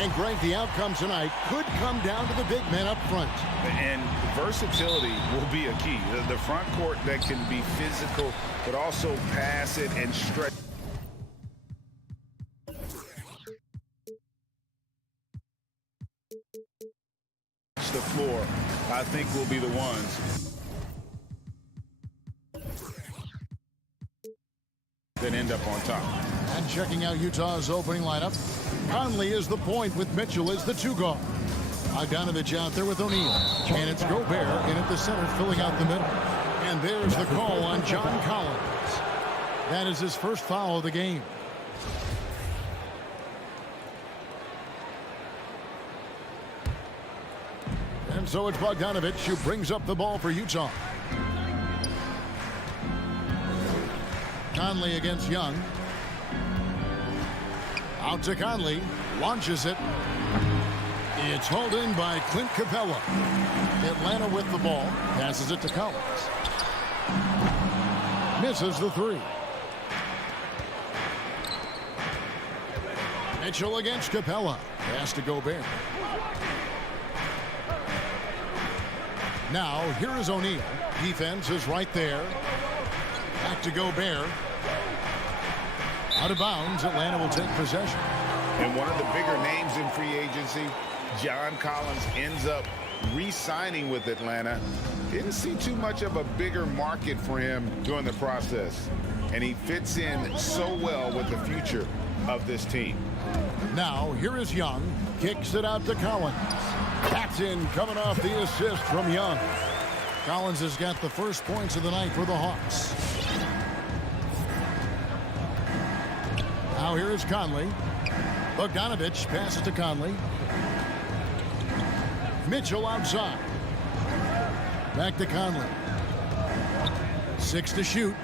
And Greg, the outcome tonight could come down to the big men up front. And versatility will be a key. The front court that can be physical, but also pass it and stretch the floor, I think will be the ones that end up on top. And checking out Utah's opening lineup, Conley is the point with Mitchell as the two guard. Bogdanovich out there with O'Neal. And it's Gobert in at the center, filling out the middle. And there's the call on John Collins. That is his first foul of the game. And so it's Bogdanovich who brings up the ball for Utah. Conley against Young. Out to Conley. Launches it. It's hauled in by Clint Capella. Atlanta with the ball. Passes it to Collins. Misses the three. Mitchell against Capella. Pass to Gobert. Now, here is O'Neal. Defense is right there. Back to Gobert. Out of bounds, Atlanta will take possession. And one of the bigger names in free agency, John Collins, ends up re-signing with Atlanta. Didn't see too much of a bigger market for him during the process. And he fits in so well with the future of this team. Now, here is Young. Kicks it out to Collins. That's in, coming off the assist from Young. Collins has got the first points of the night for the Hawks. Now here is Conley. Bogdanovich passes to Conley. Mitchell outside. Back to Conley. 6 to shoot.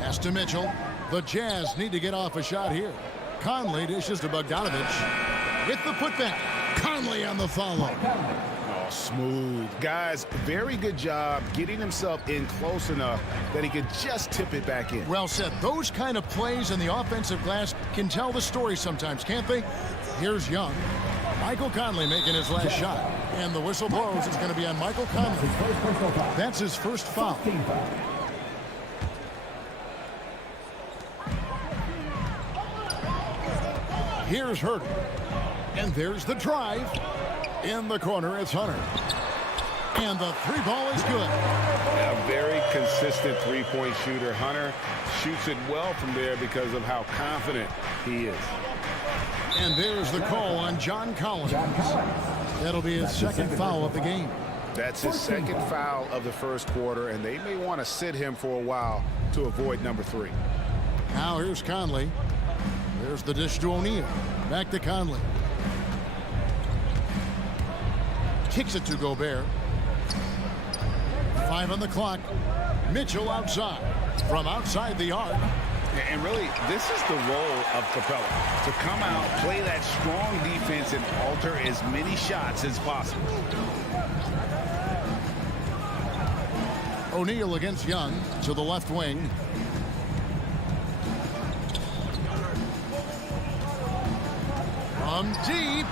Pass to Mitchell. The Jazz need to get off a shot here. Conley dishes to Bogdanovich. With the putback. Conley on the follow. Oh, smooth. Guys, very good job getting himself in close enough that he could just tip it back in. Well said. Those kind of plays in the offensive glass can tell the story sometimes, can't they? Here's Young. Michael Conley making his last shot. And the whistle blows. It's going to be on Michael Conley. That's his first foul. Here's Herter. And there's the drive. In the corner, it's Hunter. And the three ball is good. A very consistent three-point shooter. Hunter shoots it well from there because of how confident he is. And there's the call on John Collins. That'll be his second foul of the game. That's his second foul of the first quarter, and they may want to sit him for a while to avoid number 3. Now here's Conley. There's the dish to O'Neal. Back to Conley. Kicks it to Gobert. 5 on the clock. Mitchell outside. From outside the arc. And really, this is the role of Capella. To come out, play that strong defense, and alter as many shots as possible. O'Neal against Young to the left wing. From deep.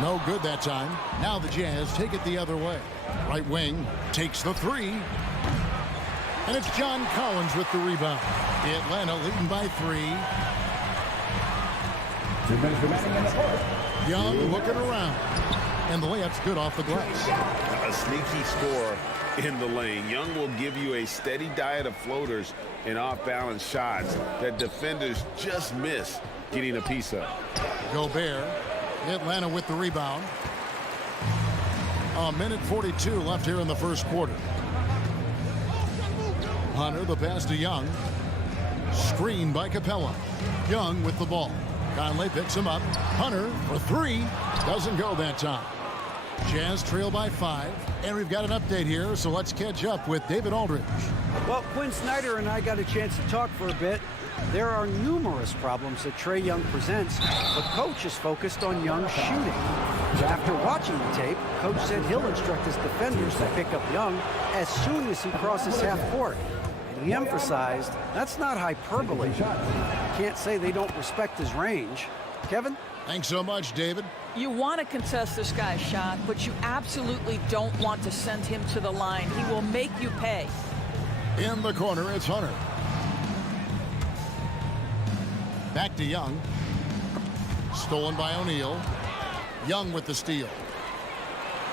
No good that time. Now the Jazz take it the other way. Right wing takes the three. And it's John Collins with the rebound. Atlanta leading by 3. Young looking around. And the layup's good off the glass. A sneaky score in the lane. Young will give you a steady diet of floaters and off-balance shots that defenders just miss getting a piece of. Gobert. Atlanta with the rebound. A minute 42 left here in the first quarter. Hunter, the pass to Young. Screen by Capella. Young with the ball. Conley picks him up. Hunter for 3. Doesn't go that time. Jazz trail by 5. And we've got an update here, so let's catch up with David Aldridge. Well, Quinn Snyder and I got a chance to talk for a bit. There are numerous problems that Trae Young presents, but Coach is focused on Young's shooting. After watching the tape, Coach said he'll instruct his defenders to pick up Young as soon as he crosses half court. He emphasized that's not hyperbole. Can't say they don't respect his range. Kevin? Thanks so much, David. You want to contest this guy's shot, but you absolutely don't want to send him to the line. He will make you pay. In the corner, it's Hunter. Back to Young. Stolen by O'Neal. Young with the steal.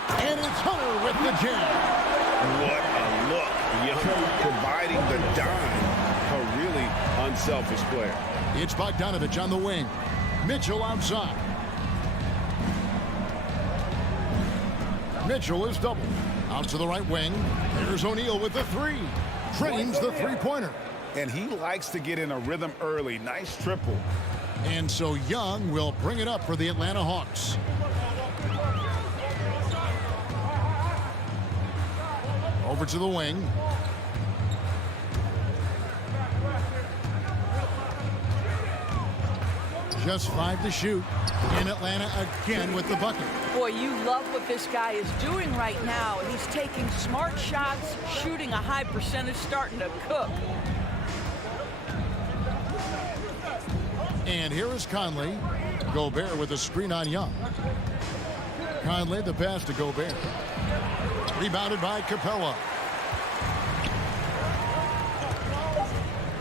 And it's Hunter with the jam. What a look. Young providing the dime. A really unselfish player. It's Bogdanovich on the wing. Mitchell outside. Mitchell is doubled. Out to the right wing. There's O'Neal with the three. Trains the three-pointer. And he likes to get in a rhythm early. Nice triple. And so Young will bring it up for the Atlanta Hawks. Over to the wing. Just 5 to shoot. In Atlanta again with the bucket. Boy, you love what this guy is doing right now. He's taking smart shots, shooting a high percentage, starting to cook. And here is Conley. Gobert with a screen on Young. Conley, the pass to Gobert. Rebounded by Capella.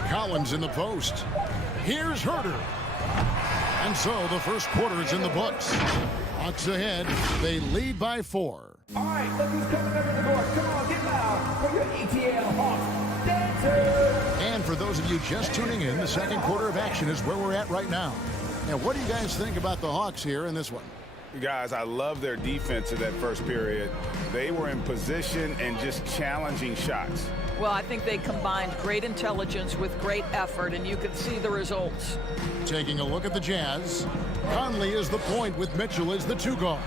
Collins in the post. Here's Herter. And so the first quarter is in the books. Hawks ahead. They lead by 4. All right, look who's coming over the court. Come on, get loud for your ETL Hawks dancers. And for those of you just tuning in, the second quarter of action is where we're at right now. Now, what do you guys think about the Hawks here in this one? Guys, I love their defense in that first period. They were in position and just challenging shots. Well, I think they combined great intelligence with great effort, and you can see the results. Taking a look at the Jazz. Conley is the point with Mitchell as the 2 guard.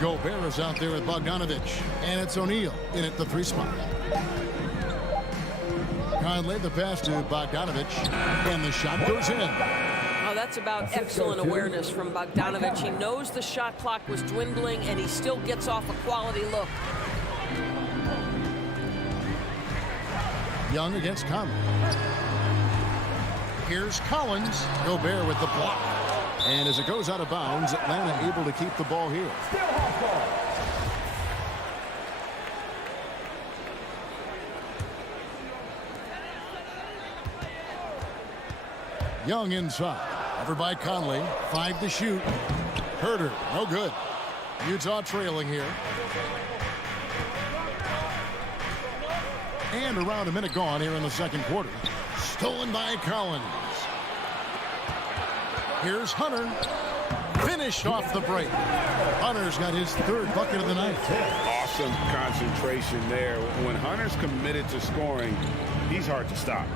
Gobert is out there with Bogdanovich. And it's O'Neal in at the 3 spot. Conley, the pass to Bogdanovich. And the shot goes in. Oh, that's about excellent awareness from Bogdanovich. He knows the shot clock was dwindling, and he still gets off a quality look. Young against Conley. Here's Collins. Gobert with the block. And as it goes out of bounds, Atlanta able to keep the ball here. Still Hawks ball. Young inside. Over by Conley. 5 to shoot. Herter, no good. Utah trailing here. And around a minute gone here in the second quarter. Stolen by Collins. Here's Hunter. Finished off the break. Hunter's got his 3rd bucket of the night. Awesome concentration there. When Hunter's committed to scoring, he's hard to stop.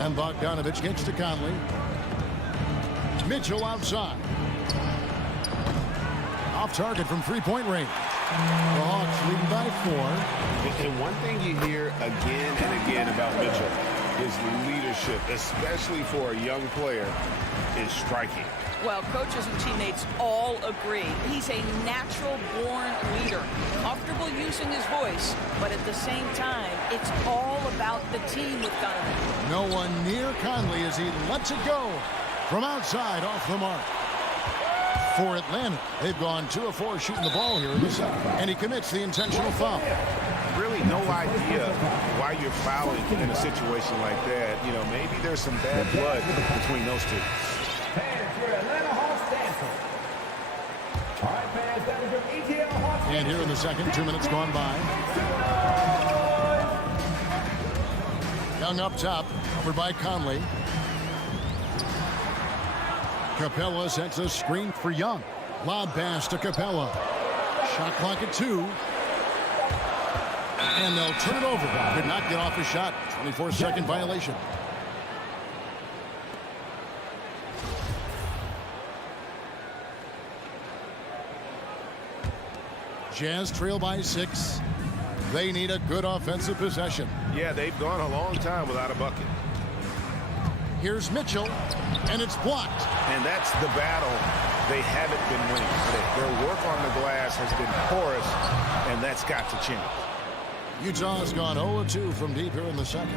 And Bogdanovich gets to Conley. Mitchell outside. Off target from 3-point range. The Hawks leading by 4. And one thing you hear again and again about Mitchell is leadership, especially for a young player, is striking. Well, coaches and teammates all agree. He's a natural-born leader, comfortable using his voice, but at the same time, it's all about the team with Donovan. No one near Conley as he lets it go from outside off the mark. For Atlanta, they've gone 2 of 4 shooting the ball here in the second, and he commits the intentional foul. Really no idea why you're fouling in a situation like that. You know, maybe there's some bad blood between those two. Fans for Atlanta Hawks dancers. All right, fans, that was your ETL Hawks. And here in the second, 2 minutes gone by. Young up top, over by Conley. Capella sets a screen for Young. Lob pass to Capella. Shot clock at 2. And they'll turn it over. Could not get off a shot. 24-second violation. Jazz trail by 6. They need a good offensive possession. Yeah, they've gone a long time without a bucket. Here's Mitchell, and it's blocked. And that's the battle they haven't been winning. Their work on the glass has been porous, and that's got to change. Utah's gone 0-2 from deep here in the second.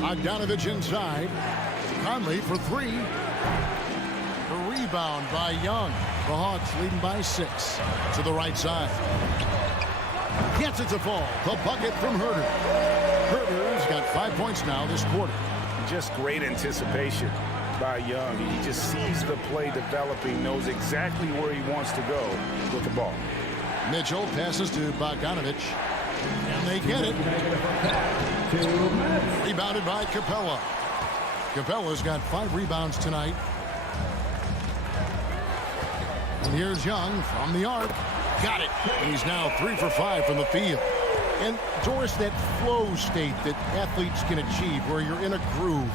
Bogdanovich inside. Conley for three. A rebound by Young. The Hawks leading by 6 to the right side. Gets it to fall. The bucket from Herter. Herter's got 5 points now this quarter. Just great anticipation by Young. He just sees the play developing, knows exactly where he wants to go with the ball. Mitchell passes to Bogdanovich. And they get it. Rebounded by Capella. Capella's got 5 rebounds tonight. And here's Young from the arc. Got it. He's now 3 for 5 from the field. And Doris, that flow state that athletes can achieve where you're in a groove.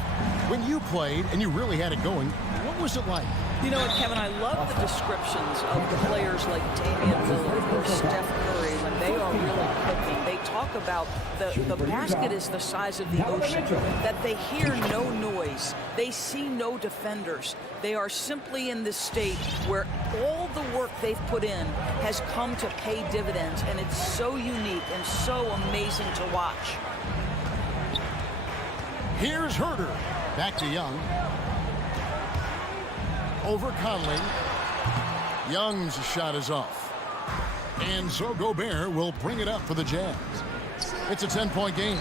When you played and you really had it going, what was it like? You know what, Kevin, I love the descriptions of the players like Damian Lillard or Steph Curry when they are really cooking. They talk about the basket is the size of the ocean, that they hear no noise. They see no defenders. They are simply in this state where all the work they've put in has come to pay dividends, and it's so unique and so amazing to watch. Here's Herter. Back to Young. Over Conley. Young's shot is off. And so Gobert will bring it up for the Jazz. It's a 10-point game.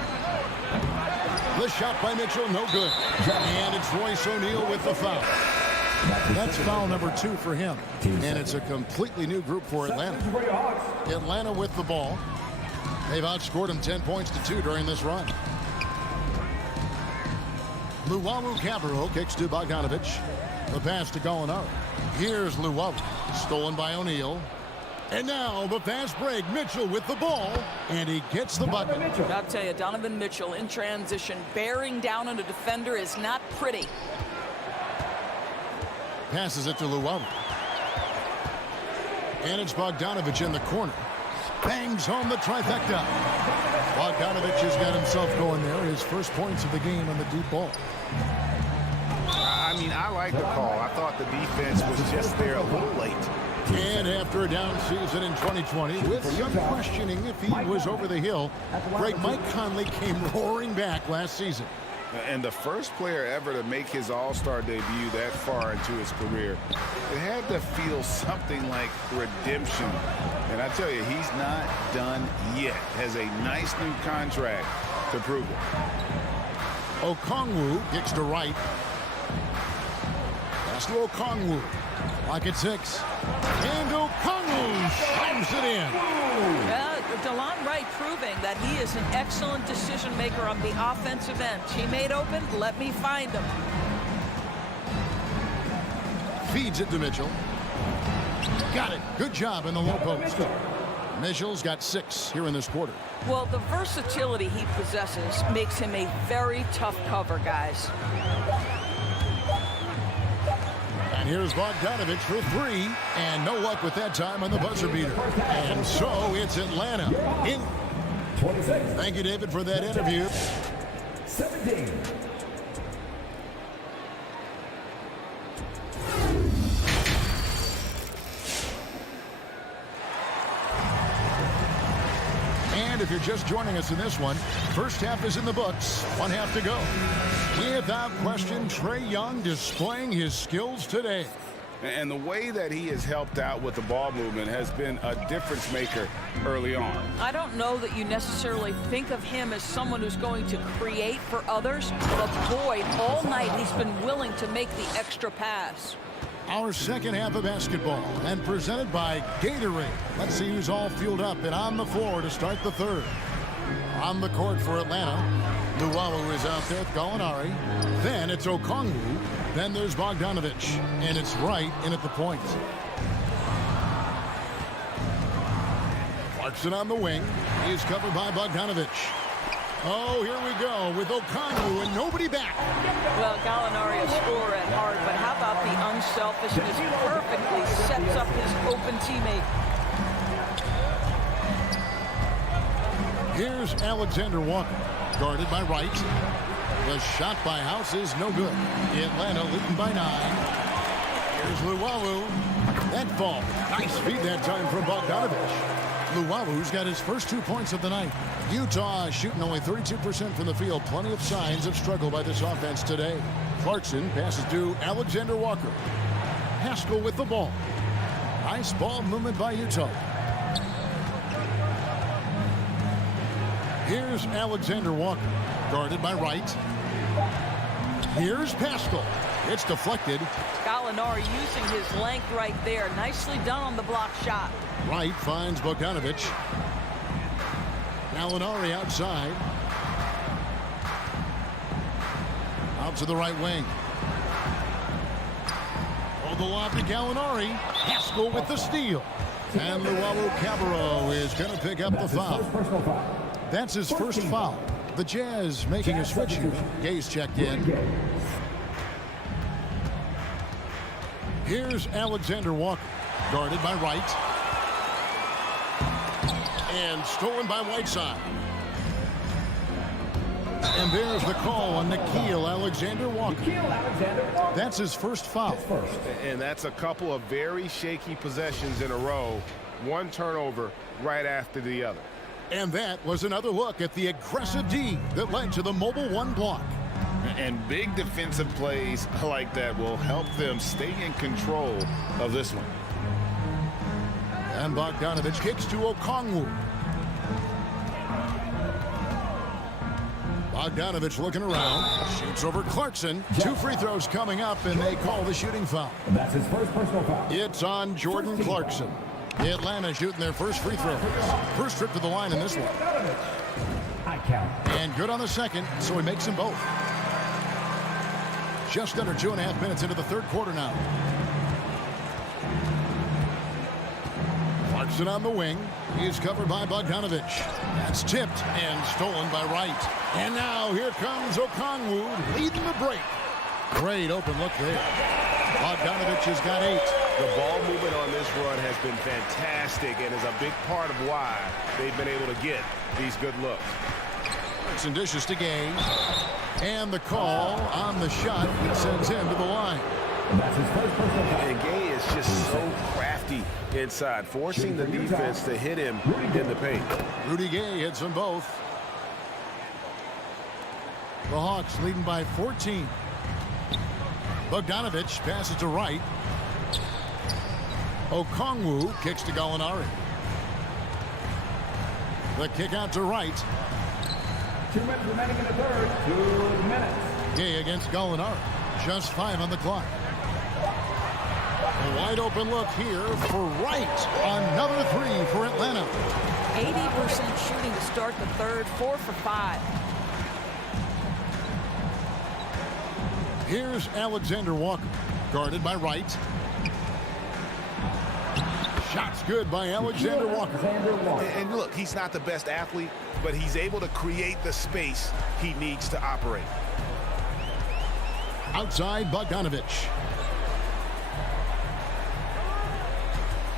The shot by Mitchell, no good. And it's Royce O'Neal with the foul. That's foul number 2 for him. And it's a completely new group for Atlanta. Atlanta with the ball. They've outscored them 10 points to 2 during this run. Luwawu-Cabarrot kicks to Bogdanovich. The pass to Gallinari. Here's Luwawu. Stolen by O'Neal. And now the fast break. Mitchell with the ball. And he gets the bucket. I'll tell you, Donovan Mitchell in transition, bearing down on a defender is not pretty. Passes it to Luwawu. And it's Bogdanovich in the corner. Bangs home the trifecta. Bogdanovich has got himself going there. His first points of the game on the deep ball. I mean, I like the call. I thought the defense was just there a little late. And after a down season in 2020, with some questioning if he was over the hill, Greg, Mike Conley came roaring back last season. And the first player ever to make his All-Star debut that far into his career, it had to feel something like redemption. And I tell you, he's not done yet. Has a nice new contract to prove it. Okongwu kicks to right. Pass to Okongwu. Like at 6. And Okongwu slams it in. DeLon Wright proving that he is an excellent decision maker on the offensive end. Teammate open, let me find him. Feeds it to Mitchell. Got it. Good job in the low post. Mitchell's got 6 here in this quarter. Well, the versatility he possesses makes him a very tough cover, guys. And here's Bogdanovich for 3. And no luck with that time on the buzzer beater. And so it's Atlanta. In. Thank you, David, for that interview. 17. And if you're just joining us in this one, first half is in the books. 1 half to go. Without question, Trae Young displaying his skills today. And the way that he has helped out with the ball movement has been a difference maker early on. I don't know that you necessarily think of him as someone who's going to create for others, but boy, all night he's been willing to make the extra pass. Our second half of basketball, and presented by Gatorade. Let's see who's all fueled up and on the floor to start the third. On the court for Atlanta, Luwawu is out there with Gallinari. Then it's Okongwu. Then there's Bogdanovich. And it's Wright in at the point. Clarkson on the wing. He's covered by Bogdanovich. Oh, here we go with Okongwu and nobody back. Well, Gallinari a scorer at heart, but how about the unselfishness? Perfectly sets up his open teammate. Here's Alexander Walker, guarded by Wright. The shot by House is no good. Atlanta leading by 9. Here's Luwawu. That ball. Nice feed that time from Bogdanovich. Luwalu's got his first 2 points of the night. Utah shooting only 32% from the field. Plenty of signs of struggle by this offense today. Clarkson passes to Alexander Walker. Haskell with the ball. Nice ball movement by Utah. Here's Alexander Walker, guarded by Wright. Here's Pascal. It's deflected. Gallinari using his length right there. Nicely done on the block shot. Wright finds Bogdanovich. Gallinari outside. Out to the right wing. Oh, the lob to Gallinari. Haskell with the steal. And Luwalu-Cabarrot is going to pick up the foul. That's his first foul. The Jazz making a switch here. Gay's checked in. Here's Alexander Walker, guarded by Wright. And stolen by Whiteside. And there's the call on Nickeil Alexander Walker. That's his first foul. And that's a couple of very shaky possessions in a row. One turnover right after the other. And that was another look at the aggressive D that led to the mobile one block. And big defensive plays like that will help them stay in control of this one. And Bogdanovich kicks to Okongwu. Bogdanovich looking around. Shoots over Clarkson. 2 free throws coming up, and they call the shooting foul. That's his first personal foul. It's on Jordan Clarkson. Atlanta shooting their first free throw. First trip to the line in this one. I count. And good on the second, so he makes them both. Just under 2.5 minutes into the third quarter now. Clarkson on the wing. He's covered by Bogdanovich. That's tipped and stolen by Wright. And now here comes Okongwu leading the break. Great open look there. Bogdanovich has got 8. The ball movement on this run has been fantastic and is a big part of why they've been able to get these good looks. Clarkson dishes to Gay. And the call on the shot that sends him to the line. That's his first personal foul. And Gay is just so crafty inside, forcing the defense to hit him in the paint. Rudy Gay hits them both. The Hawks leading by 14. Bogdanovich passes to Wright. Okongwu kicks to Gallinari. The kick out to Wright. 2 minutes remaining in the third. 2 minutes. Gay against Gallinari. Just 5 on the clock. A wide open look here for Wright. Another 3 for Atlanta. 80% shooting to start the third. 4 for 5. Here's Alexander Walker, guarded by Wright. Shots good by Alexander Walker. And look, he's not the best athlete, but he's able to create the space he needs to operate. Outside, Bogdanovich.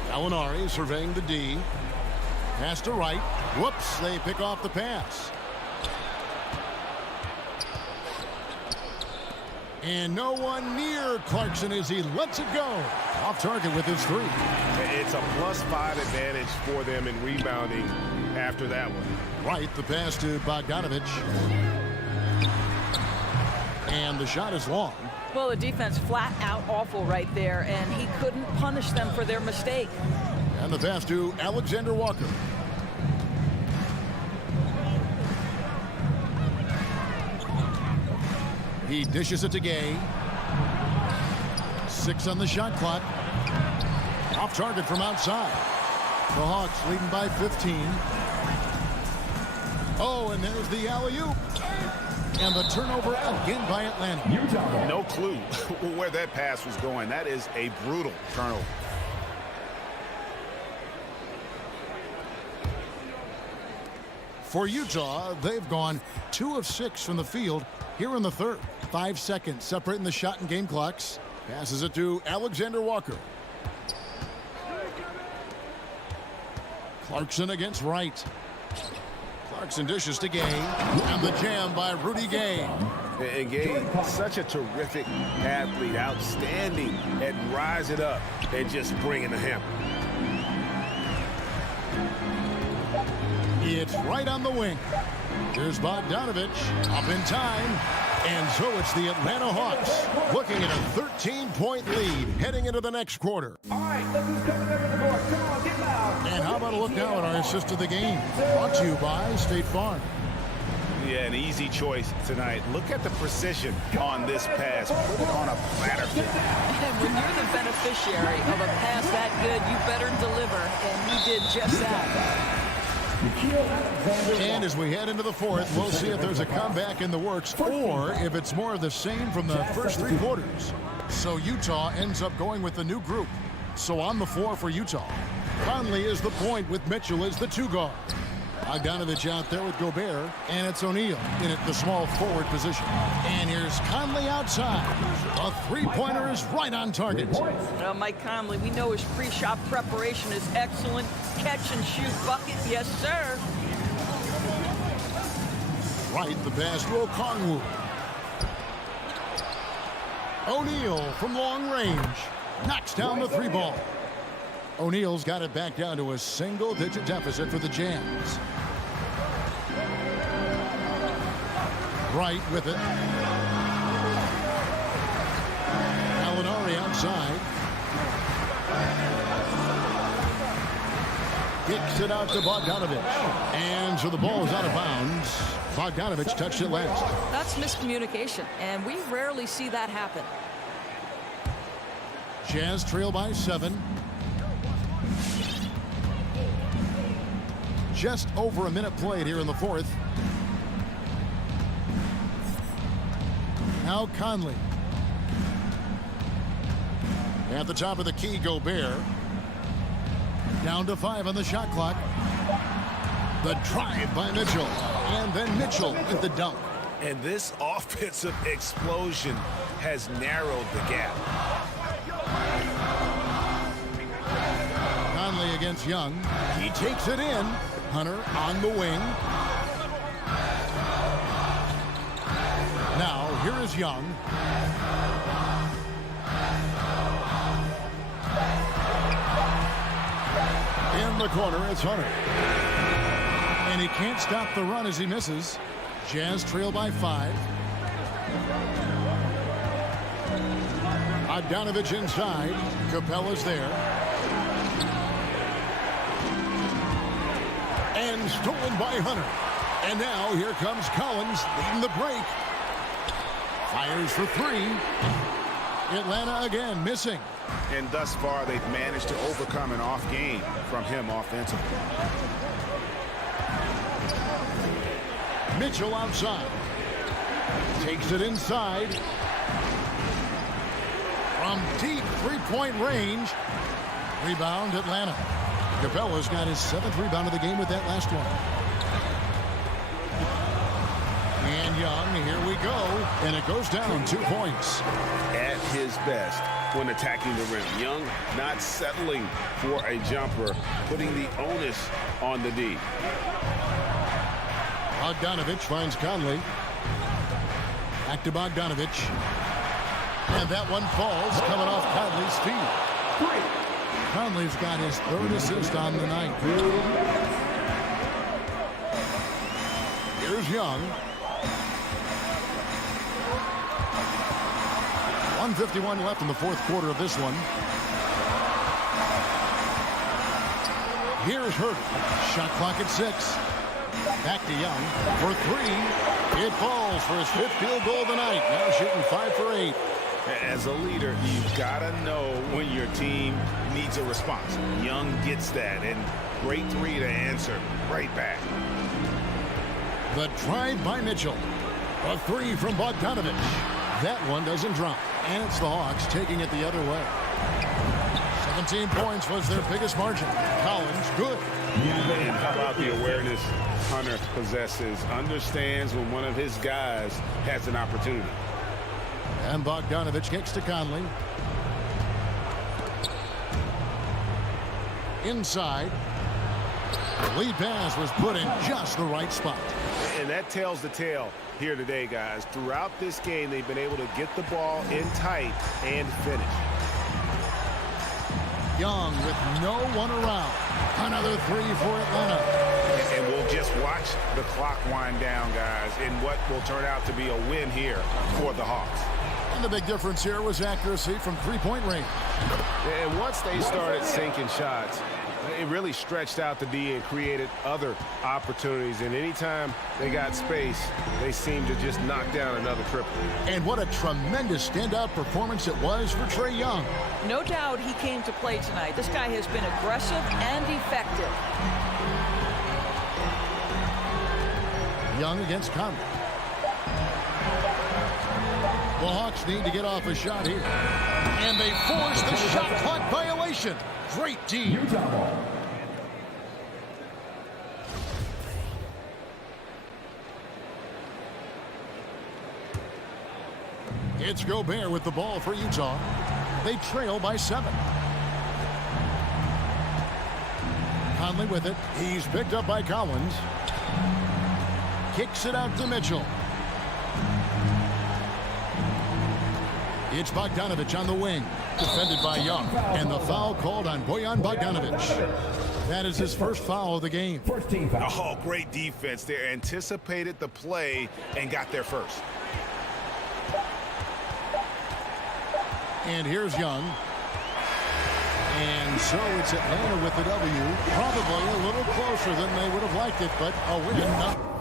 Gallinari surveying the D. Pass to Wright. Whoops, they pick off the pass. And no one near Clarkson as he lets it go. Off target with his 3. It's a +5 advantage for them in rebounding after that one. Wright, the pass to Bogdanovich. And the shot is long. Well, the defense flat out awful right there, and he couldn't punish them for their mistake. And the pass to Alexander Walker. He dishes it to Gay. 6 on the shot clock. Off target from outside. The Hawks leading by 15. Oh, and there's the alley-oop. And the turnover again by Atlanta. Utah. No clue where that pass was going. That is a brutal turnover. For Utah, they've gone 2 of 6 from the field here in the third. 5 seconds separating the shot and game clocks. Passes it to Alexander Walker. Clarkson against Wright. Clarkson dishes to Gay. And the jam by Rudy Gay. And Gabe, such a terrific athlete, outstanding at rising up and just bringing the hammer. It's right on the wing. Here's Bogdanovich up in time. And so it's the Atlanta Hawks looking at a 13-point lead heading into the next quarter. All right, look who's coming over the board. Come on, get loud. And how about a look now at our assist of the game? Brought to you by State Farm. Yeah, an easy choice tonight. Look at the precision on this pass. Put it on a platter. And when you're the beneficiary of a pass that good, you better deliver, and he did just that. And as we head into the fourth, we'll see if there's a comeback in the works or if it's more of the same from the first three quarters. So Utah ends up going with the new group. So on the floor for Utah, Conley is the point with Mitchell as the two guard. Bogdanovich out there with Gobert, and it's O'Neal in at the small forward position. And here's Conley outside. A three-pointer is right on target. Mike Conley, we know his pre-shot preparation is excellent. Catch and shoot bucket, yes, sir. Right, the pass to Okongwu. O'Neal from long range knocks down the three ball. O'Neal's got it back down to a single-digit deficit for the Jams. Right with it. Gallinari outside. Kicks it out to Bogdanovich. And so the ball is out of bounds. Bogdanovich touched it last. That's miscommunication, and we rarely see that happen. Jazz trail by 7. Just over a minute played here in the fourth. Now Conley. At the top of the key, Gobert. Down to 5 on the shot clock. The drive by Mitchell. And then Mitchell with the dunk. And this offensive explosion has narrowed the gap. Conley against Young. He takes it in. Hunter on the wing. Now, here is Young. In the corner, it's Hunter. And he can't stop the run as he misses. Jazz trail by 5. Bogdanovich inside. Capella's there. And stolen by Hunter. And now here comes Collins leading the break. Fires for 3. Atlanta again missing. And thus far, they've managed to overcome an off game from him offensively. Mitchell outside. Takes it inside. From deep three-point range. Rebound Atlanta. Capella's got his 7th rebound of the game with that last one. And Young, here we go. And it goes down 2 points. At his best when attacking the rim. Young not settling for a jumper, putting the onus on the D. Bogdanovich finds Conley. Back to Bogdanovich. And that one falls, coming off Conley's feet. Conley's got his 3rd assist on the night. Here's Young. 1:51 left in the fourth quarter of this one. Here's Herter. Shot clock at 6. Back to Young for 3. It falls for his 5th field goal of the night. Now shooting 5 for 8. As a leader, you've got to know when your team needs a response. Young gets that, and great 3 to answer right back. The drive by Mitchell. A 3 from Bogdanovich. That one doesn't drop. And it's the Hawks taking it the other way. 17 points was their biggest margin. Collins, good. And how about the awareness Hunter possesses? Understands when one of his guys has an opportunity. And Bogdanovich kicks to Conley. Inside. The lead pass was put in just the right spot. And that tells the tale here today, guys. Throughout this game, they've been able to get the ball in tight and finish. Young with no one around. Another three for Atlanta. And we'll just watch the clock wind down, guys, in what will turn out to be a win here for the Hawks. And the big difference here was accuracy from three-point range. And once they started sinking shots, it really stretched out the D and created other opportunities. And anytime they got space, they seemed to just knock down another triple. And what a tremendous standout performance it was for Trae Young. No doubt he came to play tonight. This guy has been aggressive and effective. Young against Conley. The Hawks need to get off a shot here. And they force the shot clock violation. Great D. Utah ball. It's Gobert with the ball for Utah. They trail by 7. Conley with it. He's picked up by Collins. Kicks it out to Mitchell. It's Bogdanovich on the wing. Defended by Young. And the foul called on Bojan Bogdanovich. That is his first foul of the game. First team foul. Oh, great defense there. Anticipated the play and got there first. And here's Young. And so it's Atlanta with the W. Probably a little closer than they would have liked it, but a win.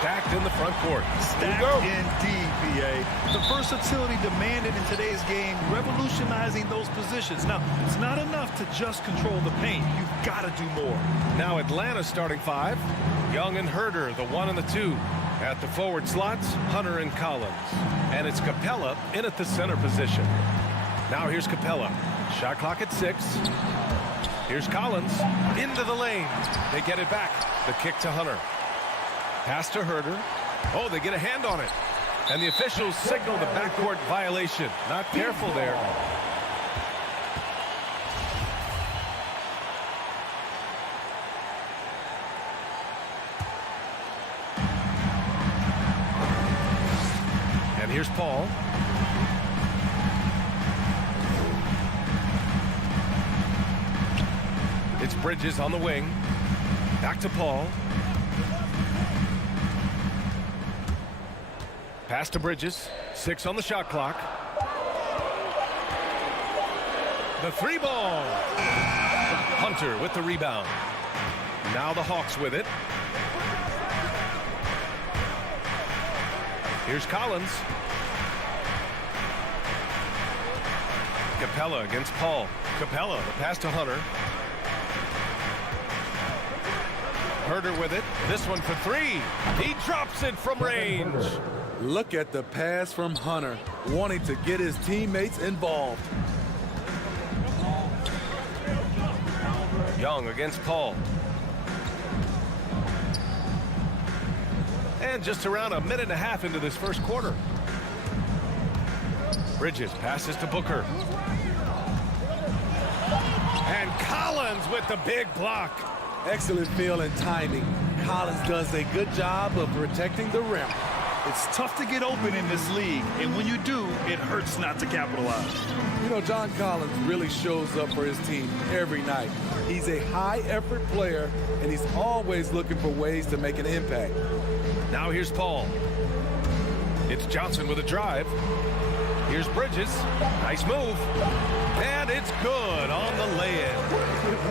stacked in the front court. Stacked indeed, B.A. The versatility demanded in today's game, revolutionizing those positions. Now, it's not enough to just control the paint. You've got to do more. Now Atlanta's starting five. Young and Herder, the 1 and the 2. At the forward slots, Hunter and Collins. And it's Capella in at the center position. Now here's Capella. Shot clock at 6. Here's Collins into the lane. They get it back. The kick to Hunter. Pass to Herder. Oh, they get a hand on it. And the officials signal the backcourt violation. Not careful there. And here's Paul. It's Bridges on the wing. Back to Paul. Pass to Bridges. 6 on the shot clock. The 3 ball. Hunter with the rebound. Now the Hawks with it. Here's Collins. Capella against Paul. Capella, the pass to Hunter. Herder with it. This one for 3. He drops it from range. Look at the pass from Hunter, wanting to get his teammates involved. Young against Paul. And just around a minute and a half into this first quarter. Bridges passes to Booker. And Collins with the big block. Excellent feel and timing. Collins does a good job of protecting the rim. It's tough to get open in this league, and when you do, it hurts not to capitalize. You know, John Collins really shows up for his team every night. He's a high-effort player, and he's always looking for ways to make an impact. Now here's Paul. It's Johnson with a drive. Here's Bridges. Nice move. And it's good on the lay-in.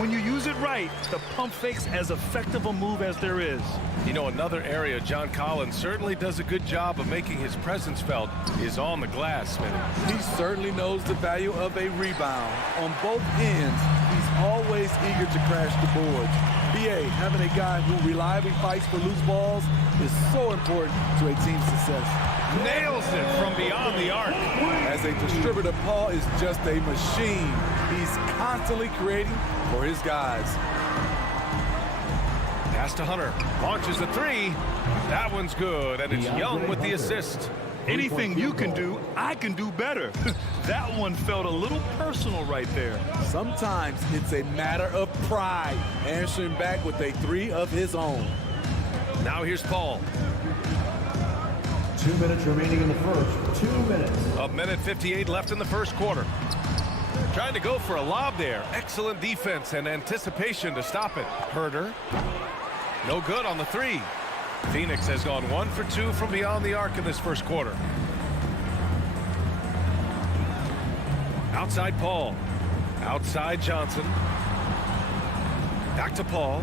When you use it right, the pump fake's as effective a move as there is. You know, another area John Collins certainly does a good job of making his presence felt is on the glass, Smitty. He certainly knows the value of a rebound. On both ends, he's always eager to crash the boards. BA, having a guy who reliably fights for loose balls is so important to a team's success. Nails it from beyond the arc. As a distributor, Paul is just a machine. He's constantly creating for his guys. Pass to Hunter. Launches a 3. That one's good, and it's Young with the assist. Anything you can do, I can do better. That one felt a little personal right there. Sometimes it's a matter of pride, answering back with a 3 of his own. Now here's Paul. 2 minutes remaining in the first. 2 minutes. A minute 58 left in the first quarter. Trying to go for a lob there. Excellent defense and anticipation to stop it. Herder. No good on the 3. Phoenix has gone 1 for 2 from beyond the arc in this first quarter. Outside Paul. Outside Johnson. Back to Paul.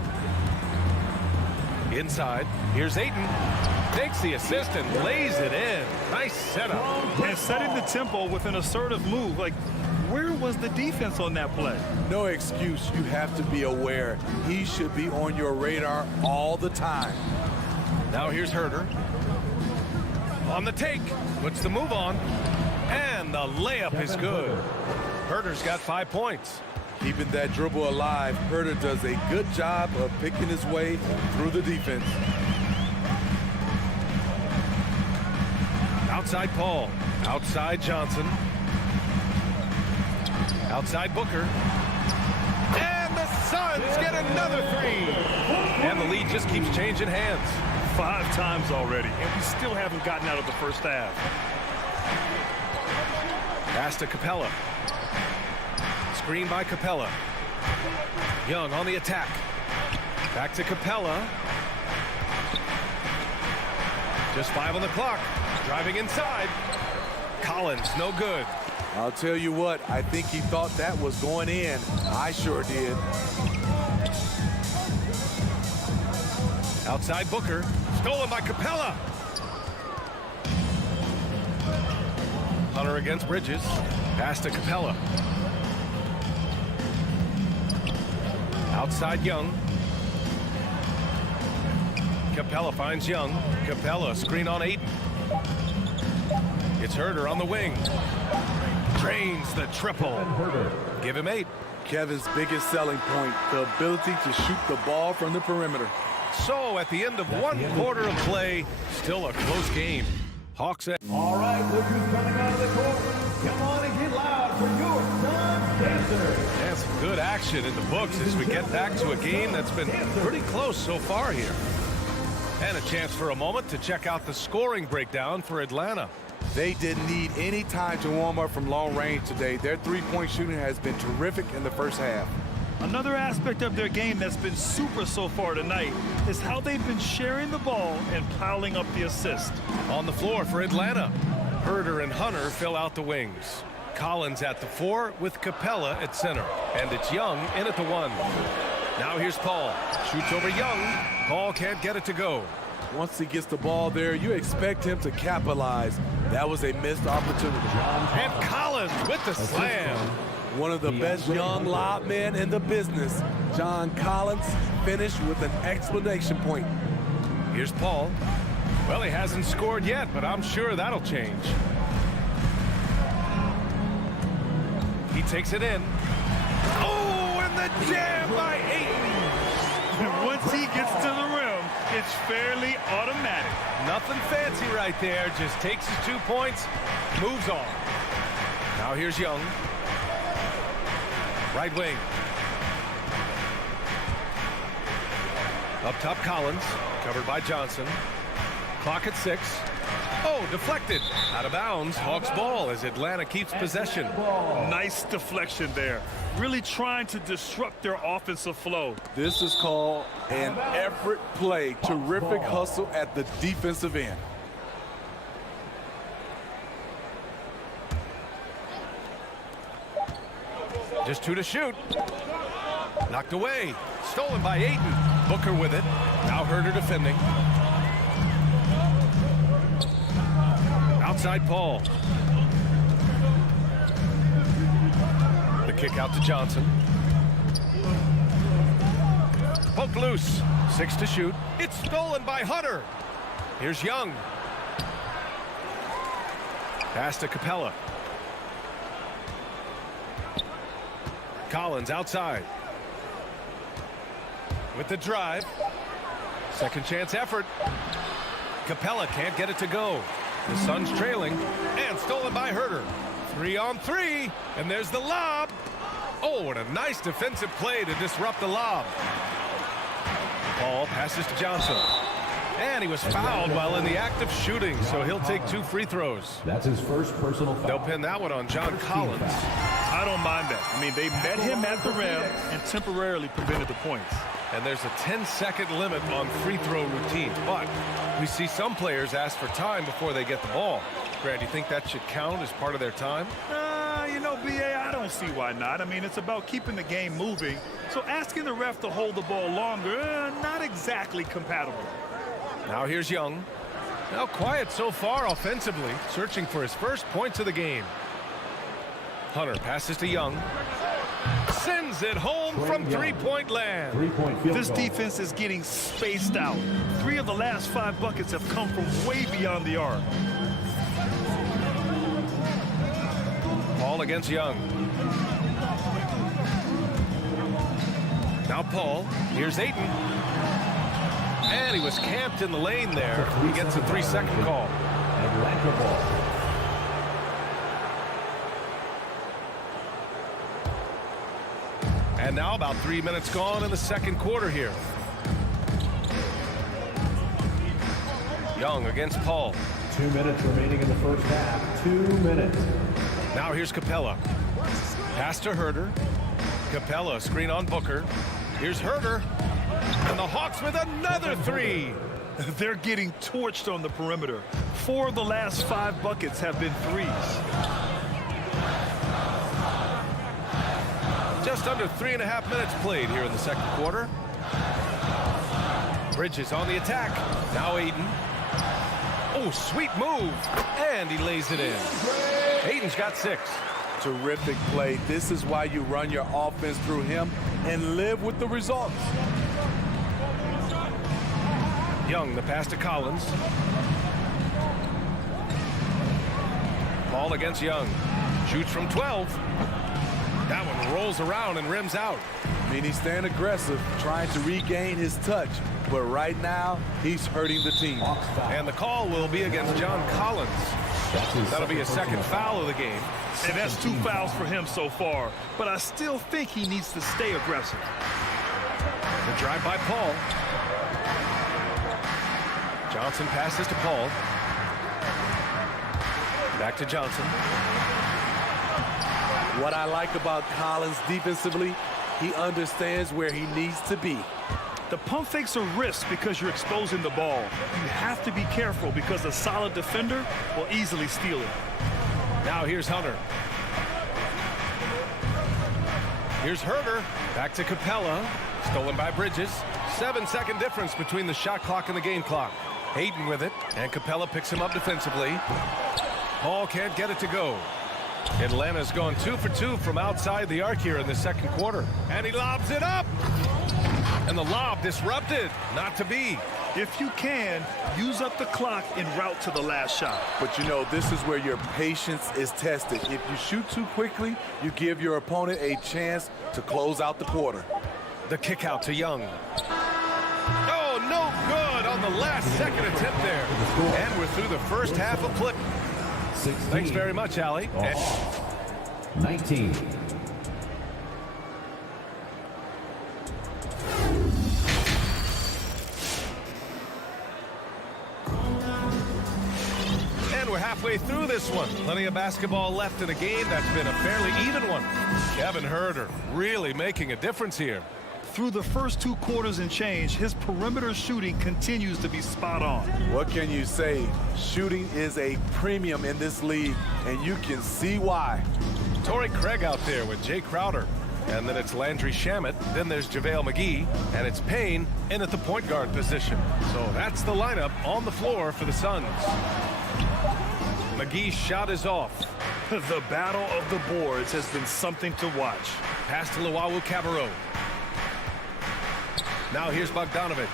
Inside. Here's Ayton. Takes the assist and lays it in. Nice setup. And setting the tempo with an assertive move. Like, where was the defense on that play? No excuse. You have to be aware. He should be on your radar all the time. Now here's Herder. On the take. Puts the move on. And the layup is good. Herder's got 5 points. Keeping that dribble alive, Herder does a good job of picking his way through the defense. Outside Paul. Outside Johnson. Outside Booker. And the Suns get another 3. And the lead just keeps changing hands. 5 times already, and we still haven't gotten out of the first half. Pass to Capella. Screen by Capella. Young on the attack. Back to Capella. Just 5 on the clock. Driving inside. Collins, no good. I'll tell you what, I think he thought that was going in. I sure did. Outside Booker. Stolen by Capella. Hunter against Bridges. Pass to Capella. Outside Young. Capella finds Young. Capella screen on Ayton. It's Herder on the wing. Drains the triple. Give him 8. Kevin's biggest selling point, the ability to shoot the ball from the perimeter. So at the end of 1 quarter of play, still a close game. Hawks at. All right, look who's coming out of the court. Come on and get loud for your Don Dancer. And some good action in the books as we get back to a game that's been pretty close so far here. And a chance for a moment to check out the scoring breakdown for Atlanta. They didn't need any time to warm up from long range today. Their three-point shooting has been terrific in the first half. Another aspect of their game that's been super so far tonight is how they've been sharing the ball and piling up the assist. On the floor for Atlanta, Herder and Hunter fill out the wings. Collins at the 4 with Capella at center. And it's Young in at the 1. Now here's Paul. Shoots over Young. Paul can't get it to go. Once he gets the ball there, you expect him to capitalize. That was a missed opportunity. And Collins with the slam. One of the best young lob men in the business, John Collins, finished with an exclamation point. Here's Paul. Well, he hasn't scored yet, but I'm sure that'll change. He takes it in. Oh, and the jam by Ayton. Once he gets to the rim, it's fairly automatic. Nothing fancy right there. Just takes his 2 points, moves on. Now here's Young. Right wing. Up top, Collins. Covered by Johnson. Clock at 6. Oh, deflected. Out of bounds. Hawks ball as Atlanta keeps possession. Nice deflection there. Really trying to disrupt their offensive flow. This is called an effort play. Terrific hustle at the defensive end. Just 2 to shoot. Knocked away. Stolen by Ayton. Booker with it. Now Herder defending. Outside Paul. The kick out to Johnson. Poke loose. 6 to shoot. It's stolen by Hunter. Here's Young. Pass to Capella. Collins outside. With the drive. Second chance effort. Capella can't get it to go. The Suns trailing. And stolen by Herder. 3 on 3. And there's the lob. Oh, and a nice defensive play to disrupt the lob. Paul passes to Johnson. And he was fouled while in the act of shooting, so he'll take 2 free throws. That's his first personal foul. They'll pin that one on John Collins. I don't mind that. I mean, they met him at the rim and temporarily prevented the points. And there's a 10-second limit on free throw routine. But we see some players ask for time before they get the ball. Grant, do you think that should count as part of their time? You know, B.A., I don't see why not. I mean, it's about keeping the game moving. So asking the ref to hold the ball longer, not exactly compatible. Now here's Young. Now quiet so far offensively, searching for his first points of the game. Hunter passes to Young. Sends it home from three-point land. This defense is getting spaced out. 3 of the last 5 buckets have come from way beyond the arc. Paul against Young. Now Paul. Here's Ayton. And he was camped in the lane there. He gets a 3-second call. Atlanta ball. And now about 3 minutes gone in the second quarter here. Young against Paul. 2 minutes remaining in the first half. 2 minutes. Now here's Capella. Pass to Herder. Capella screen on Booker. Here's Herder. And the Hawks with another 3. They're getting torched on the perimeter. 4 of the last 5 buckets have been threes. Just under 3.5 minutes played here in the second quarter. Bridges on the attack. Now Aiden. Oh, sweet move. And he lays it in. Aiden's got 6. Terrific play. This is why you run your offense through him and live with the results. Young, the pass to Collins. Ball against Young. Shoots from 12. That one rolls around and rims out. I mean, he's staying aggressive, trying to regain his touch. But right now, he's hurting the team. And the call will be against John Collins. That'll be a second foul of the game. And that's 2 fouls for him so far. But I still think he needs to stay aggressive. The drive by Paul. Johnson passes to Paul. Back to Johnson. What I like about Collins defensively, he understands where he needs to be. The pump fakes are risks because you're exposing the ball. You have to be careful because a solid defender will easily steal it. Now here's Hunter. Here's Herder. Back to Capella. Stolen by Bridges. 7-second difference between the shot clock and the game clock. Hayden with it, and Capella picks him up defensively. Paul can't get it to go. Atlanta's gone 2 for 2 from outside the arc here in the second quarter. And he lobs it up. And the lob disrupted. Not to be. If you can, use up the clock en route to the last shot. But you know, this is where your patience is tested. If you shoot too quickly, you give your opponent a chance to close out the quarter. The kick out to Young. Oh, no good on the last second attempt there. And we're through the first half of play. Thanks very much, Allie. 19. And we're halfway through this one. Plenty of basketball left in a game that's been a fairly even one. Kevin Herder really making a difference here. Through the first 2 quarters and change, his perimeter shooting continues to be spot on. What can you say? Shooting is a premium in this league, and you can see why. Torrey Craig out there with Jay Crowder. And then it's Landry Shamet. Then there's JaVale McGee. And it's Payne in at the point guard position. So that's the lineup on the floor for the Suns. McGee's shot is off. The battle of the boards has been something to watch. Pass to Luau Cabarrot. Now here's Bogdanovich.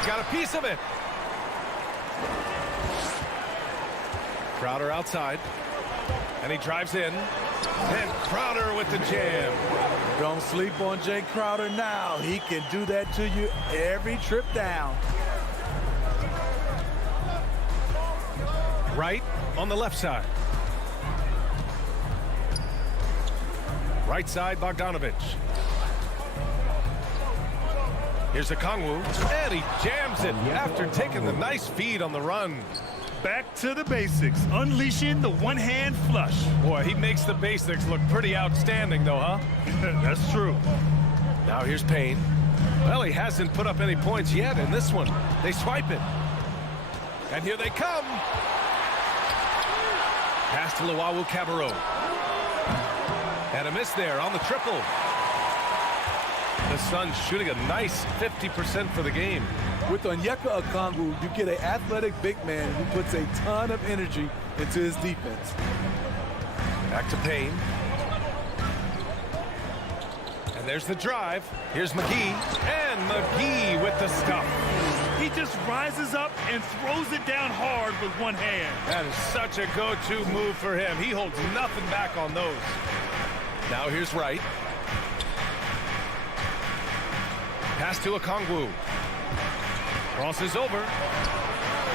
He got a piece of it. Crowder outside. And he drives in. And Crowder with the jam. Don't sleep on Jay Crowder now. He can do that to you every trip down. Right on the left side. Right side, Bogdanovich. Here's Okongwu, and he jams it after taking the nice feed on the run. Back to the basics, unleashing the one-hand flush. Boy, he makes the basics look pretty outstanding, though, huh? That's true. Now here's Payne. Well, he hasn't put up any points yet in this one. They swipe it. And here they come. Pass to Luau Cabarrot. And a miss there on the triple. The Suns shooting a nice 50% for the game. With Onyeka Okongwu, you get an athletic big man who puts a ton of energy into his defense. Back to Payne. And there's the drive. Here's McGee. And McGee with the stuff. He just rises up and throws it down hard with one hand. That is such a go-to move for him. He holds nothing back on those. Now here's Wright. Pass to Okongwu. Crosses over.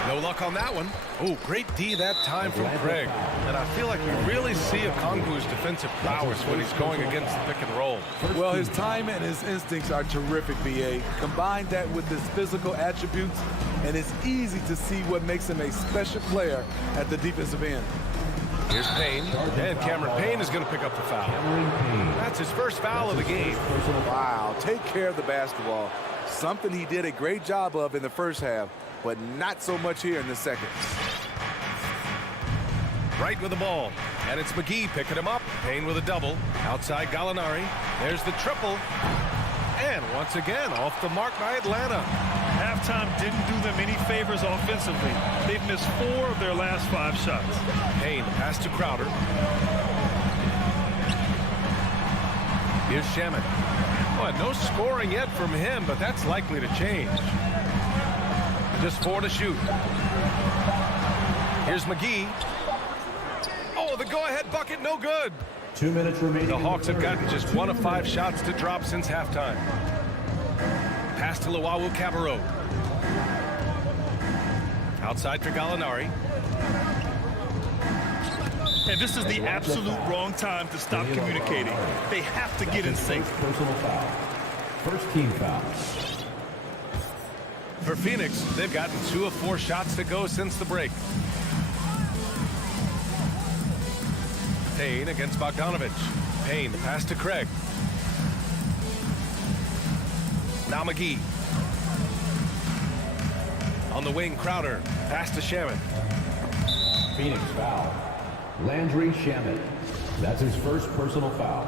No luck on that one. Oh, great D that time from Craig. And I feel like we really see Okongwu's defensive prowess when he's going against the pick and roll. Well, his time and his instincts are terrific, B.A. Combine that with his physical attributes, and it's easy to see what makes him a special player at the defensive end. Here's Payne, and Cameron Payne is going to pick up the foul. That's his first foul of the game. Wow, take care of the basketball. Something he did a great job of in the first half, but not so much here in the second. Right with the ball. And it's McGee picking him up. Payne with a double. Outside Gallinari. There's the triple. And once again, off the mark by Atlanta. Halftime didn't do them any favors offensively. They've missed 4 of their last 5 shots. Payne pass to Crowder. Here's Shaman. Well, no scoring yet from him, but that's likely to change. Just 4 to shoot. Here's McGee. Oh, the go-ahead bucket, no good. 2 minutes remaining. The Hawks have gotten just 1 of 5 shots to drop since halftime. Pass to Luwawu-Cabarrot. Outside for Gallinari. And this is the absolute wrong time to stop communicating. They have to get in sync. Personal foul. First team foul. For Phoenix, they've gotten 2 of 4 shots to go since the break. Payne against Bogdanovich. Payne, pass to Craig. Now McGee. On the wing, Crowder. Pass to Shaman. Phoenix foul. Landry Shaman. That's his first personal foul.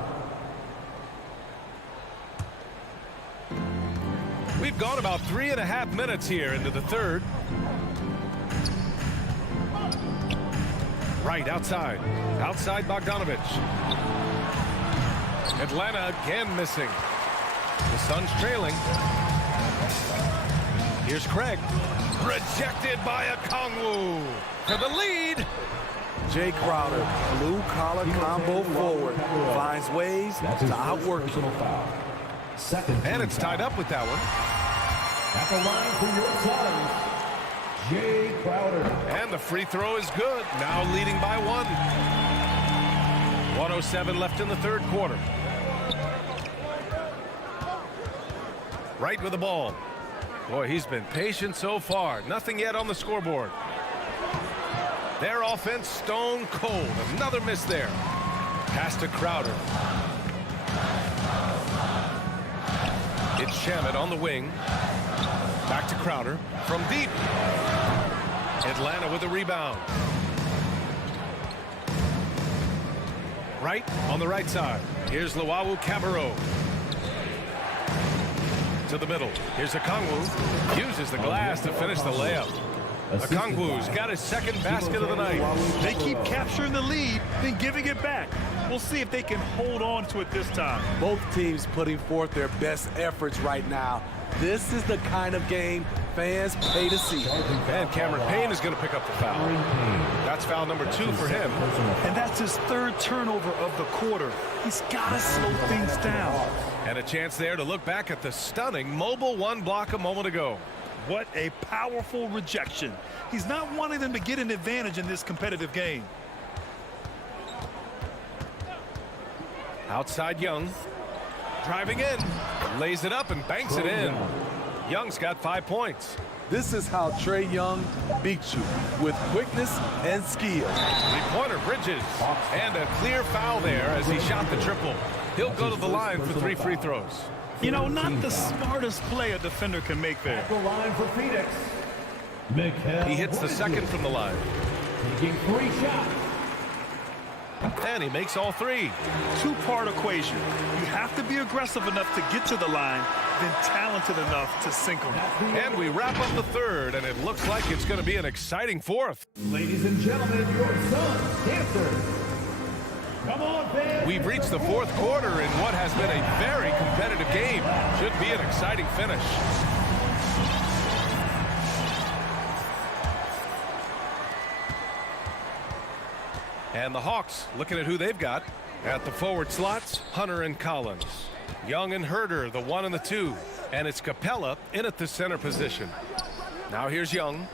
We've gone about 3.5 minutes here into the third. Right outside. Outside Bogdanovich. Atlanta again missing. The Suns trailing. Here's Craig. Rejected by Okongwu for the lead. Jay Crowder, blue collar combo forward, finds ways to outwork you. Foul. Second. And it's tied up with that one. At the line for your Suns, Jay Crowder. And the free throw is good. Now leading by 1. 1:07 left in the third quarter. Right with the ball. Boy, he's been patient so far. Nothing yet on the scoreboard. Their offense stone cold. Another miss there. Pass to Crowder. It's Shaman on the wing. Back to Crowder from deep. Atlanta with a rebound. Right on the right side. Here's Luwawu-Cabarrot. To the middle. Here's Okongwu. Uses the glass to finish the layup. Okongwu's got his second basket of the night. They keep capturing the lead, then giving it back. We'll see if they can hold on to it this time. Both teams putting forth their best efforts right now. This is the kind of game fans pay to see. And Cameron Payne is going to pick up the foul. That's foul number 2 for him. And that's his 3rd turnover of the quarter. He's got to slow things down. And a chance there to look back at the stunning mobile 1 block a moment ago. What a powerful rejection. He's not wanting them to get an advantage in this competitive game. Outside Young. Driving in. Lays it up and banks it in. Young's got 5 points. This is how Trae Young beats you, with quickness and skill. Three-pointer Bridges. And a clear foul there as he shot the triple. He'll go to the line for 3 free throws. You know, not the smartest play a defender can make there. The line for Phoenix. He hits the second from the line. Taking 3 shots. And he makes all 3. 2-part equation. You have to be aggressive enough to get to the line, then talented enough to sink them. And we wrap up the third, and it looks like it's going to be an exciting fourth. Ladies and gentlemen, your Suns dancers. Come on, fans. We've reached the fourth quarter in what has been a very competitive game. Should be an exciting finish. And the Hawks looking at who they've got. At the forward slots, Hunter and Collins. Young and Herter, the 1 and the 2. And it's Capella in at the center position. Now here's Young.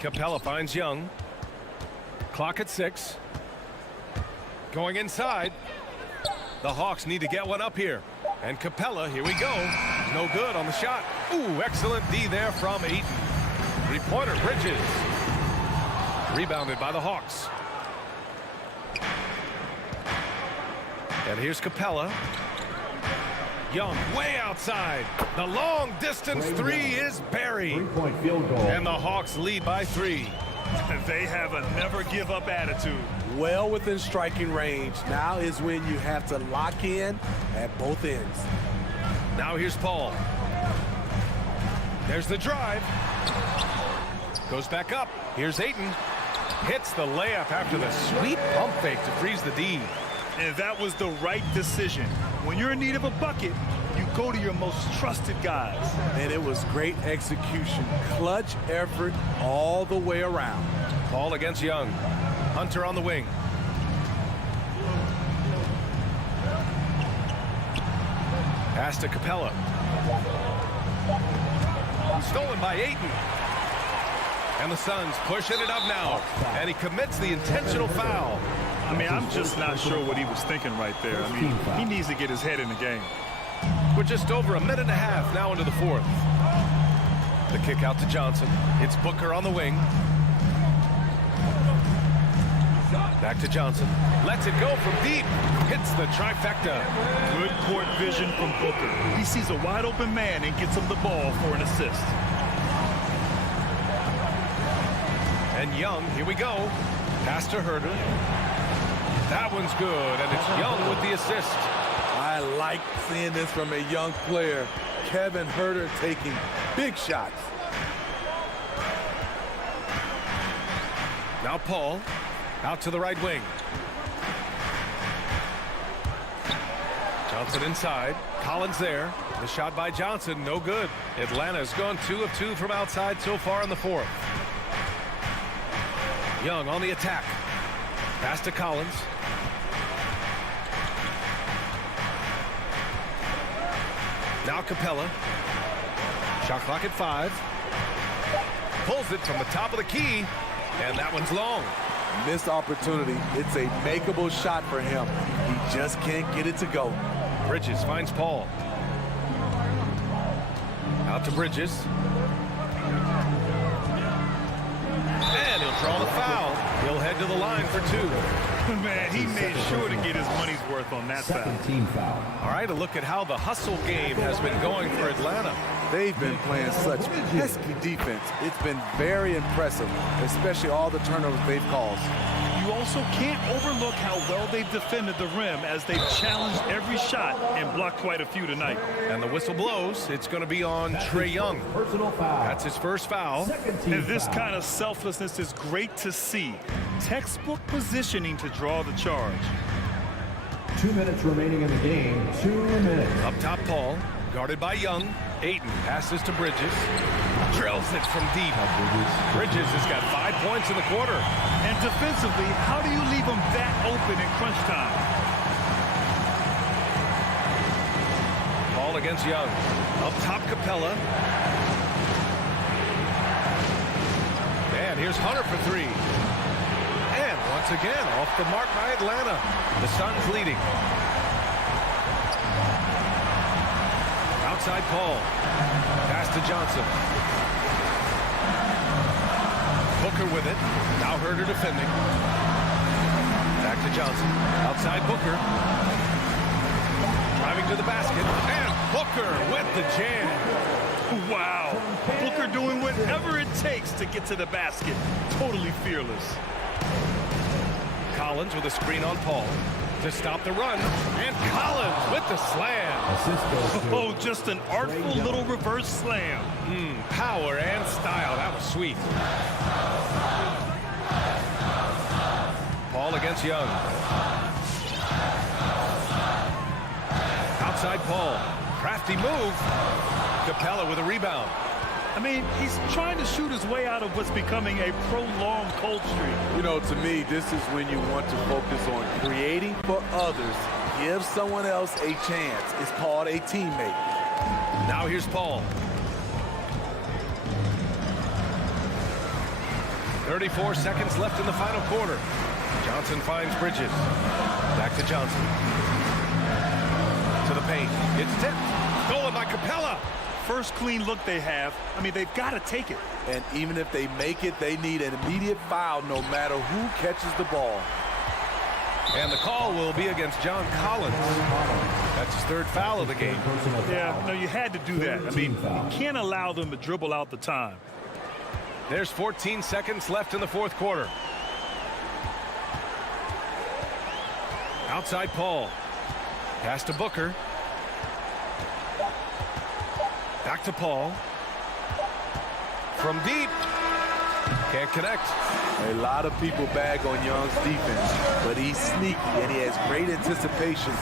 Capella finds Young. Clock at 6. Going inside. The Hawks need to get one up here. And Capella, here we go. No good on the shot. Ooh, excellent D there from Ayton. Three-pointer Bridges. Rebounded by the Hawks. And here's Capella. Young way outside. The long distance 3 is buried. 3-point field goal. And the Hawks lead by 3. They have a never-give-up attitude. Well within striking range. Now is when you have to lock in at both ends. Now here's Paul. There's the drive. Goes back up. Here's Ayton. Hits the layup after the sweet pump fake to freeze the D. And that was the right decision. When you're in need of a bucket, you go to your most trusted guys. And it was great execution. Clutch effort all the way around. Paul against Young. Hunter on the wing. Pass to Capella. Stolen by Ayton. And the Suns pushing it up now. And he commits the intentional foul. I mean, I'm just not sure what he was thinking right there. I mean, he needs to get his head in the game. We're just over a minute and a half now into the fourth. The kick out to Johnson. It's Booker on the wing. Back to Johnson. Lets it go from deep. Hits the trifecta. Good court vision from Booker. He sees a wide open man and gets him the ball for an assist. And Young, here we go. Pass to Herter. That one's good, and it's Young with the assist. I like seeing this from a young player. Kevin Herter taking big shots. Now Paul, out to the right wing. Johnson inside. Collins there. The shot by Johnson, no good. Atlanta's gone 2 of 2 from outside so far in the fourth. Young on the attack. Pass to Collins. Now Capella. Shot clock at 5. Pulls it from the top of the key. And that one's long. Missed opportunity. It's a makeable shot for him. He just can't get it to go. Bridges finds Paul. Out to Bridges. And he'll draw the foul. He'll head to the line for 2. Man, he made sure to get his money's worth on that foul. Team foul. All right, a look at how the hustle game has been going for Atlanta. They've been playing such pesky defense. It's been very impressive, especially all the turnovers they've caused. You also can't overlook how well they've defended the rim as they've challenged every shot and blocked quite a few tonight. And the whistle blows. It's going to be on Trae Young. Personal foul. That's his first foul. And this kind of selflessness is great to see. Textbook positioning to draw the charge. 2 minutes remaining in the game. 2 minutes. Up top, Paul. Guarded by Young. Ayton passes to Bridges. Drills it from deep. Bridges has got 5 points in the quarter. And defensively, how do you leave them that open in crunch time? Paul against Young. Up top, Capella. And here's Hunter for 3. And once again, off the mark by Atlanta. The Suns leading. Outside Paul. Pass to Johnson. Booker with it. Now Herter defending. Back to Johnson. Outside Booker. Driving to the basket. And Booker with the jam. Wow. Booker doing whatever it takes to get to the basket. Totally fearless. Collins with a screen on Paul to stop the run. And Collins with the slam. Assist goes to Oh, just an artful little reverse slam. Power and style. That was sweet. Paul against Young. Outside Paul. Crafty move. Capella with a rebound. I mean, he's trying to shoot his way out of what's becoming a prolonged cold streak. You know, to me, this is when you want to focus on creating for others. Give someone else a chance. It's called a teammate. Now here's Paul. 34 seconds left in the final quarter. Johnson finds Bridges. Back to Johnson. To the paint. It's tipped. Stolen by Capella. First clean look they have. I mean, they've got to take it. And even if they make it, they need an immediate foul no matter who catches the ball. And the call will be against John Collins. That's his 3rd foul of the game. Yeah, no, you had to do that. I mean, you can't allow them to dribble out the time. There's 14 seconds left in the fourth quarter. Outside Paul. Pass to Booker. Back to Paul. From deep. Can't connect. A lot of people bag on Young's defense, but he's sneaky and he has great anticipation.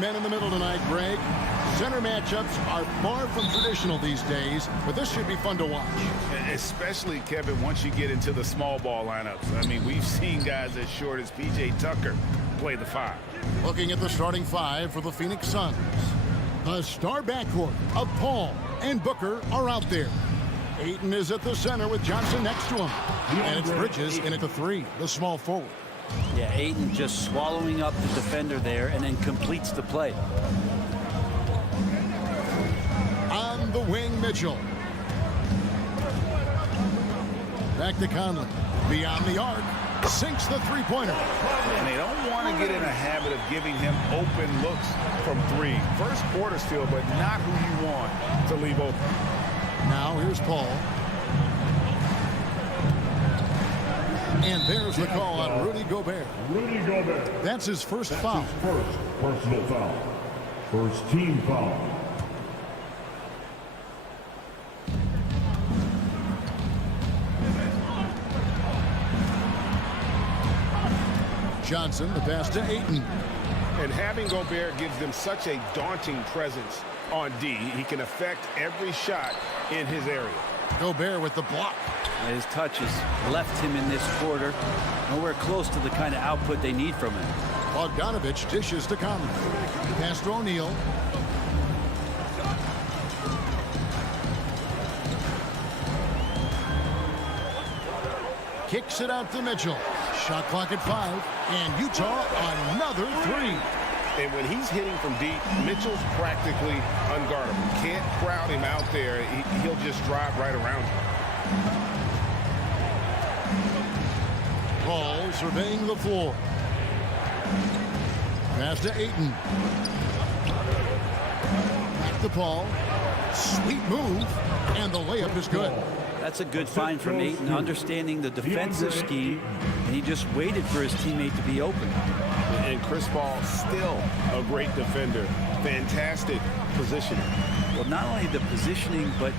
men in the middle tonight, Greg. Center matchups are far from traditional these days, but this should be fun to watch. Especially, Kevin, once you get into the small ball lineups. I mean, we've seen guys as short as P.J. Tucker play the 5. Looking at the starting 5 for the Phoenix Suns. The star backcourt of Paul and Booker are out there. Ayton is at the center with Johnson next to him. And it's Bridges in at the 3, the small forward. Yeah, Ayton just swallowing up the defender there and then completes the play. On the wing, Mitchell. Back to Conley. Beyond the arc. Sinks the three-pointer. And they don't want to get in a habit of giving him open looks from 3. First quarter still, but not who you want to leave open. Now here's Paul. And there's the call on Rudy Gobert. Rudy Gobert. That's his first That's foul. his first personal foul. First team foul. Johnson, the pass to Ayton. And having Gobert gives them such a daunting presence on D. He can affect every shot in his area. Gobert with the block. His touches left him in this quarter. Nowhere close to the kind of output they need from him. Bogdanovich dishes to Conley. Pass to O'Neal. Kicks it out to Mitchell. Shot clock at 5. And Utah another 3. And when he's hitting from deep, Mitchell's practically unguardable. Can't crowd him out there. He'll just drive right around him. Paul surveying the floor. Pass to Ayton. Back to Paul. Sweet move. And the layup is good. That's a good find from Ayton, understanding the defensive scheme, and he just waited for his teammate to be open. And Chris Paul, still a great defender. Fantastic positioning. Well, not only the positioning, but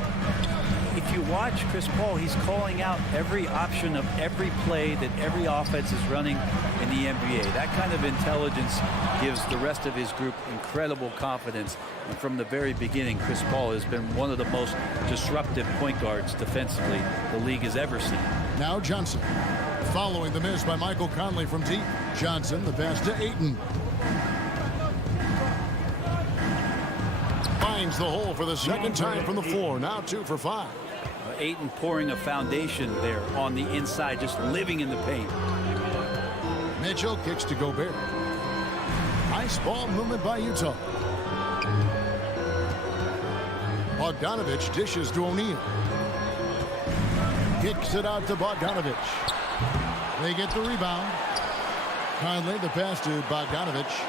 if you watch Chris Paul, he's calling out every option of every play that every offense is running in the NBA. That kind of intelligence gives the rest of his group incredible confidence. And from the very beginning, Chris Paul has been one of the most disruptive point guards defensively the league has ever seen. Now Johnson. Following the miss by Michael Conley from deep. Johnson, the pass to Ayton. Finds the hole for the second time from the floor. Now 2 for 5. Ayton pouring a foundation there on the inside, just living in the paint. Mitchell kicks to Gobert. Nice ball movement by Utah. Bogdanovich dishes to O'Neal. Kicks it out to Bogdanovich. They get the rebound. Conley, the pass to Bogdanovich.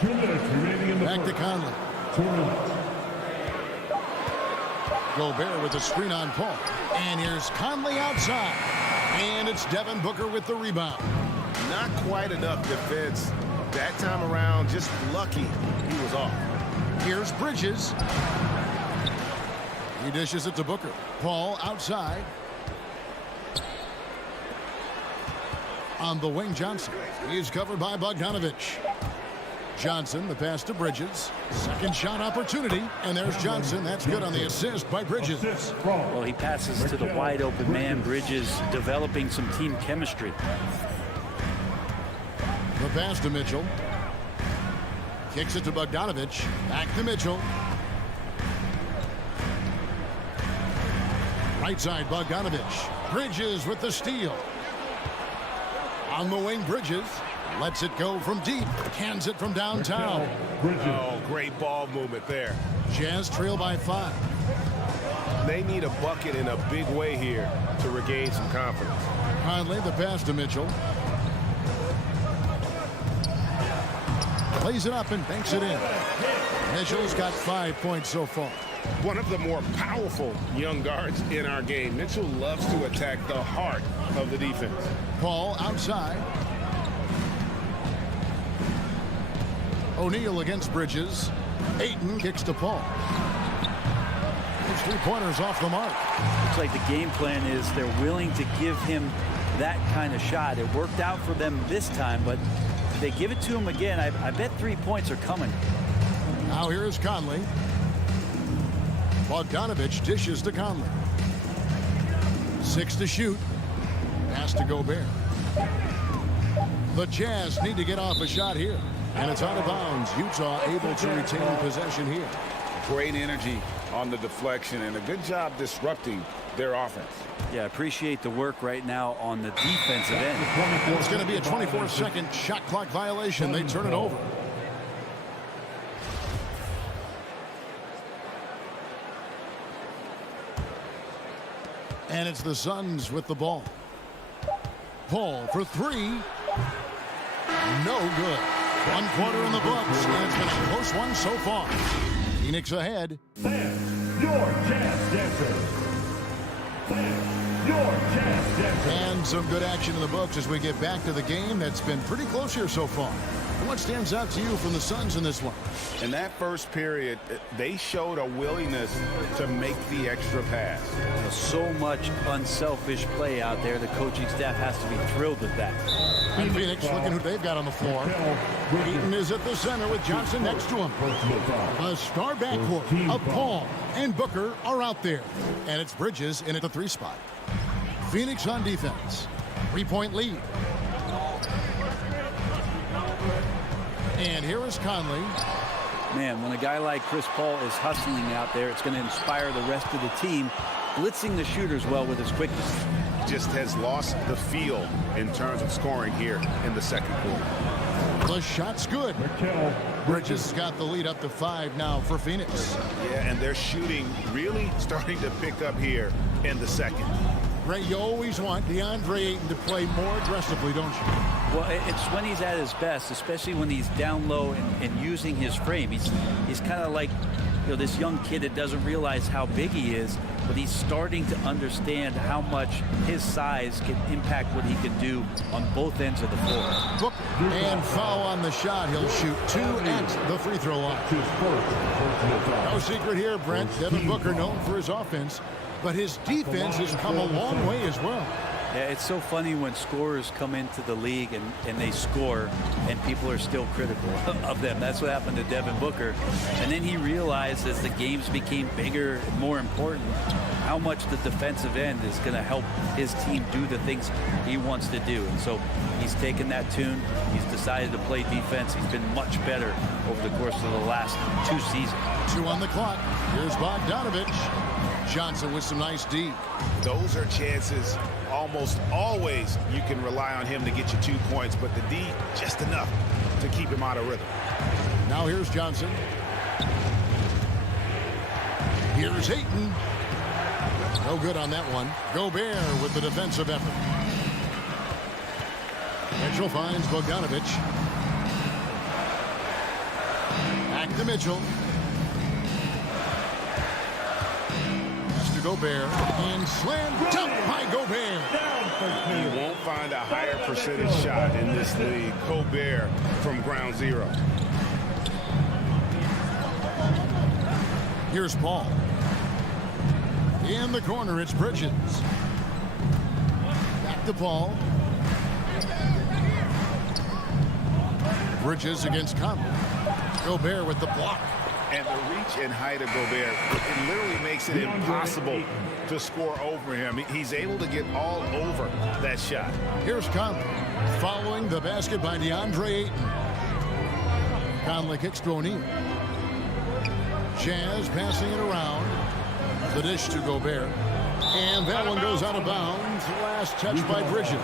2 minutes remaining in the Back to Conley. 2 minutes. Gobert with a screen on Paul. And here's Conley outside. And it's Devin Booker with the rebound. Not quite enough defense that time around. Just lucky he was off. Here's Bridges. He dishes it to Booker. Paul outside. On the wing, Johnson. He's covered by Bogdanovich. Johnson, the pass to Bridges. Second shot opportunity. And there's Johnson. That's good on the assist by Bridges. Well, he passes to the wide open man. Bridges developing some team chemistry. The pass to Mitchell. Kicks it to Bogdanovich. Back to Mitchell. Right side, Bogdanovich. Bridges with the steal. On the wing, Bridges. Lets it go from deep. Hands it from downtown. Oh, great ball movement there. Jazz trail by 5. They need a bucket in a big way here to regain some confidence. Conley, the pass to Mitchell. Plays it up and banks it in. Mitchell's got 5 points so far. One of the more powerful young guards in our game. Mitchell loves to attack the heart of the defense. Paul outside. O'Neal against Bridges. Ayton kicks to Paul. His 3-pointers off the mark. Looks like the game plan is they're willing to give him that kind of shot. It worked out for them this time, but they give it to him again, I bet 3 points are coming. Now here is Conley. Bogdanovich dishes to Conley. 6 to shoot. Pass to Gobert. The Jazz need to get off a shot here. And it's out of bounds. Utah able to retain possession here. Great energy on the deflection and a good job disrupting their offense. Yeah, appreciate the work right now on the defensive end. It's going to be a 24-second shot clock violation. They turn it over. And it's the Suns with the ball. Paul for 3. No good. 1 quarter in the books, and it's been a close one so far. Phoenix ahead. Your chance, Denver. Your chance, Denver. And some good action in the books as we get back to the game that's been pretty close here so far. What stands out to you from the Suns in this one? In that first period, they showed a willingness to make the extra pass. So much unselfish play out there. The coaching staff has to be thrilled with that. And Phoenix, looking who they've got on the floor. Ayton is at the center with Johnson next to him. A star backcourt of Paul and Booker are out there. And it's Bridges in at the 3 spot. Phoenix on defense. 3-point lead. And here is Conley. Man, when a guy like Chris Paul is hustling out there, it's going to inspire the rest of the team, blitzing the shooters well with his quickness. Just has lost the feel in terms of scoring here in the second quarter. The shot's good. Bridges has got the lead up to 5 now for Phoenix. Yeah, and their shooting really starting to pick up here in the second. Ray, you always want DeAndre Ayton to play more aggressively, don't you? Well, it's when he's at his best, especially when he's down low and using his frame. He's kind of like, you know, this young kid that doesn't realize how big he is, but he's starting to understand how much his size can impact what he can do on both ends of the floor. Book and foul on the shot. He'll shoot 2 at the free throw line. No secret here, Brent. Devin Booker known for his offense, but his defense has come a long way as well. Yeah, it's so funny when scorers come into the league and they score and people are still critical of them. That's what happened to Devin Booker. And then he realized as the games became bigger and more important, how much the defensive end is going to help his team do the things he wants to do. And so he's taken that tune. He's decided to play defense. He's been much better over the course of the last 2 seasons. 2 on the clock. Here's Bogdanovich. Johnson with some nice D. Those are chances almost always you can rely on him to get you 2 points, but the D just enough to keep him out of rhythm. Now here's Johnson. Here's Ayton. No good on that one. Gobert with the defensive effort. Mitchell finds Bogdanovich. Back to Mitchell. Gobert and slammed up by Gobert. You won't find a higher percentage shot in this league. Gobert from ground zero. Here's Paul. In the corner, it's Bridges. Back to Paul. Bridges against Conley. Gobert with the block. And the reach and height of Gobert, it literally makes it impossible to score over him. He's able to get all over that shot. Here's Conley following the basket by DeAndre Ayton. Conley kicks to O'Neal. Jazz passing it around. The dish to Gobert. And that one goes out of bounds. Last touch by Bridges.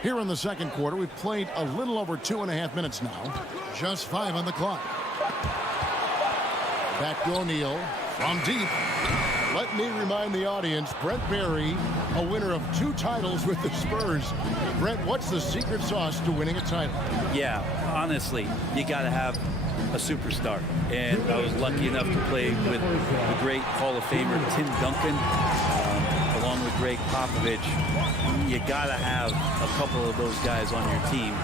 Here in the second quarter, we've played a little over 2.5 minutes now. Just 5 on the clock. Back to O'Neal from deep. Let me remind the audience, Brent Barry, a winner of 2 titles with the Spurs. Brent, what's the secret sauce to winning a title? Yeah, honestly, you got to have a superstar. And I was lucky enough to play with the great Hall of Famer Tim Duncan, along with Greg Popovich, you got to have a couple of those guys on your team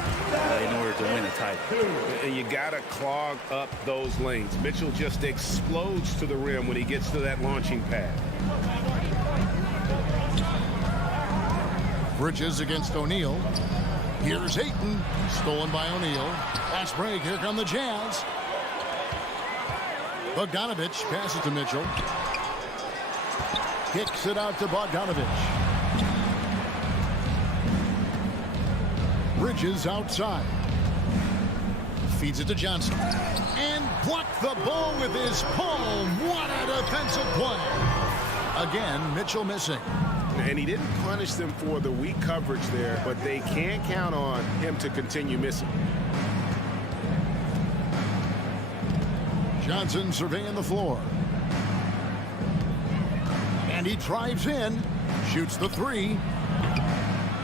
in order to win a title. You got to clog up those lanes. Mitchell just explodes to the rim when he gets to that launching pad. Bridges against O'Neal. Here's Ayton. Stolen by O'Neal. Fast break. Here come the Jazz. Bogdanovich passes to Mitchell. Kicks it out to Bogdanovich. Bridges outside. Feeds it to Johnson. And blocked the ball with his palm. What a defensive play. Again, Mitchell missing. And he didn't punish them for the weak coverage there, but they can't count on him to continue missing. Johnson surveying the floor. And he drives in, shoots the three.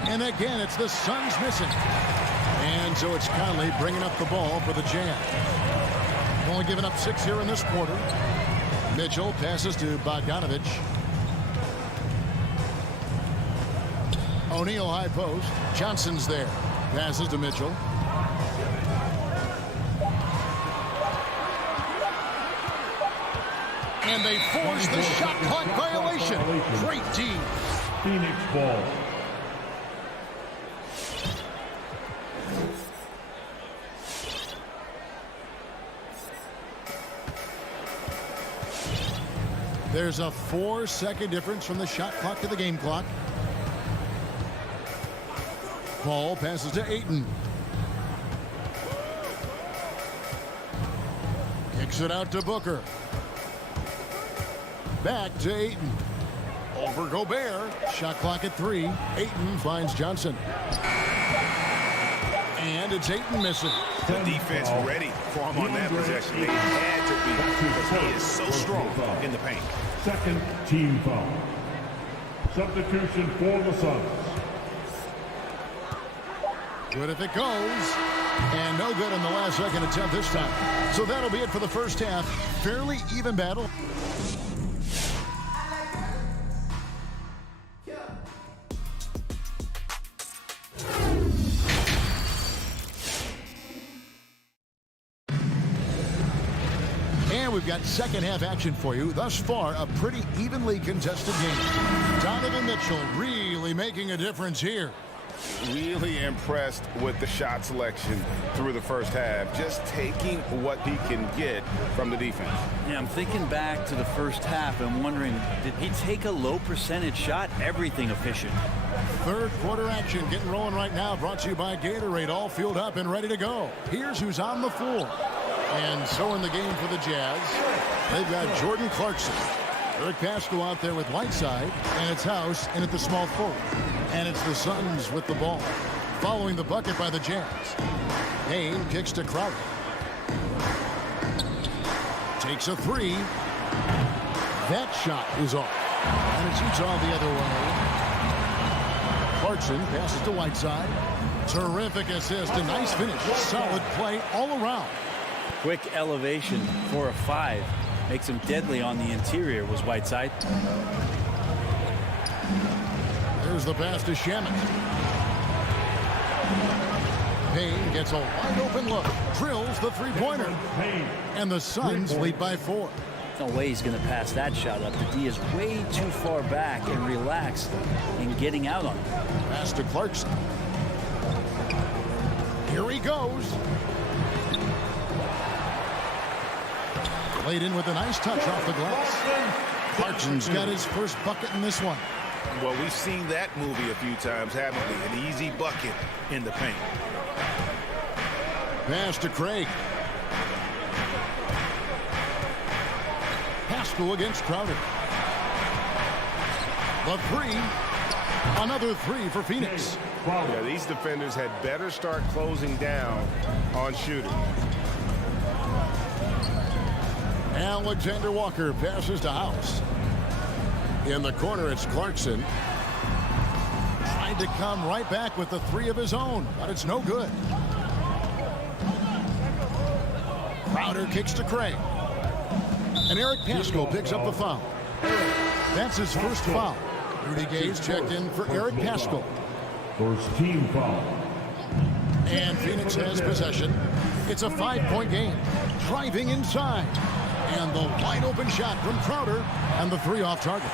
And again, it's the Suns missing. And so it's Conley bringing up the ball for the Jazz. Only giving up 6 here in this quarter. Mitchell passes to Bogdanovich. O'Neal high post. Johnson's there. Passes to Mitchell. And they force the shot clock violation. Great team. Phoenix ball. There's a 4-second difference from the shot clock to the game clock. Ball passes to Ayton. Kicks it out to Booker. Back to Ayton. Over Gobert. Shot clock at 3. Ayton finds Johnson. And it's Ayton missing. The defense ready for him on that possession. They had to be because he is so strong in the paint. Second team foul. Substitution for the Suns. Good if it goes. And no good in the last second attempt this time. So that'll be it for the first half. Fairly even battle. And we've got second half action for you. Thus far, a pretty evenly contested game. Donovan Mitchell really making a difference here. Really impressed with the shot selection through the first half. Just taking what he can get from the defense. Yeah, I'm thinking back to the first half and wondering, did he take a low percentage shot? Everything efficient. Third quarter action getting rolling right now. Brought to you by Gatorade. All fueled up and ready to go. Here's who's on the floor. And so in the game for the Jazz, they've got Jordan Clarkson. Eric Pascal out there with Whiteside, and it's House in at the small forward. And it's the Suns with the ball. Following the bucket by the Jazz. Payne kicks to Crowder. Takes a three. That shot is off. And it's Utah the other way. Clarkson passes to Whiteside. Terrific assist. A nice finish. Solid play all around. Quick elevation for a 5. Makes him deadly on the interior was Whiteside. There's the pass to Shamet. Payne gets a wide open look. Drills the three-pointer. And the Suns lead by 4. No way he's going to pass that shot up. The D is way too far back and relaxed in getting out on it. Pass to Clarkson. Here he goes. Laid in with a nice touch off the glass. Clarkson's got his first bucket in this one. Well, we've seen that movie a few times, haven't we? An easy bucket in the paint. Pass to Craig. Pascal against Crowder. The three. Another three for Phoenix. Yeah, these defenders had better start closing down on shooting. Alexander Walker passes to House. In the corner, it's Clarkson. Tried to come right back with the three of his own, but it's no good. Crowder kicks to Craig. And Eric Pascal picks up the foul. That's his first foul. Rudy Gay's checked in for Eric Paschal. First team foul. And Phoenix has possession. It's a 5-point game. Driving inside. And the wide open shot from Crowder. And the 3 off target.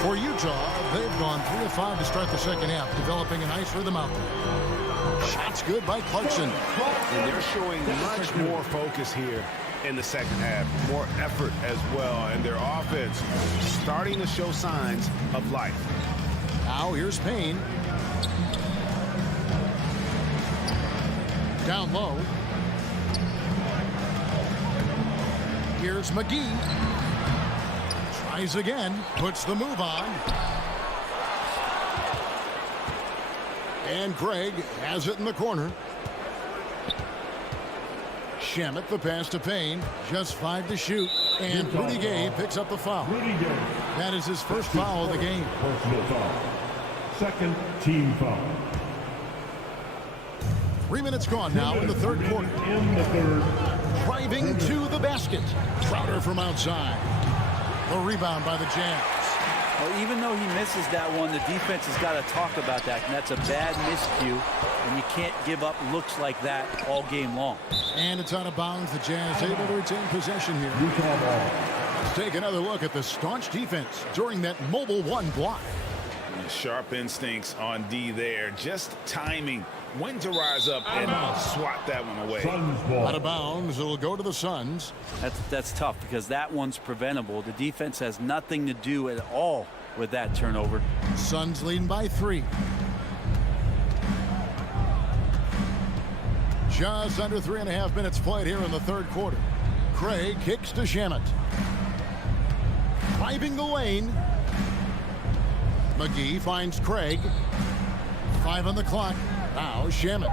For Utah, they've gone 3 of 5 to start the second half, developing a nice rhythm out there. Shots good by Clarkson. And they're showing much more focus here in the second half. More effort as well. And their offense starting to show signs of life. Now here's Payne. Down low. Here's McGee. Tries again. Puts the move on. And Craig has it in the corner. Shamet the pass to Payne. Just 5 to shoot. And Rudy Gay picks up the foul. That is his first foul of the game. Personal foul. Second team foul. 3 minutes gone now in the third quarter. In the third. Driving to the basket. Crowder from outside. The rebound by the Jazz. Well, even though he misses that one, the defense has got to talk about that. And that's a bad miscue. And you can't give up looks like that all game long. And it's out of bounds. The Jazz able to retain possession here. Let's take another look at the staunch defense during that mobile 1 block. Sharp instincts on D there. Just timing when to rise up and swat that one away. Out of bounds. It'll go to the Suns. That's tough because that one's preventable. The defense has nothing to do at all with that turnover. Suns leading by 3. Just under 3.5 minutes played here in the third quarter. Craig kicks to Shamet. Driving the lane. McGee finds Craig. 5 on the clock. Now Shamet.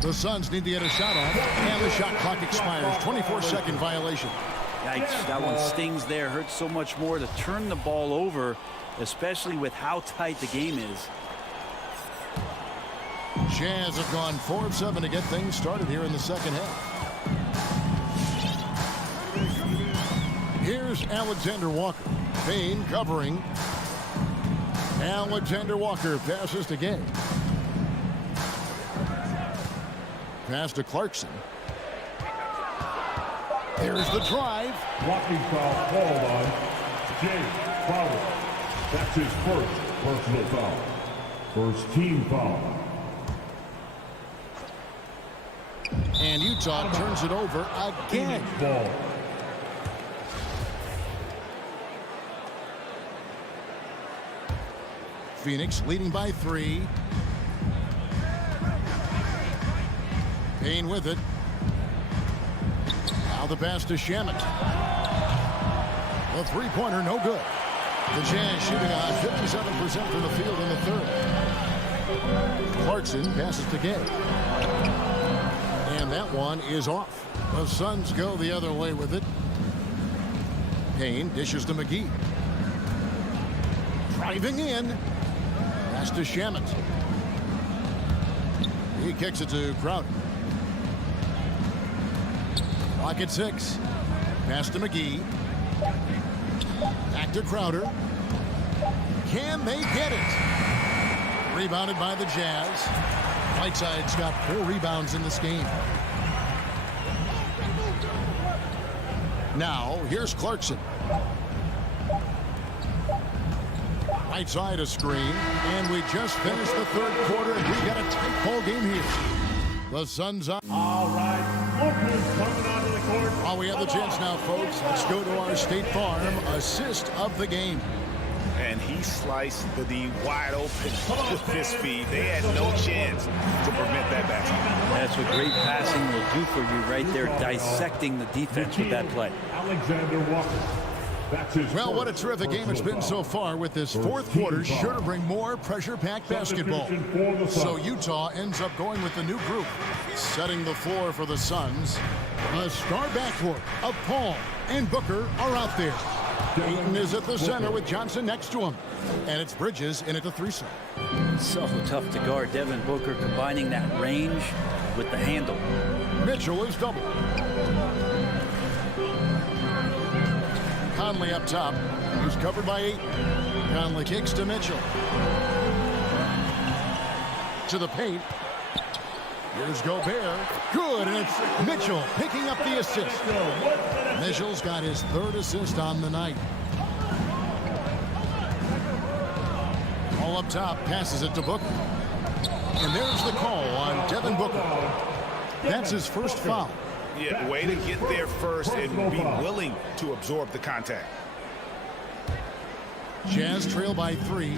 The Suns need to get a shot off, and the shot clock expires. 24-second violation. Yikes, that one stings there. Hurts so much more to turn the ball over, especially with how tight the game is. Jazz have gone 4 of 7 to get things started here in the second half. Here's Alexander Walker. Payne covering. Alexander Walker passes to Gay. Pass to Clarkson. There's the drive. Blocking foul called on Jay Crowder. That's his first personal foul. First team foul. And Utah turns it over again. Ball. Phoenix leading by 3. Payne with it. Now the pass to Shamet. The 3-pointer no good. The Jazz shooting on 57% from the field in the third. Clarkson passes to Gay. And that one is off. The Suns go the other way with it. Payne dishes to McGee. Driving in. Pass to Shamet. He kicks it to Crowder. Clock at 6. Pass to McGee. Back to Crowder. Can they get it? Rebounded by the Jazz. Whiteside's got 4 rebounds in this game. Now, here's Clarkson. Right side a screen, and we just finished the third quarter, and we got a tight ball game here. The Suns up. All right, Lucas coming onto the court. While we have the chance now, folks, let's go to our State Farm assist of the game. And he sliced the D wide open with his feet. They had no chance to prevent that basket. That's what great passing will do for you right there, dissecting the defense with that play. Alexander Walker. That's his Well, what a terrific game it's been so far, with this fourth quarter sure to bring more pressure-packed basketball. So Utah ends up going with the new group, setting the floor for the Suns. The star backcourt of Paul and Booker are out there. Ayton is at the center with Johnson next to him. And it's Bridges in at the 3 side. So tough to guard. Devin Booker combining that range with the handle. Mitchell is double. Conley up top. He's covered by 8. Conley kicks to Mitchell. To the paint. Here's Gobert. Good, and it's Mitchell picking up the assist. Mitchell's got his 3rd assist on the night. All up top, passes it to Booker. And there's the call on Devin Booker. That's his first foul. Yeah, way to get there first and be willing to absorb the contact. Jazz trail by 3.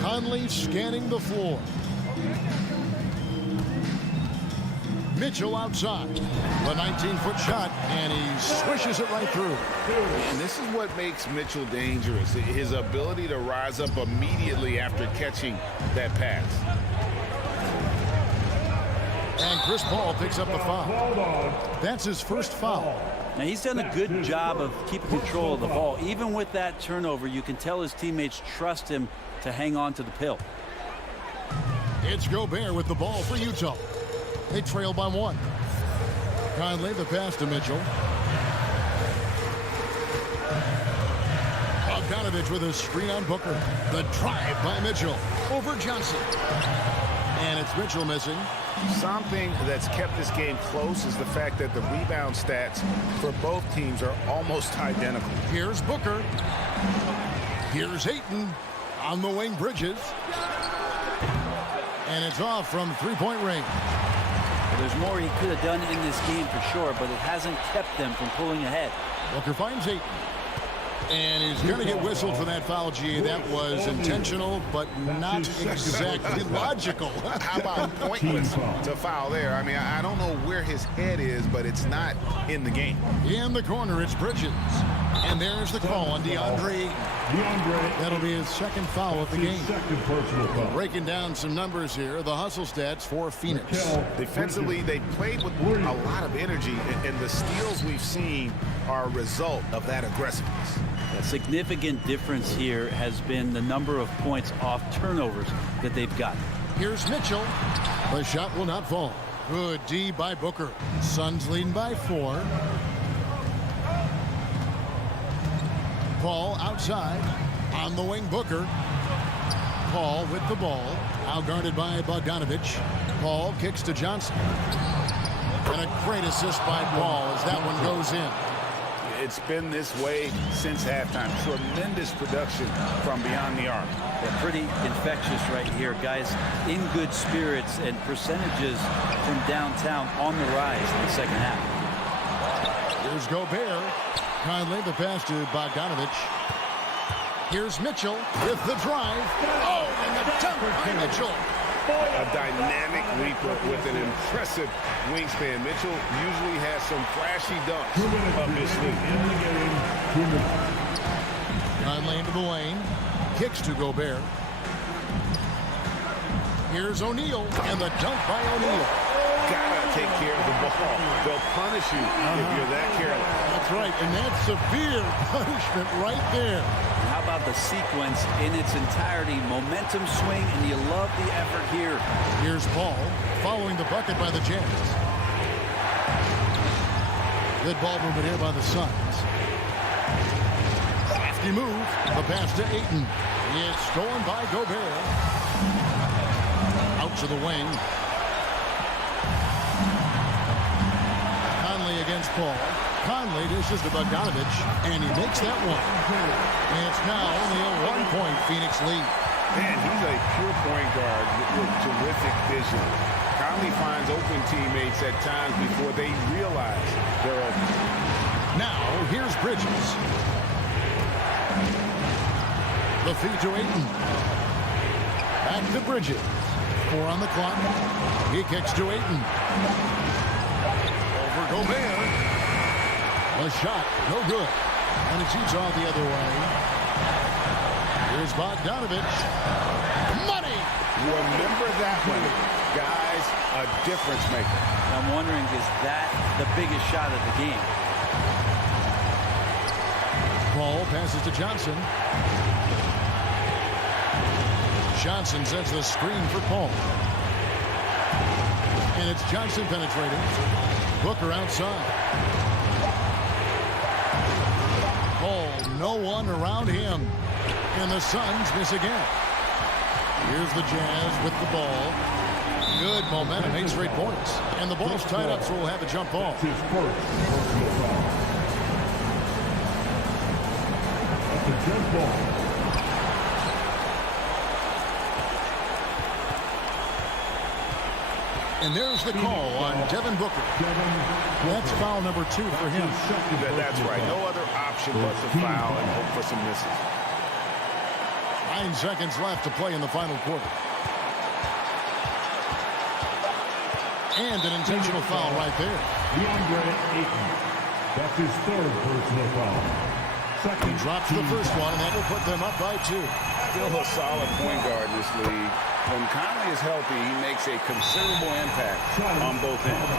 Conley scanning the floor. Mitchell outside. The 19-foot shot, and he swishes it right through. And this is what makes Mitchell dangerous, his ability to rise up immediately after catching that pass. And Chris Paul picks up the foul. That's his first foul. Now, he's done a good job of keeping control of the ball. Even with that turnover, you can tell his teammates trust him to hang on to the pill. It's Gobert with the ball for Utah. They trail by 1. Conley the pass to Mitchell. Bogdanovich with a screen on Booker. The drive by Mitchell over Johnson. And it's Mitchell missing. Something that's kept this game close is the fact that the rebound stats for both teams are almost identical. Here's Booker. Here's Ayton on the wing. Bridges. And it's off from 3-point range. There's more he could have done in this game for sure, but it hasn't kept them from pulling ahead. Booker finds Ayton. And he's going to get whistled for that foul, G. That was intentional, but not exactly logical. How about pointless to foul there? I mean, I don't know where his head is, but it's not in the game. In the corner, it's Bridges. And there's the call on DeAndre. That'll be his 2nd foul of the game. Breaking down some numbers here, the hustle stats for Phoenix. Defensively, they played with a lot of energy, and the steals we've seen are a result of that aggressiveness. A significant difference here has been the number of points off turnovers that they've got. Here's Mitchell. The shot will not fall. Good D by Booker. Suns leading by 4. Paul outside. On the wing, Booker. Paul with the ball. Out guarded by Bogdanovich. Paul kicks to Johnson. And a great assist by Paul as that one goes in. It's been this way since halftime. Tremendous production from beyond the arc. They're pretty infectious right here. Guys in good spirits and percentages from downtown on the rise in the second half. Here's Gobert. Conley the pass to Bogdanovich. Here's Mitchell with the drive. Oh, and the dunk by Mitchell. A dynamic leaper with an impressive wingspan. Mitchell usually has some flashy dunks up his sleeve. Conley into the lane. Kicks to Gobert. Here's O'Neal, and the dunk by O'Neal. Gotta take care of the ball. They'll punish you if you're that careless. That's right, and that's severe punishment right there. How about the sequence in its entirety? Momentum swing, and you love the effort here. Here's Paul following the bucket by the Jazz. Good ball movement here by the Suns. Crafty move. The pass to Ayton. It's stolen by Gobert. Out to the wing. Conley against Paul. Conley dishes to Bogdanovich, and he makes that one. And it's now only a 1-point Phoenix lead. Man, he's a pure point guard with terrific vision. Conley finds open teammates at times before they realize they're open. Now, here's Bridges. The feed to Ayton. Back to Bridges. 4 on the clock. He kicks to Ayton. Over Gobert. A shot, no good. And it's Utah the other way. Here's Bogdanovich. Money! Remember that one. Guys, a difference maker. I'm wondering, is that the biggest shot of the game? Paul passes to Johnson. Johnson sets the screen for Paul. And it's Johnson penetrating. Booker outside. no one around him. And the Suns miss again. Here's the Jazz with the ball. Good momentum, 8 straight points. And the ball's tied up, so we'll have a jump ball. His first personal foul. That's a jump ball. And there's the call on Devin Booker. That's foul number 2 for him. That's right. No other option but to foul and hope for some misses. 9 seconds left to play in the final quarter. And an intentional foul right there. DeAndre Ayton. That's his third personal foul. He drops the first one, and that will put them up by 2. Still a solid point guard in this league. When Conley is healthy, he makes a considerable impact on both ends.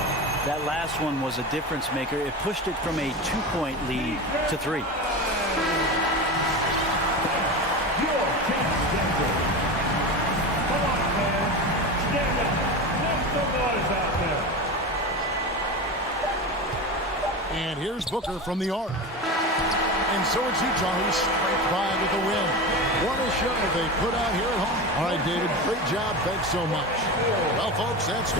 That last one was a difference maker. It pushed it from a 2-point lead to 3. Your chance, Denver. Come on, man. Stand up. Make some noise out there. And here's Booker from the arc. And so it's Utah who scraped by with the win. What a show they put out here at home. All right, David, great job. Thanks so much. Well, folks, that's...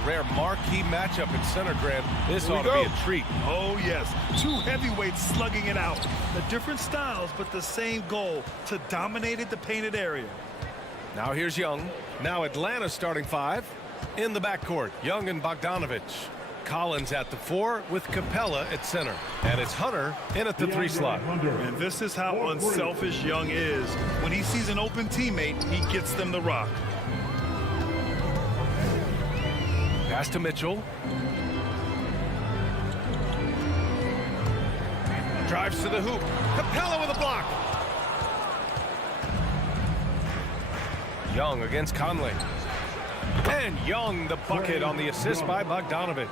a rare marquee matchup in center, Grant. This ought to be a treat. Oh, yes. Two heavyweights slugging it out. The different styles, but the same goal, to dominate the painted area. Now here's Young. Now Atlanta starting 5. In the backcourt, Young and Bogdanovich. Collins at the 4 with Capella at center. And it's Hunter in at the 3 slot. And this is how unselfish Young is. When he sees an open teammate, he gets them the rock. Pass to Mitchell. Drives to the hoop. Capella with a block. Young against Conley. And Young the bucket on the assist by Bogdanovich.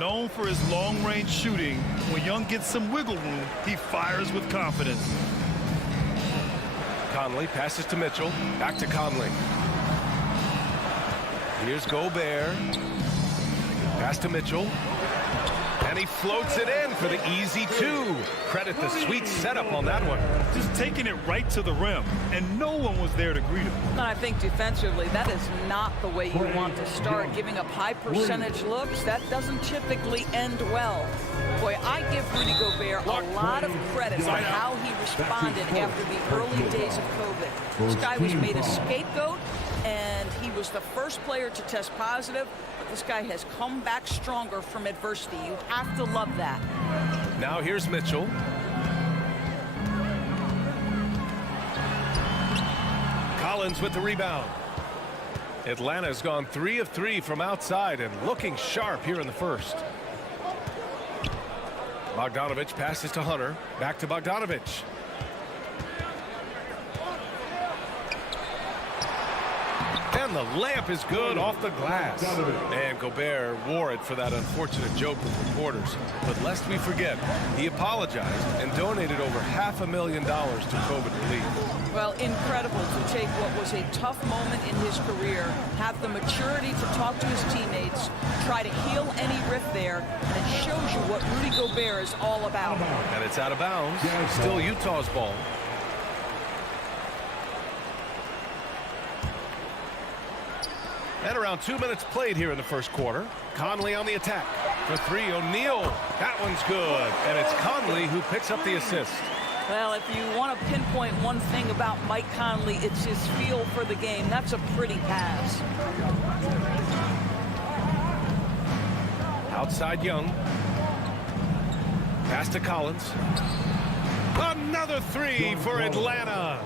Known for his long-range shooting, when Young gets some wiggle room, he fires with confidence. Conley passes to Mitchell. Back to Conley. Here's Gobert. Pass to Mitchell. And he floats it in for the easy 2. Credit the sweet setup on that one. Just taking it right to the rim, and no one was there to greet him. And I think defensively, that is not the way you want to start. Giving up high percentage looks, that doesn't typically end well. Boy, I give Rudy Gobert a lot of credit for how he responded after the early days of COVID. This guy was made a scapegoat, and he was the first player to test positive. But this guy has come back stronger from adversity. You have to love that. Now here's Mitchell. Collins with the rebound. Atlanta's gone 3 of 3 from outside and looking sharp here in the first. Bogdanovich passes to Hunter. Back to Bogdanovich. And the layup is good off the glass. And Gobert wore it for that unfortunate joke with reporters. But lest we forget, he apologized and donated over $500,000 to COVID relief. Well, incredible to take what was a tough moment in his career, have the maturity to talk to his teammates, try to heal any rift there, and it shows you what Rudy Gobert is all about. And it's out of bounds. Still Utah's ball. And around 2 minutes played here in the first quarter. Conley on the attack. For 3, O'Neal. That one's good. And it's Conley who picks up the assist. Well, if you want to pinpoint one thing about Mike Conley, it's his feel for the game. That's a pretty pass. Outside Young. Pass to Collins. Another 3 for Atlanta.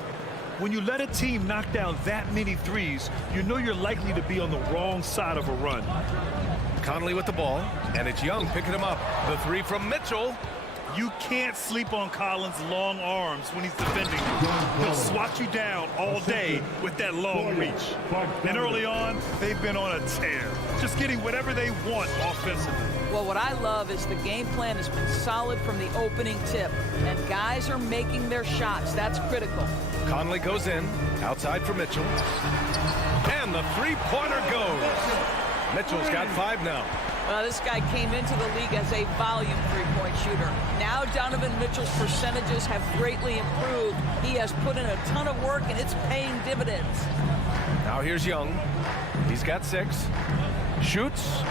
When you let a team knock down that many threes, you know you're likely to be on the wrong side of a run. Conley with the ball, and it's Young picking him up. The 3 from Mitchell. You can't sleep on Collins' long arms when he's defending you. He'll swat you down all day with that long reach. And early on, they've been on a tear, just getting whatever they want offensively. Well, what I love is the game plan has been solid from the opening tip, and guys are making their shots. That's critical. Conley goes in, outside for Mitchell. And the 3-pointer goes. Mitchell's got 5 now. Well, this guy came into the league as a volume three-point shooter. Now Donovan Mitchell's percentages have greatly improved. He has put in a ton of work, and it's paying dividends. Now here's Young. He's got 6. Shoots.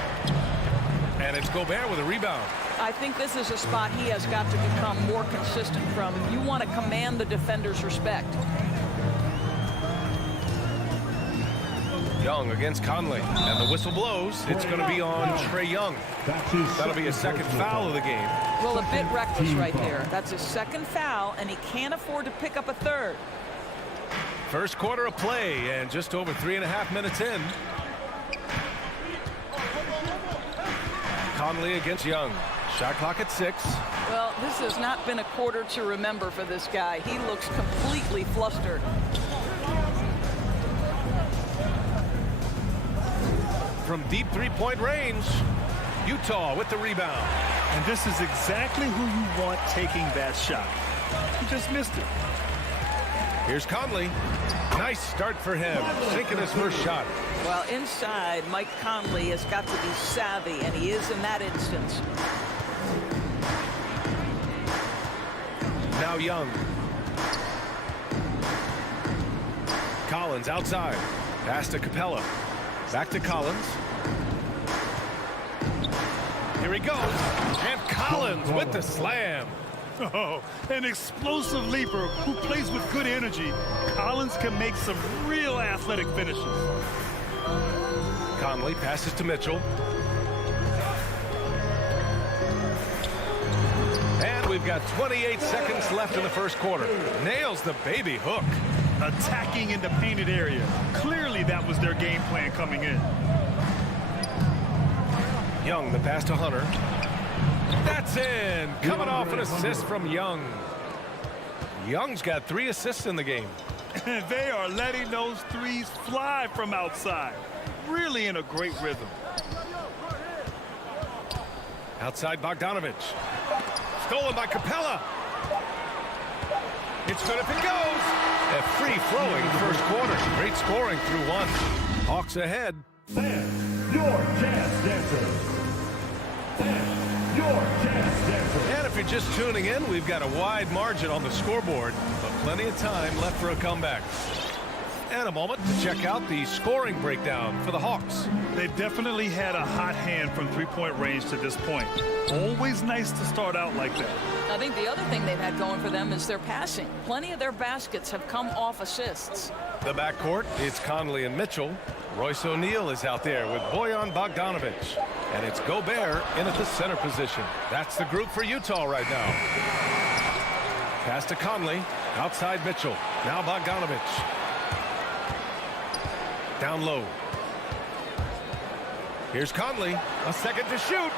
And it's Gobert with a rebound. I think this is a spot he has got to become more consistent from if you want to command the defender's respect. Young against Conley, and the whistle blows. It's going to be on Trae Young. That'll be his second foul of the game. Well, a bit reckless right there. That's his second foul, and he can't afford to pick up a third. First quarter of play, and just over 3.5 minutes in. Conley against Young. Shot clock at 6. Well, this has not been a quarter to remember for this guy. He looks completely flustered. From deep 3-point range, Utah with the rebound. And this is exactly who you want taking that shot. He just missed it. Here's Conley. Nice start for him, sinking his first shot. Well, inside, Mike Conley has got to be savvy, and he is in that instance. Now Young. Collins outside. Pass to Capella. Back to Collins. Here he goes. And Collins with the slam. Oh, an explosive leaper who plays with good energy. Collins can make some real athletic finishes. Conley passes to Mitchell. And we've got 28 seconds left in the first quarter. Nails the baby hook. Attacking in the painted area. Clearly that was their game plan coming in. Young, the pass to Hunter. That's in. Coming off an assist from Young. Young's got 3 assists in the game. They are letting those threes fly from outside. Really in a great rhythm. Outside Bogdanovich. Stolen by Capella. It's good if it goes. A free-flowing first quarter. Great scoring through 1. Hawks ahead. And your Jazz Dancer. And your Jazz Dancer. And if you're just tuning in, we've got a wide margin on the scoreboard, but plenty of time left for a comeback. And a moment to check out the scoring breakdown for the Hawks. They've definitely had a hot hand from three-point range to this point. Always nice to start out like that. I think the other thing they've had going for them is their passing. Plenty of their baskets have come off assists. The backcourt, it's Conley and Mitchell. Royce O'Neal is out there with Bojan Bogdanovich. And it's Gobert in at the center position. That's the group for Utah right now. Pass to Conley. Outside Mitchell. Now Bogdanovich. Down low. Here's Conley. A second to shoot.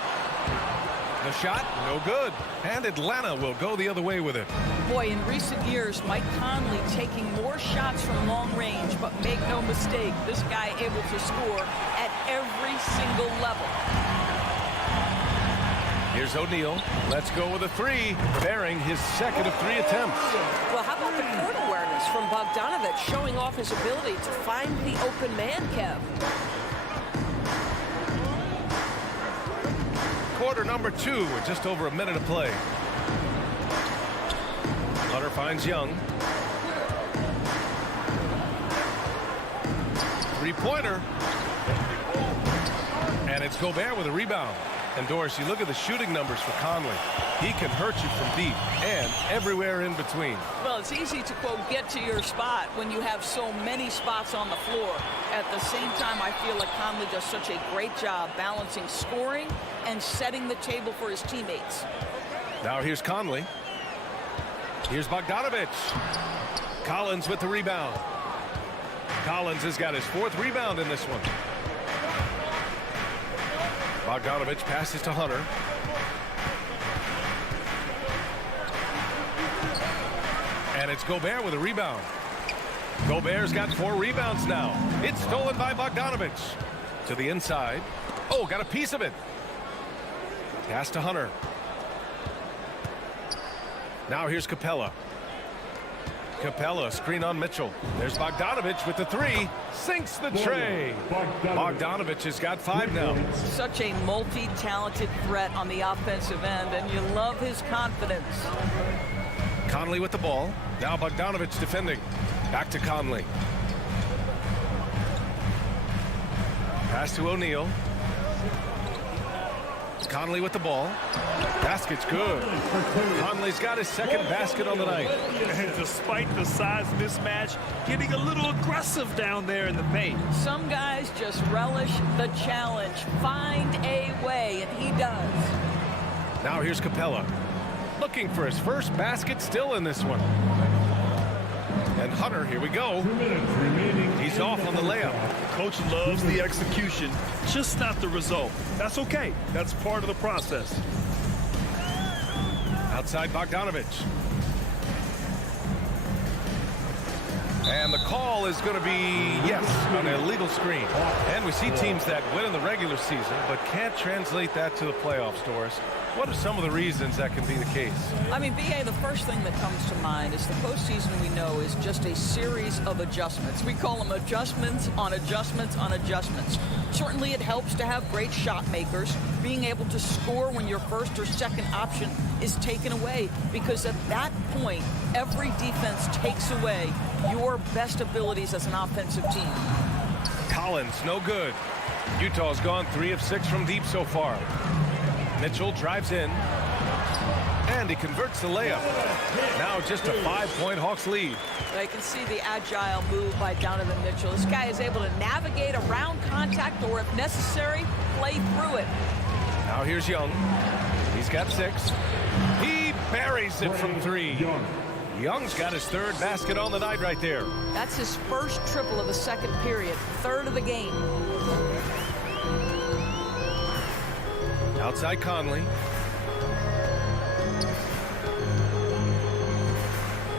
The shot, no good. And Atlanta will go the other way with it. Boy, in recent years, Mike Conley taking more shots from long range, but make no mistake, this guy able to score at every single level. Here's O'Neal. Let's go with a 3, bearing his second of 3 attempts. Well, how about the court awareness from Bogdanovich, showing off his ability to find the open man, Kev? Quarter number 2 with just over a minute of play. Hunter finds Young. 3-pointer. And it's Gobert with a rebound. And Doris, you look at the shooting numbers for Conley. He can hurt you from deep and everywhere in between. Well, it's easy to, quote, get to your spot when you have so many spots on the floor. At the same time, I feel like Conley does such a great job balancing scoring and setting the table for his teammates. Now here's Conley. Here's Bogdanovich. Collins with the rebound. Collins has got his 4th rebound in this one. Bogdanovich passes to Hunter. And it's Gobert with a rebound. Gobert's got 4 rebounds now. It's stolen by Bogdanovich. To the inside. Oh, got a piece of it. Pass to Hunter. Now here's Capella. Capella, screen on Mitchell. There's Bogdanovich with the 3. Sinks the tray. Bogdanovich has got 5 now. Such a multi-talented threat on the offensive end, and you love his confidence. Conley with the ball. Now Bogdanovich defending. Back to Conley. Pass to O'Neal. Conley with the ball. Basket's good. Conley's got his 2nd basket on the night. And despite the size mismatch, getting a little aggressive down there in the paint. Some guys just relish the challenge. Find a way, and he does. Now here's Capella. Looking for his first basket still in this one. And Hunter, here we go. He's off on the layup. Coach loves the execution, just not the result. That's okay. That's part of the process. Outside Bogdanovich. And the call is going to be, yes, an illegal screen. And we see teams that win in the regular season but can't translate that to the playoffs, Doris. What are some of the reasons that can be the case? I mean, BA, the first thing that comes to mind is the postseason, we know, is just a series of adjustments. We call them adjustments on adjustments on adjustments. Certainly it helps to have great shot makers, being able to score when your first or second option is taken away, because at that point, every defense takes away your best abilities as an offensive team. Collins, no good. Utah's gone 3 of 6 from deep so far. Mitchell drives in. And he converts the layup. Now just a 5-point Hawks lead. I can see the agile move by Donovan Mitchell. This guy is able to navigate around contact or, if necessary, play through it. Now here's Young. He's got 6. He buries it from 3. Young's got his 3rd basket on the night right there. That's his first triple of the second period, 3rd of the game. Outside Conley.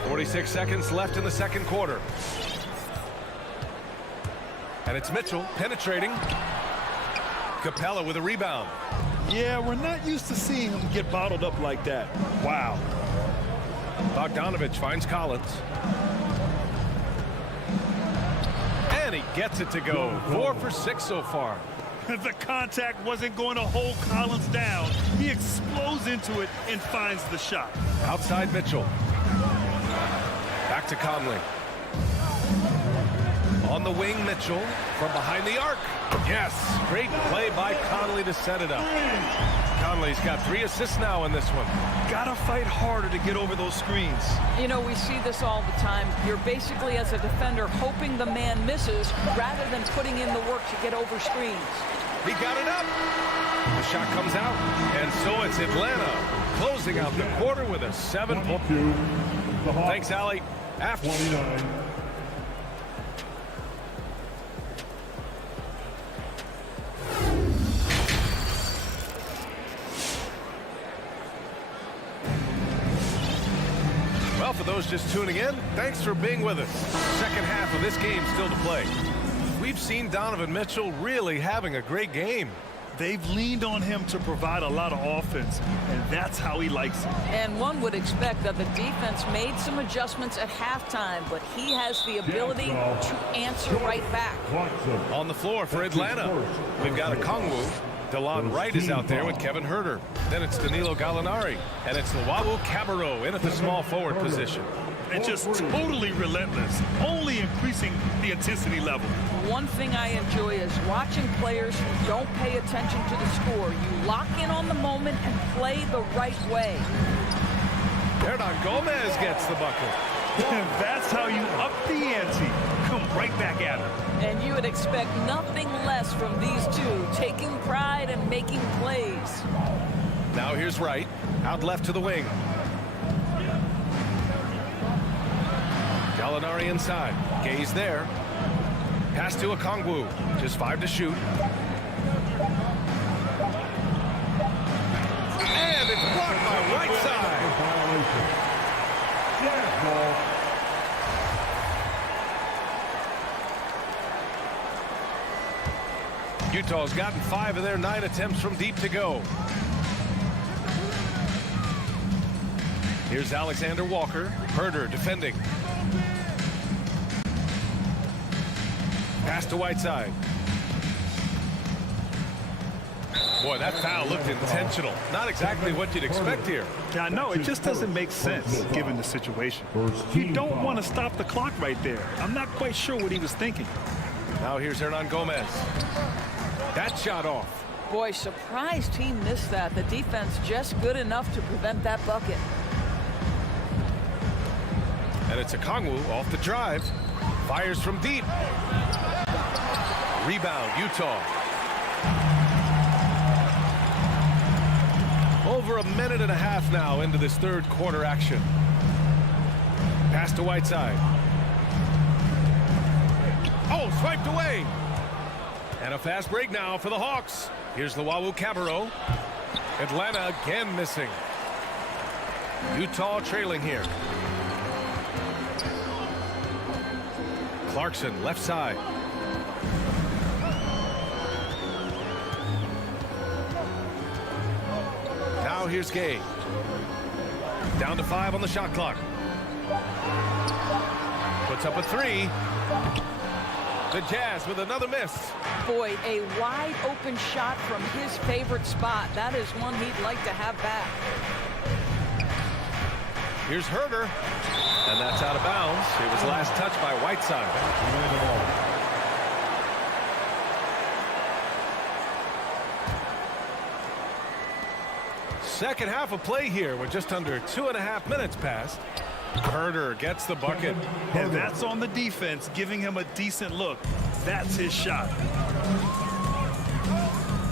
46 seconds left in the second quarter. And it's Mitchell penetrating. Capella with a rebound. Yeah, we're not used to seeing him get bottled up like that. Wow. Bogdanovich finds Collins. And he gets it to go. 4 for 6 so far. The contact wasn't going to hold Collins down. He explodes into it and finds the shot. Outside Mitchell. Back to Conley. On the wing, Mitchell from behind the arc. Yes, great play by Conley to set it up. Conley's got 3 assists now in this one. Gotta fight harder to get over those screens. You know, we see this all the time. You're basically, as a defender, hoping the man misses rather than putting in the work to get over screens. He got it up. The shot comes out, and so it's Atlanta closing out the quarter with a 7-point. Thanks, Allie. After 29. Well, for those just tuning in, thanks for being with us. Second half of this game still to play. We've seen Donovan Mitchell really having a great game. They've leaned on him to provide a lot of offense, and that's how he likes it. And one would expect that the defense made some adjustments at halftime, but he has the ability to answer right back. On the floor for Atlanta, we've got a Kongwu. DeLon Wright is out there with Kevin Huerter. Then it's Danilo Gallinari. And it's Luwawu Cabarrot in at the small forward position. And just totally relentless, only increasing the intensity level. One thing I enjoy is watching players who don't pay attention to the score. You lock in on the moment and play the right way. Hernan Gomez gets the bucket. And that's how you up the ante. Come right back at him. And you would expect nothing less from these two, taking pride and making plays. Now here's Wright, out left to the wing. Gallinari inside. Gay's there. Pass to Okongwu. Just 5 to shoot. And it's blocked by Whiteside. Utah's gotten 5 of their 9 attempts from deep to go. Here's Alexander Walker. Huerter defending. Pass to Whiteside. Boy, that foul looked intentional. Not exactly what you'd expect here. Yeah, I know. It just doesn't make sense given the situation. You don't want to stop the clock right there. I'm not quite sure what he was thinking. Now here's Hernan Gomez. That shot off. Boy, surprised he missed that. The defense just good enough to prevent that bucket. And it's Okongwu off the drive. Fires from deep. Rebound, Utah. Over a minute and a half now into this third quarter action. Pass to Whiteside. Oh, swiped away. And a fast break now for the Hawks. Here's Luwawu Cabarrot. Atlanta again missing. Utah trailing here. Clarkson left side. Now here's Gay. Down to 5 on the shot clock. Puts up a 3. The Jazz with another miss. Boy, a wide open shot from his favorite spot. That is one he'd like to have back. Here's Huerter. And that's out of bounds. It was last touched by Whiteside. Second half of play here. We're just under 2.5 minutes past. Herder gets the bucket. And that's on the defense, giving him a decent look. That's his shot.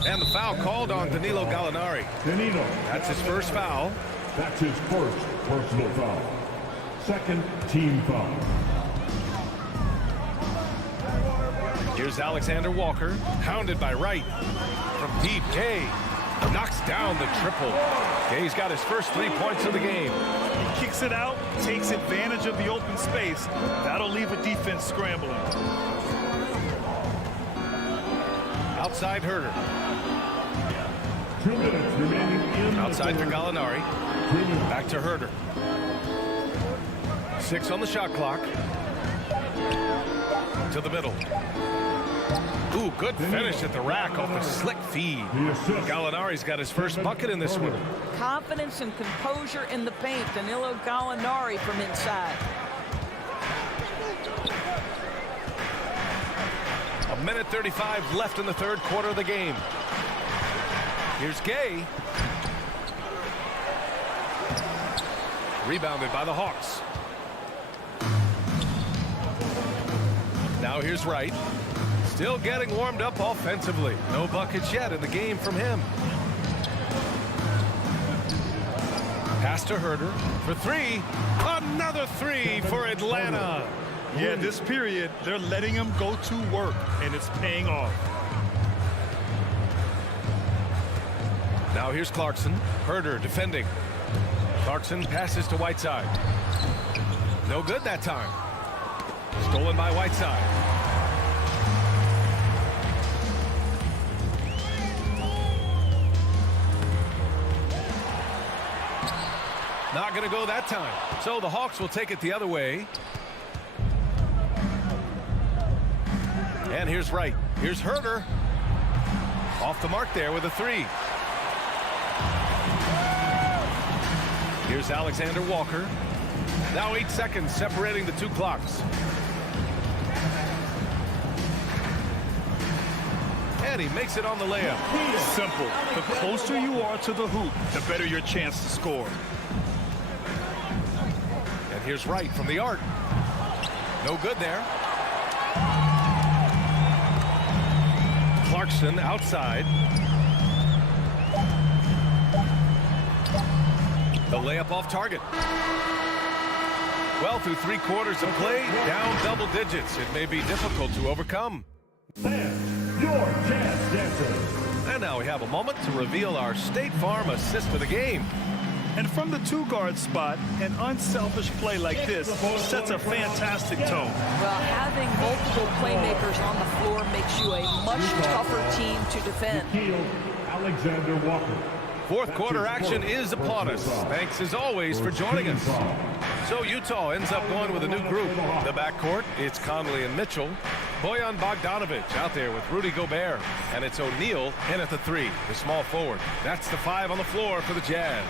And the foul called on Danilo Gallinari. Danilo. That's his first foul. That's his first personal foul. Second team foul. Here's Alexander Walker, hounded by Wright. From deep, Gay knocks down the triple. Gay's got his first 3 points of the game. He kicks it out, takes advantage of the open space. That'll leave a defense scrambling. Outside Herder. 2 minutes remaining in Outside for Gallinari. Back to Herder. 6 on the shot clock. To the middle. Ooh, good finish at the rack off a slick feed. Gallinari's got his first bucket in this one. Confidence and composure in the paint. Danilo Gallinari from inside. A minute 35 left in the third quarter of the game. Here's Gay. Rebounded by the Hawks. Now here's Wright. Still getting warmed up offensively. No buckets yet in the game from him. Pass to Herder for 3. Another 3 for Atlanta. Yeah, this period, they're letting him go to work, and it's paying off. Now here's Clarkson. Herder defending. Clarkson passes to Whiteside. No good that time. Stolen by Whiteside. Not going to go that time. So the Hawks will take it the other way. And here's Wright. Here's Herder. Off the mark there with a 3. Here's Alexander Walker. Now 8 seconds separating the 2 clocks. And he makes it on the layup. Simple. The closer you are to the hoop, the better your chance to score. And here's Wright from the arc. No good there. Clarkson outside. The layup off target. Well, through 3 quarters of play, down double digits. It may be difficult to overcome. And your Jazz Dancer. And now we have a moment to reveal our State Farm assist of the game. And from the 2-guard spot, an unselfish play like this sets a fantastic tone. Well, having multiple playmakers on the floor makes you a much tougher team to defend. Alexander Walker. Fourth quarter action is upon us. Thanks as always for joining us. So Utah ends up going with a new group. The backcourt, it's Conley and Mitchell. Bojan Bogdanovic out there with Rudy Gobert. And it's O'Neal in at the 3, the small forward. That's the 5 on the floor for the Jazz.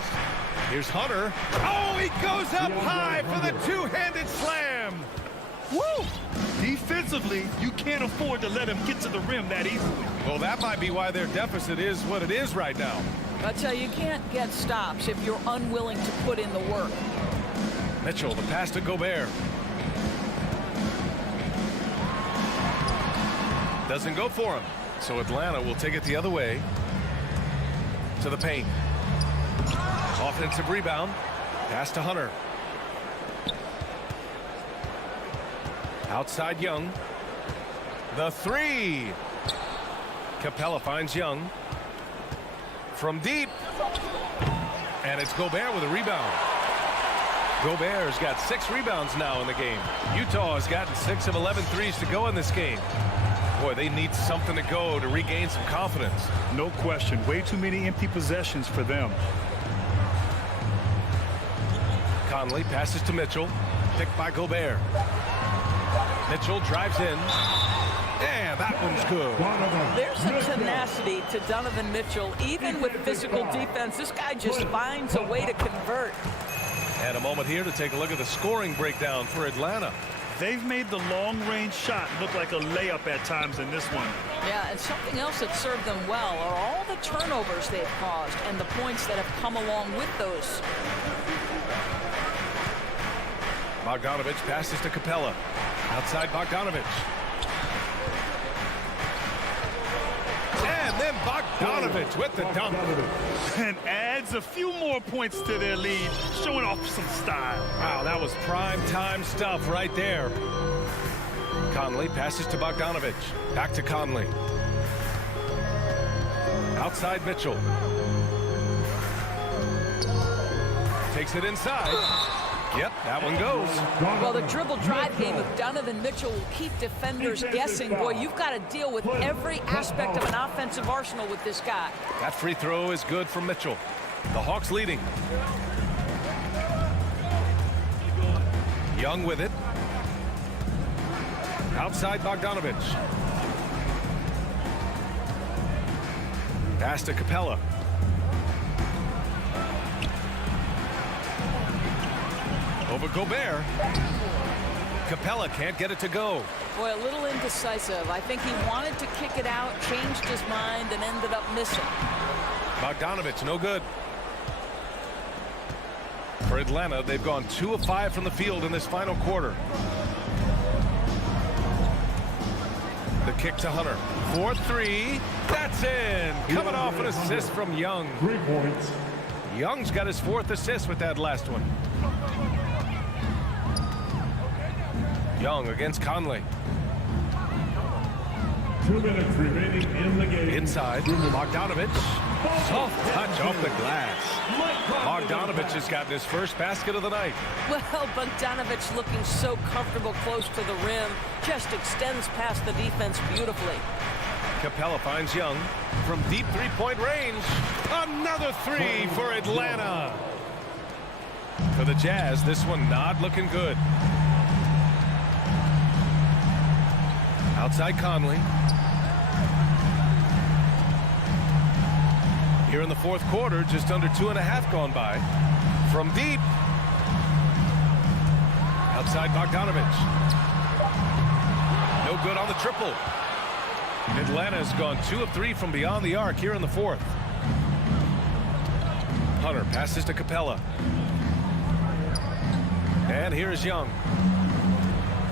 Here's Hunter. Oh, he goes up high for the 2-handed slam. Woo! Defensively, you can't afford to let him get to the rim that easily. Well, that might be why their deficit is what it is right now. I tell you, you can't get stops if you're unwilling to put in the work. Mitchell, the pass to Gobert. Doesn't go for him. So Atlanta will take it the other way. To the paint. Offensive rebound. Pass to Hunter. Outside Young. The 3. Capella finds Young. From deep. And it's Gobert with a rebound. Gobert's got 6 rebounds now in the game. Utah has gotten 6 of 11 threes to go in this game. Boy, they need something to go to regain some confidence. No question. Way too many empty possessions for them. Conley passes to Mitchell. Picked by Gobert. Mitchell drives in. And that one's good. There's a tenacity to Donovan Mitchell. Even with physical defense, this guy just finds a way to convert. And a moment here to take a look at the scoring breakdown for Atlanta. They've made the long-range shot look like a layup at times in this one. Yeah, and something else that served them well are all the turnovers they've caused and the points that have come along with those. Bogdanovich passes to Capella. Outside Bogdanovich. And then Bogdanovich with the dunk. And adds a few more points to their lead, showing off some style. Wow, that was prime time stuff right there. Conley passes to Bogdanovich. Back to Conley. Outside Mitchell. Takes it inside. Yep, that one goes. Well, the dribble drive game of Donovan Mitchell will keep defenders guessing. Boy, you've got to deal with every aspect of an offensive arsenal with this guy. That free throw is good from Mitchell. The Hawks leading. Young with it. Outside Bogdanovich. Pass to Capella. Over Gobert. Capella can't get it to go. Boy, a little indecisive. I think he wanted to kick it out, changed his mind, and ended up missing. Bogdanovich, no good. For Atlanta, they've gone 2 of 5 from the field in this final quarter. The kick to Hunter. 4-3. That's in. Coming off an assist from Young. 3 points. Young's got his 4th assist with that last one. Young against Conley. 2 minutes remaining in the game. Inside, Bogdanovich. Soft touch off the glass. Bogdanovich has gotten his first basket of the night. Well, Bogdanovich looking so comfortable close to the rim. Just extends past the defense beautifully. Capella finds Young from deep three-point range. Another 3 for Atlanta. For the Jazz, this one not looking good. Outside Conley. Here in the 4th quarter, just under 2.5 gone by. From deep. Outside Bogdanovich. No good on the triple. Atlanta's gone 2 of 3 from beyond the arc here in the 4th. Hunter passes to Capella. And here's Young.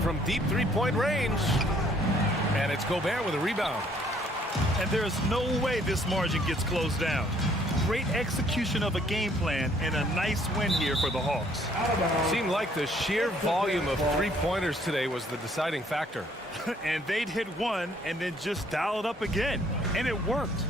From deep three-point range. And it's Gobert with a rebound. And there's no way this margin gets closed down. Great execution of a game plan and a nice win here for the Hawks. Seemed like the sheer volume of three-pointers today was the deciding factor. And they'd hit one and then just dial it up again. And it worked.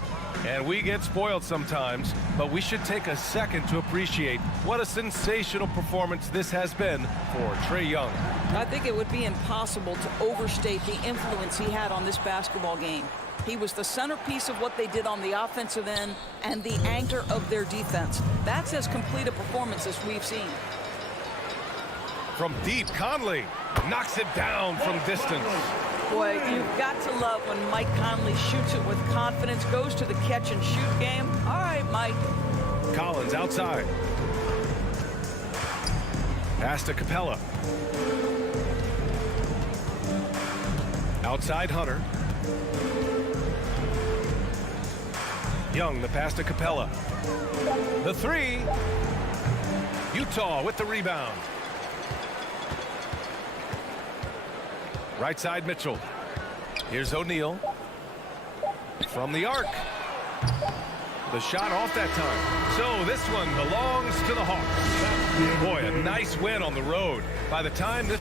And we get spoiled sometimes, but we should take a second to appreciate what a sensational performance this has been for Trae Young. I think it would be impossible to overstate the influence he had on this basketball game. He was the centerpiece of what they did on the offensive end and the anchor of their defense. That's as complete a performance as we've seen. From deep, Conley knocks it down from distance. Boy, you've got to love when Mike Conley shoots it with confidence, goes to the catch-and-shoot game. All right, Mike. Collins outside. Pass to Capella. Outside Hunter. Young, the pass to Capella. The 3. Utah with the rebound. Right side Mitchell. Here's O'Neal. From the arc. The shot off that time. So this one belongs to the Hawks. Boy, a nice win on the road. By the time this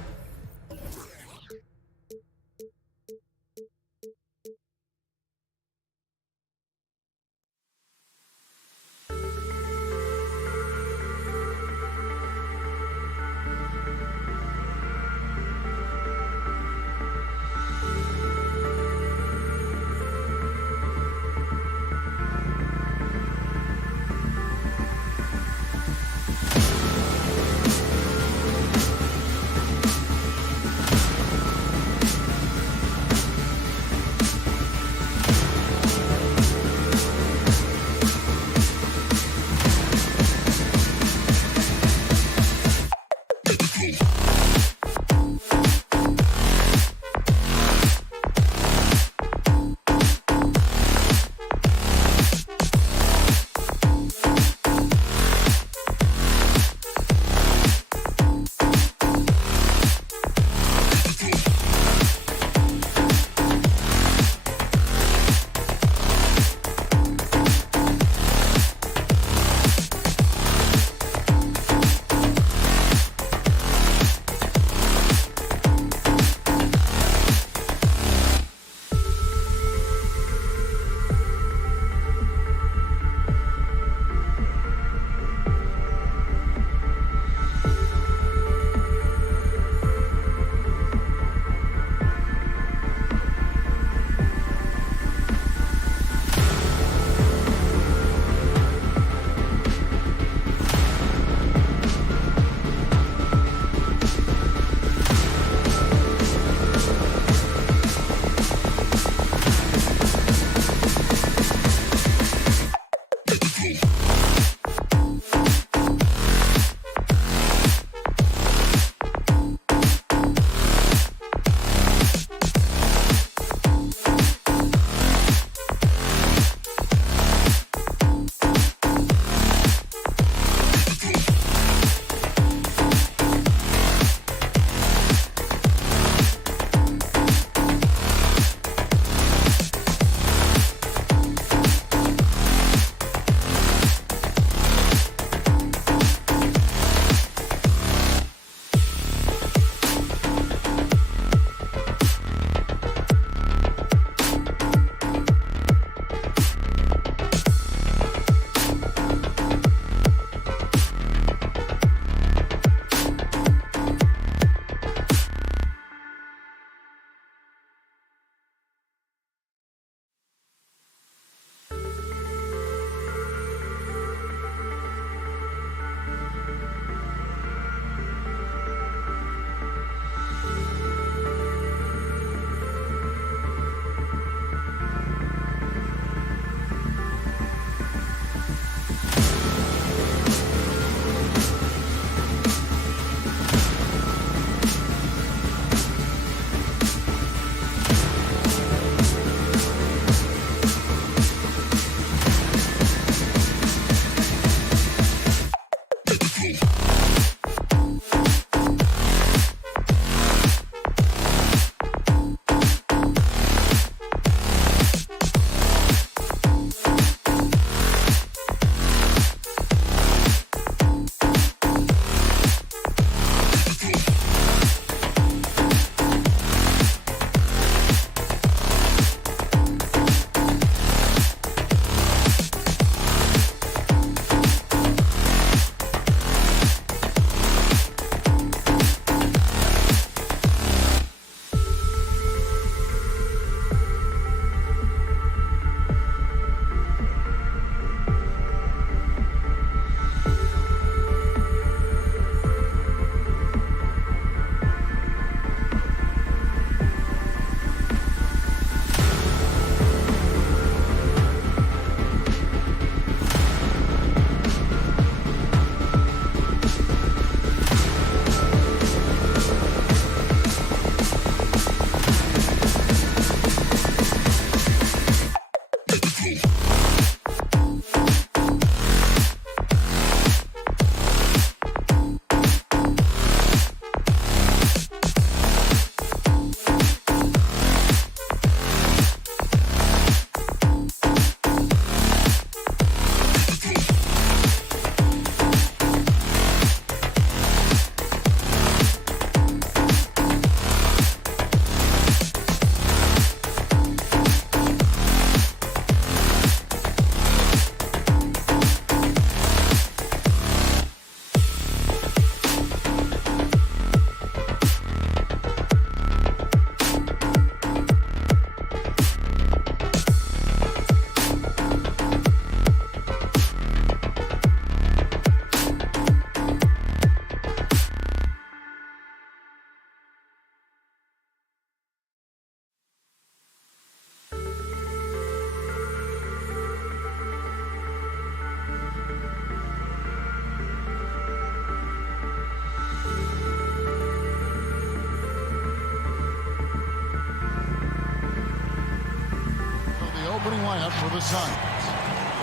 opening lineup for the Suns.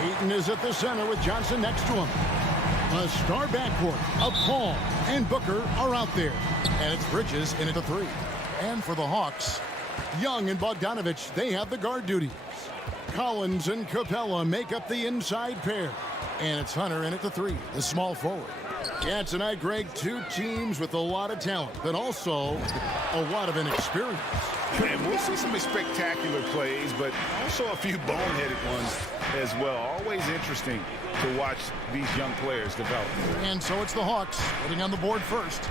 Ayton is at the center with Johnson next to him. A star backcourt of Paul and Booker are out there. And it's Bridges in at the 3. And for the Hawks, Young and Bogdanovich, they have the guard duties. Collins and Capella make up the inside pair. And it's Hunter in at the 3, the small forward. Yeah, tonight, Greg, two teams with a lot of talent, but also a lot of inexperience. And we'll see some spectacular plays, but also a few boneheaded ones as well. Always interesting to watch these young players develop. And so it's the Hawks getting on the board first.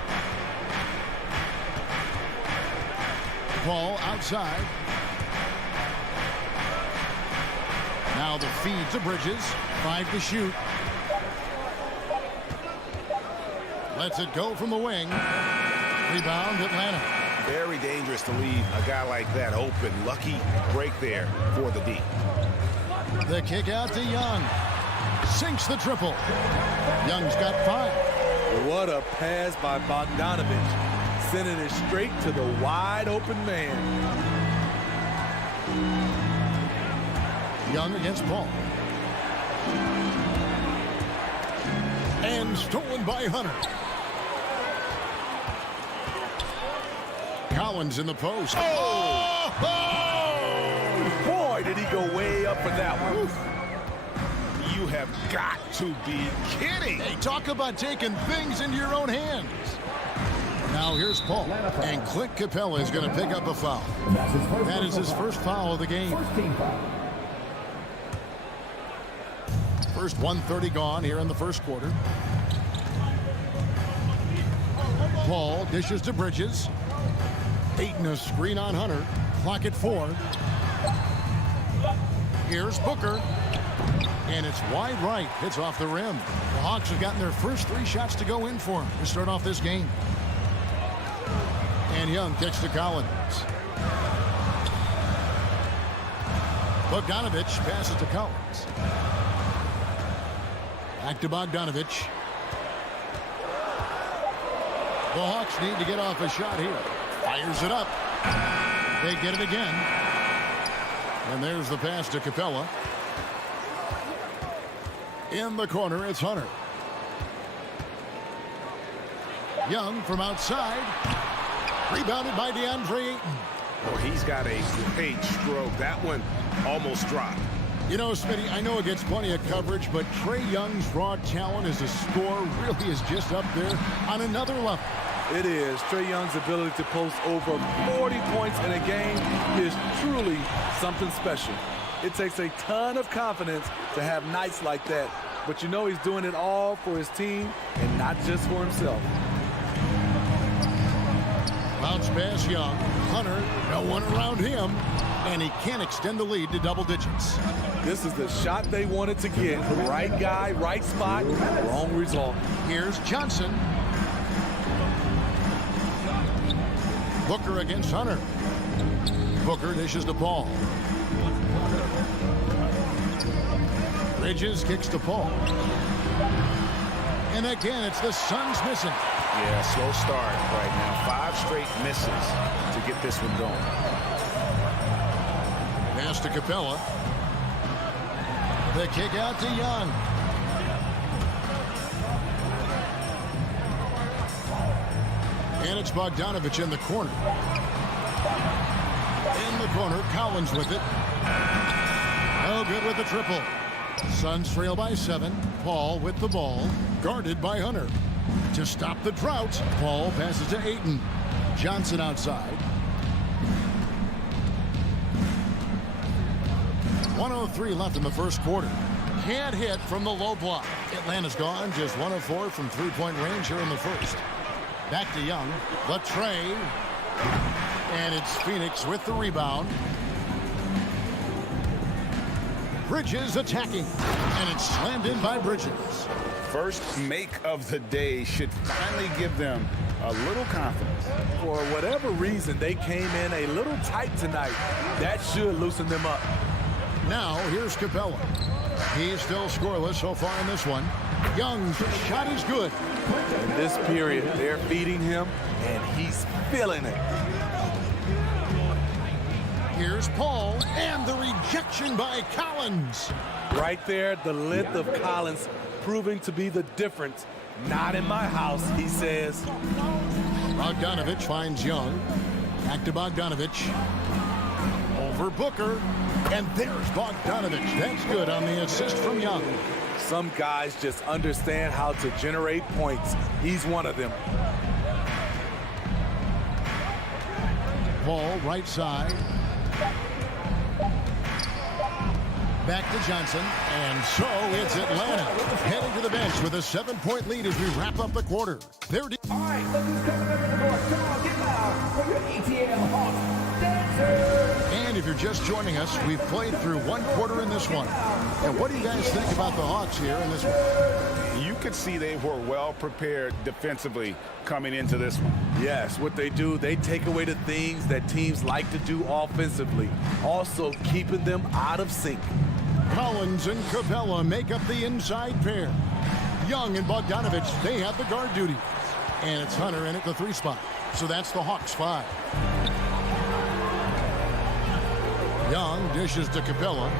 Ball outside. Now the feed to Bridges. 5 to shoot. Lets it go from the wing. Rebound, Atlanta. Very dangerous to leave a guy like that open. Lucky break there for the D. The kick out to Young. Sinks the triple. Young's got 5. What a pass by Bogdanovich. Sending it straight to the wide open man. Young against Paul. And stolen by Hunter. Collins in the post. Oh! Boy, did he go way up for that one. You have got to be kidding. Hey, talk about taking things into your own hands. Now here's Paul. And Clint Capella is going to pick up a foul. That is his first foul of the game. First 1:30 gone here in the first quarter. Paul dishes to Bridges. Ayton a screen on Hunter. Clock at 4. Here's Booker. And it's wide right. Hits off the rim. The Hawks have gotten their first 3 shots to go in for him to start off this game. And Young kicks to Collins. Bogdanovich passes to Collins. Back to Bogdanovich. The Hawks need to get off a shot here. Fires it up. They get it again. And there's the pass to Capella. In the corner, it's Hunter. Young from outside. Rebounded by DeAndre Ayton. Oh, he's got a great stroke. That one almost dropped. You know, Smitty, I know it gets plenty of coverage, but Trae Young's raw talent as a scorer really is just up there on another level. It is. Trae Young's ability to post over 40 points in a game is truly something special. It takes a ton of confidence to have nights like that, but you know he's doing it all for his team and not just for himself. Bounce pass Young. Hunter, no one around him, and he can't extend the lead to double digits. This is the shot they wanted to get. Right guy, right spot, wrong result. Here's Johnson. Booker against Hunter. Booker dishes to Paul. Bridges kicks to Paul. And again, it's the Suns missing. Yeah, slow start right now. 5 straight misses to get this one going. Pass to Capella. The kick out to Young. And it's Bogdanovich in the corner. In the corner, Collins with it. No good with the triple. Suns trail by 7. Paul with the ball. Guarded by Hunter. To stop the drought, Paul passes to Ayton. Johnson outside. 1:03 left in the first quarter. Can't hit from the low block. Atlanta's gone just 1 of 4 from three-point range here in the first. Back to Young. The tray. And it's Phoenix with the rebound. Bridges attacking. And it's slammed in by Bridges. First make of the day should finally give them a little confidence. For whatever reason, they came in a little tight tonight. That should loosen them up. Now, here's Capella. He's still scoreless so far in this one. Young's shot is good. In this period, they're feeding him, and he's feeling it. Here's Paul, and the rejection by Collins. Right there, the length of Collins proving to be the difference. Not in my house, he says. Bogdanovich finds Young. Back to Bogdanovich. Over Booker. And there's Bogdanovich. That's good on the assist from Young. Some guys just understand how to generate points. He's one of them. Paul, right side. Back to Johnson. And so it's Atlanta heading to the bench with a 7-point lead as we wrap up the quarter. All right, look who's coming under the board. Come on, get loud for your ETL Hawks Dancer. And if you're just joining us, we've played through one quarter in this one. And what do you guys think about the Hawks here in this one? You could see they were well prepared defensively coming into this one. Yes, what they do, they take away the things that teams like to do offensively, also keeping them out of sync. Collins and Capella make up the inside pair. Young and Bogdanovich, they have the guard duty. And it's Hunter in at the 3 spot. So that's the Hawks 5. Young dishes to Capella.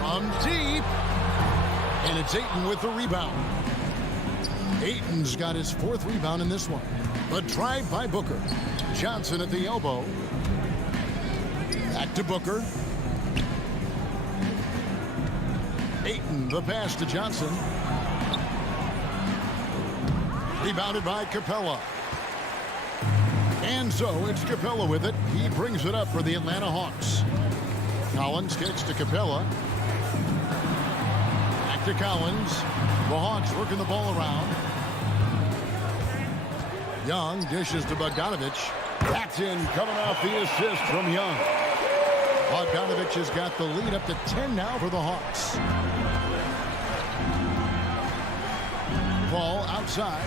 From deep. And it's Ayton with the rebound. Ayton's got his 4th rebound in this one. A drive by Booker. Johnson at the elbow. Back to Booker. Ayton, the pass to Johnson. Rebounded by Capella. And so it's Capella with it. He brings it up for the Atlanta Hawks. Collins kicks to Capella. Back to Collins. The Hawks working the ball around. Young dishes to Bogdanovich. That's in, coming off the assist from Young. Bogdanovich has got the lead up to 10 now for the Hawks. Ball outside.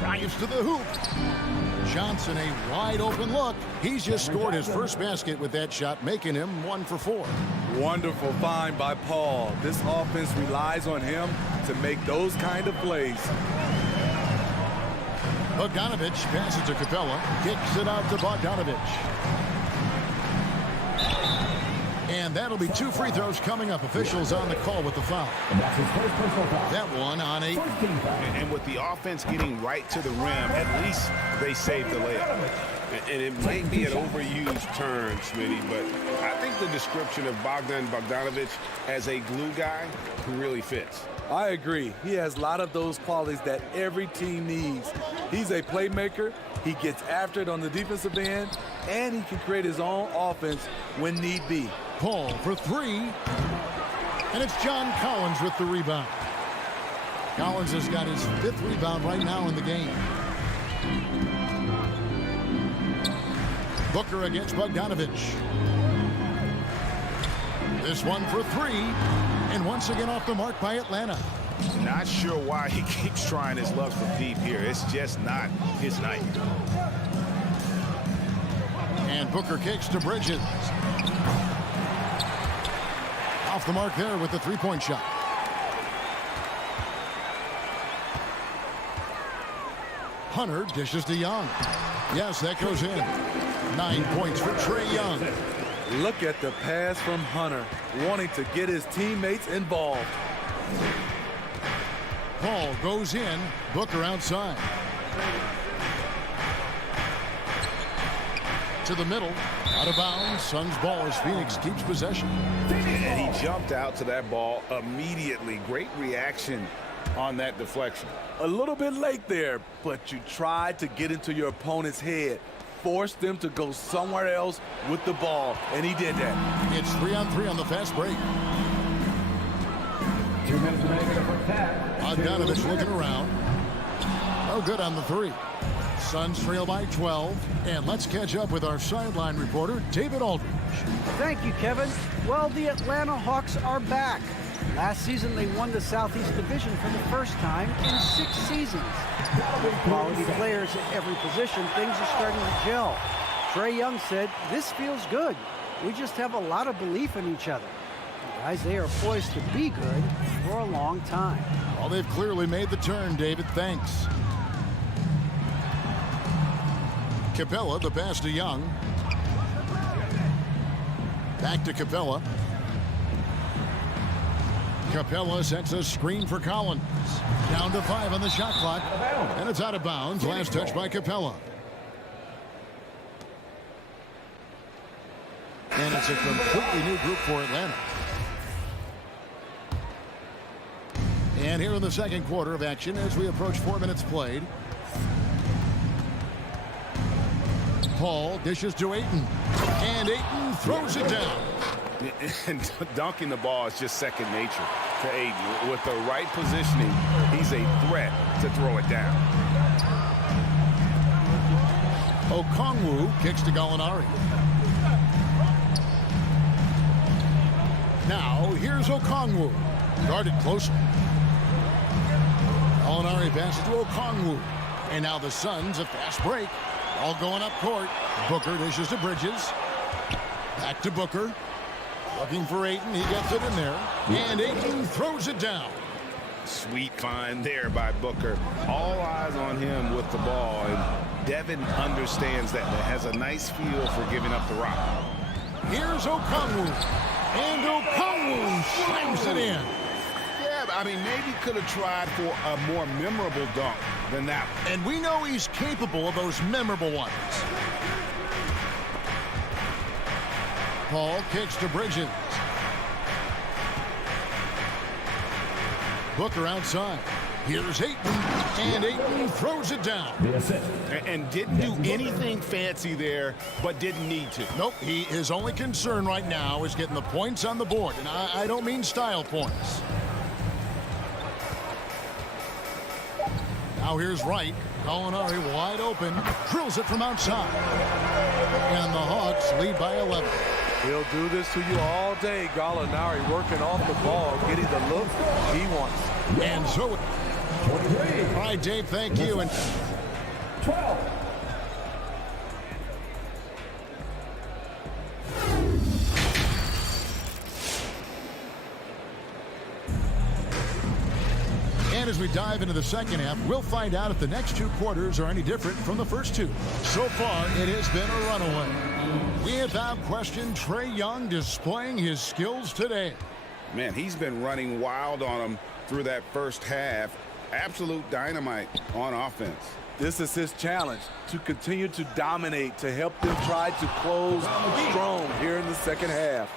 Drives to the hoop. Johnson, a wide open look. He's just scored his first basket with that shot, making him 1 for 4. Wonderful find by Paul. This offense relies on him to make those kind of plays. Bogdanovich passes to Capella. Kicks it out to Bogdanovich. And that'll be 2 free throws coming up. Officials on the call with the foul. That's his first personal foul. That one on 8. And with the offense getting right to the rim, at least they saved the layup. And it might be an overused term, Smitty, but I think the description of Bogdan Bogdanovich as a glue guy really fits. I agree. He has a lot of those qualities that every team needs. He's a playmaker. He gets after it on the defensive end, and he can create his own offense when need be. Paul for 3. And it's John Collins with the rebound. Collins has got his 5th rebound right now in the game. Booker against Bogdanovich. This one for 3. And once again off the mark by Atlanta. Not sure why he keeps trying his luck from deep here. It's just not his night. And Booker kicks to Bridges. Off the mark there with the 3-point shot. Hunter dishes to Young. Yes, that goes in. 9 points for Trae Young. Look at the pass from Hunter, wanting to get his teammates involved. Paul goes in. Booker outside. To the middle. Out of bounds. Suns ball as Phoenix keeps possession. And he jumped out to that ball immediately. Great reaction on that deflection. A little bit late there, but you tried to get into your opponent's head. Forced them to go somewhere else with the ball, and he did that. It's 3-on-3 on the fast break. 2 minutes remaining in the first half. Bogdanovich looking around. No good on the 3. Suns trail by 12. And let's catch up with our sideline reporter, David Aldridge. Thank you, Kevin. Well, the Atlanta Hawks are back. Last season, they won the Southeast Division for the first time in 6 seasons. With quality players at every position, things are starting to gel. Trae Young said, "This feels good. We just have a lot of belief in each other." Guys, they are poised to be good for a long time. Well, they've clearly made the turn, David. Thanks. Capella, the pass to Young. Back to Capella. Capella sets a screen for Collins. Down to 5 on the shot clock. And it's out of bounds. Last touch by Capella. And it's a completely new group for Atlanta. And here in the second quarter of action as we approach 4 minutes played. Paul dishes to Ayton. And Ayton throws it down. And dunking the ball is just second nature to Ayton. With the right positioning, he's a threat to throw it down. Okongwu kicks to Gallinari. Now, here's Okongwu. Guarded closely. Gallinari passes to Okongwu. And now the Suns, a fast break. All going up court. Booker dishes to Bridges. Back to Booker. Looking for Ayton. He gets it in there. And Ayton throws it down. Sweet find there by Booker. All eyes on him with the ball. And Devin understands that. Has a nice feel for giving up the rock. Here's Okongwu. And Okongwu slams it in. Yeah, I mean, maybe could have tried for a more memorable dunk than that one. And we know he's capable of those memorable ones. Paul kicks to Bridges. Booker outside. Here's Ayton. And Ayton throws it down. And didn't do anything fancy there, but didn't need to. Nope, his only concern right now is getting the points on the board. And I don't mean style points. Now here's Wright. Gallinari wide open. Drills it from outside. And the Hawks lead by 11. He'll do this to you all day. Gallinari working off the ball, getting the look he wants. And so, all right, Dave, thank you. And 12. And as we dive into the second half, we'll find out if the next 2 quarters are any different from the first 2. So far, it has been a runaway. Without question, Trae Young displaying his skills today. Man, he's been running wild on him through that first half. Absolute dynamite on offense. This is his challenge, to continue to dominate, to help them try to close strong here in the second half.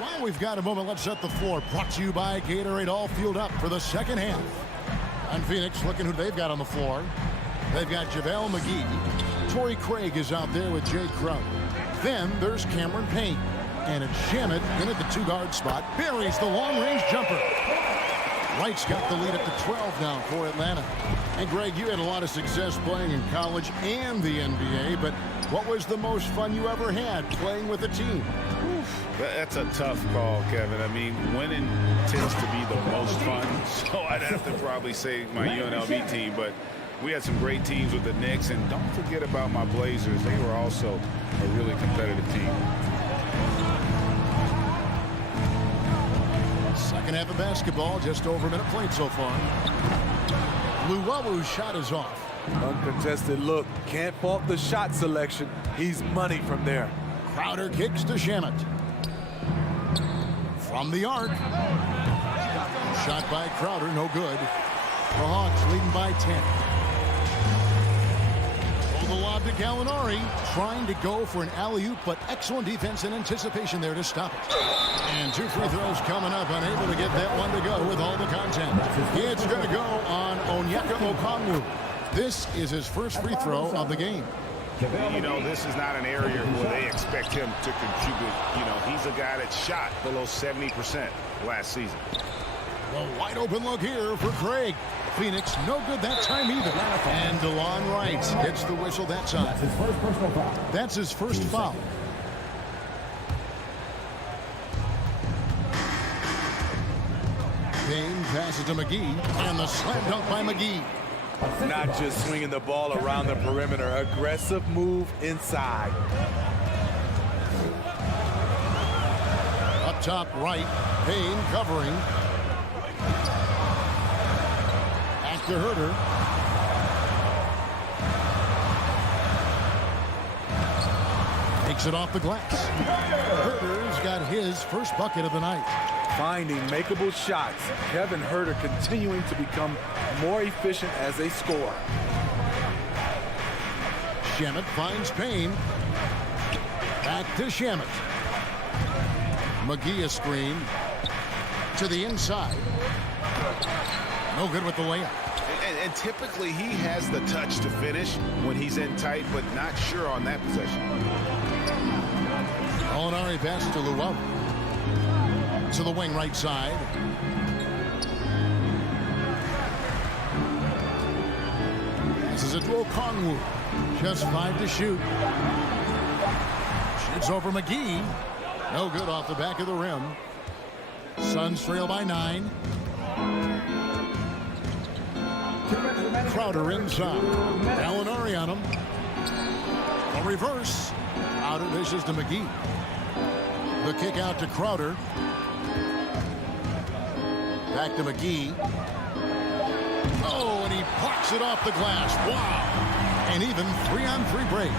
While we've got a moment, let's set the floor. Brought to you by Gatorade, all fueled up for the second half. And Phoenix looking who they've got on the floor. They've got JaVale McGee. Torrey Craig is out there with Jay Crowder. Then there's Cameron Payne. And it's Shamet in at the 2-guard spot. Buries the long-range jumper. Wright's got the lead up to 12 now for Atlanta. And Greg, you had a lot of success playing in college and the NBA, but what was the most fun you ever had playing with a team? Oof, that's a tough call, Kevin. I mean, winning tends to be the most fun, so I'd have to probably say my UNLV team, but we had some great teams with the Knicks, and don't forget about my Blazers. They were also a really competitive team. Second half of basketball, just over a minute played so far. Luwalu's shot is off. Uncontested look. Can't fault the shot selection. He's money from there. Crowder kicks to Shamet. From the arc. Shot by Crowder, no good. The Hawks leading by 10. The lob to Gallinari, trying to go for an alley-oop, but excellent defense and anticipation there to stop it. And 2 free throws coming up, unable to get that one to go with all the content. It's going to go on Onyeka Okongwu. This is his first free throw of the game. You know, this is not an area where they expect him to contribute. You know, he's a guy that shot below 70% last season. A wide open look here for Craig. Phoenix, no good that time either. And DeLon Wright gets the whistle that time. That's his first personal foul. That's his first foul. Payne passes to McGee, and the slam dunk by McGee. Not just swinging the ball around the perimeter. Aggressive move inside. Up top right, Payne covering. Back to Herter. knocks it off the glass. Herter's got his first bucket of the night. Finding makeable shots. Kevin Huerter continuing to become more efficient as a scorer. Shamet finds Payne. Back to Shamet. McGee a screen to the inside. No good with the layup. And typically he has the touch to finish when he's in tight, but not sure on that possession. Molinari pass to Luau. To the wing right side. Passes it to Okongwu. Just 5 to shoot. Shoots over McGee. No good off the back of the rim. Suns trail by 9. Crowder inside. Gallinari on him. A reverse. Out of dishes to McGee. The kick out to Crowder. Back to McGee. Oh, and he blocks it off the glass. Wow. And even 3-on-3 break.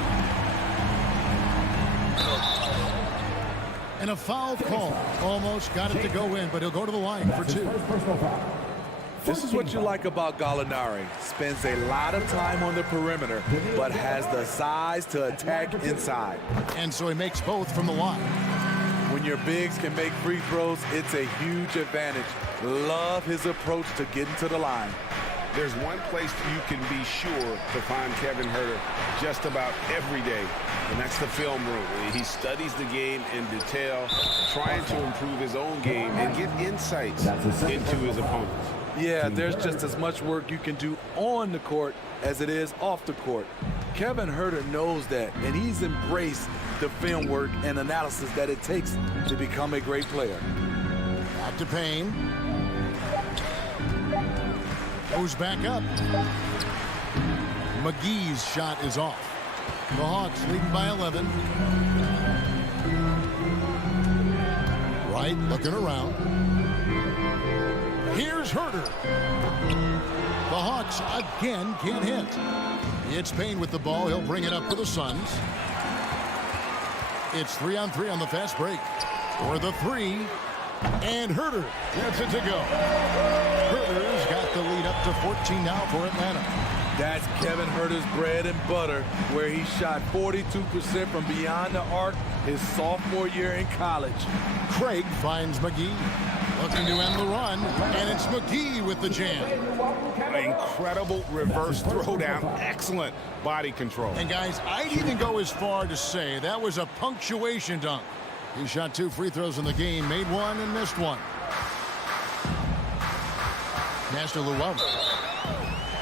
And a foul call. Almost got it to go in, but he'll go to the line for 2. This is what you like about Gallinari. Spends a lot of time on the perimeter, but has the size to attack inside. And so he makes both from the line. When your bigs can make free throws, it's a huge advantage. Love his approach to getting to the line. There's one place you can be sure to find Kevin Huerter just about every day, and that's the film room. He studies the game in detail, trying to improve his own game and get insights into his opponents. Yeah, there's just as much work you can do on the court as it is off the court. Kevin Huerter knows that, and he's embraced the film work and analysis that it takes to become a great player. Back to Payne. Goes back up. McGee's shot is off. The Hawks leading by 11. Wright looking around. Here's Huerter. The Hawks again can't hit. It's Payne with the ball. He'll bring it up for the Suns. It's 3-on-3 on the fast break. For the 3. And Huerter gets it to go. Huerter's got the lead up to 14 now for Atlanta. That's Kevin Huerter's bread and butter, where he shot 42% from beyond the arc his sophomore year in college. Craig finds McGee. Looking to end the run, and it's McGee with the jam. Incredible reverse throwdown. Excellent body control. And guys, I'd even go as far to say that was a punctuation dunk. He shot 2 free throws in the game, made 1 and missed 1. Pass to Luau.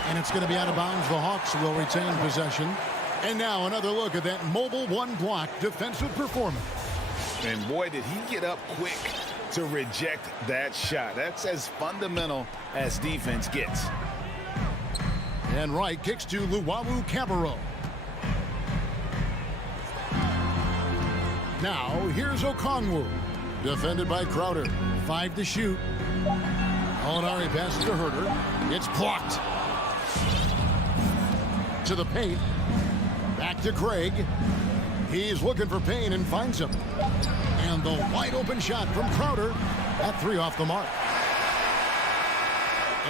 And it's going to be out of bounds. The Hawks will retain possession. And now another look at that mobile 1-block defensive performance. And boy, did he get up quick to reject that shot. That's as fundamental as defense gets. And Wright kicks to Luau Cabarro. Now here's Okongwu. Defended by Crowder. 5 to shoot. Molinari passes to Huerter. It's blocked. To the paint. Back to Craig. He's looking for Payne and finds him. And the wide open shot from Crowder. That 3 off the mark.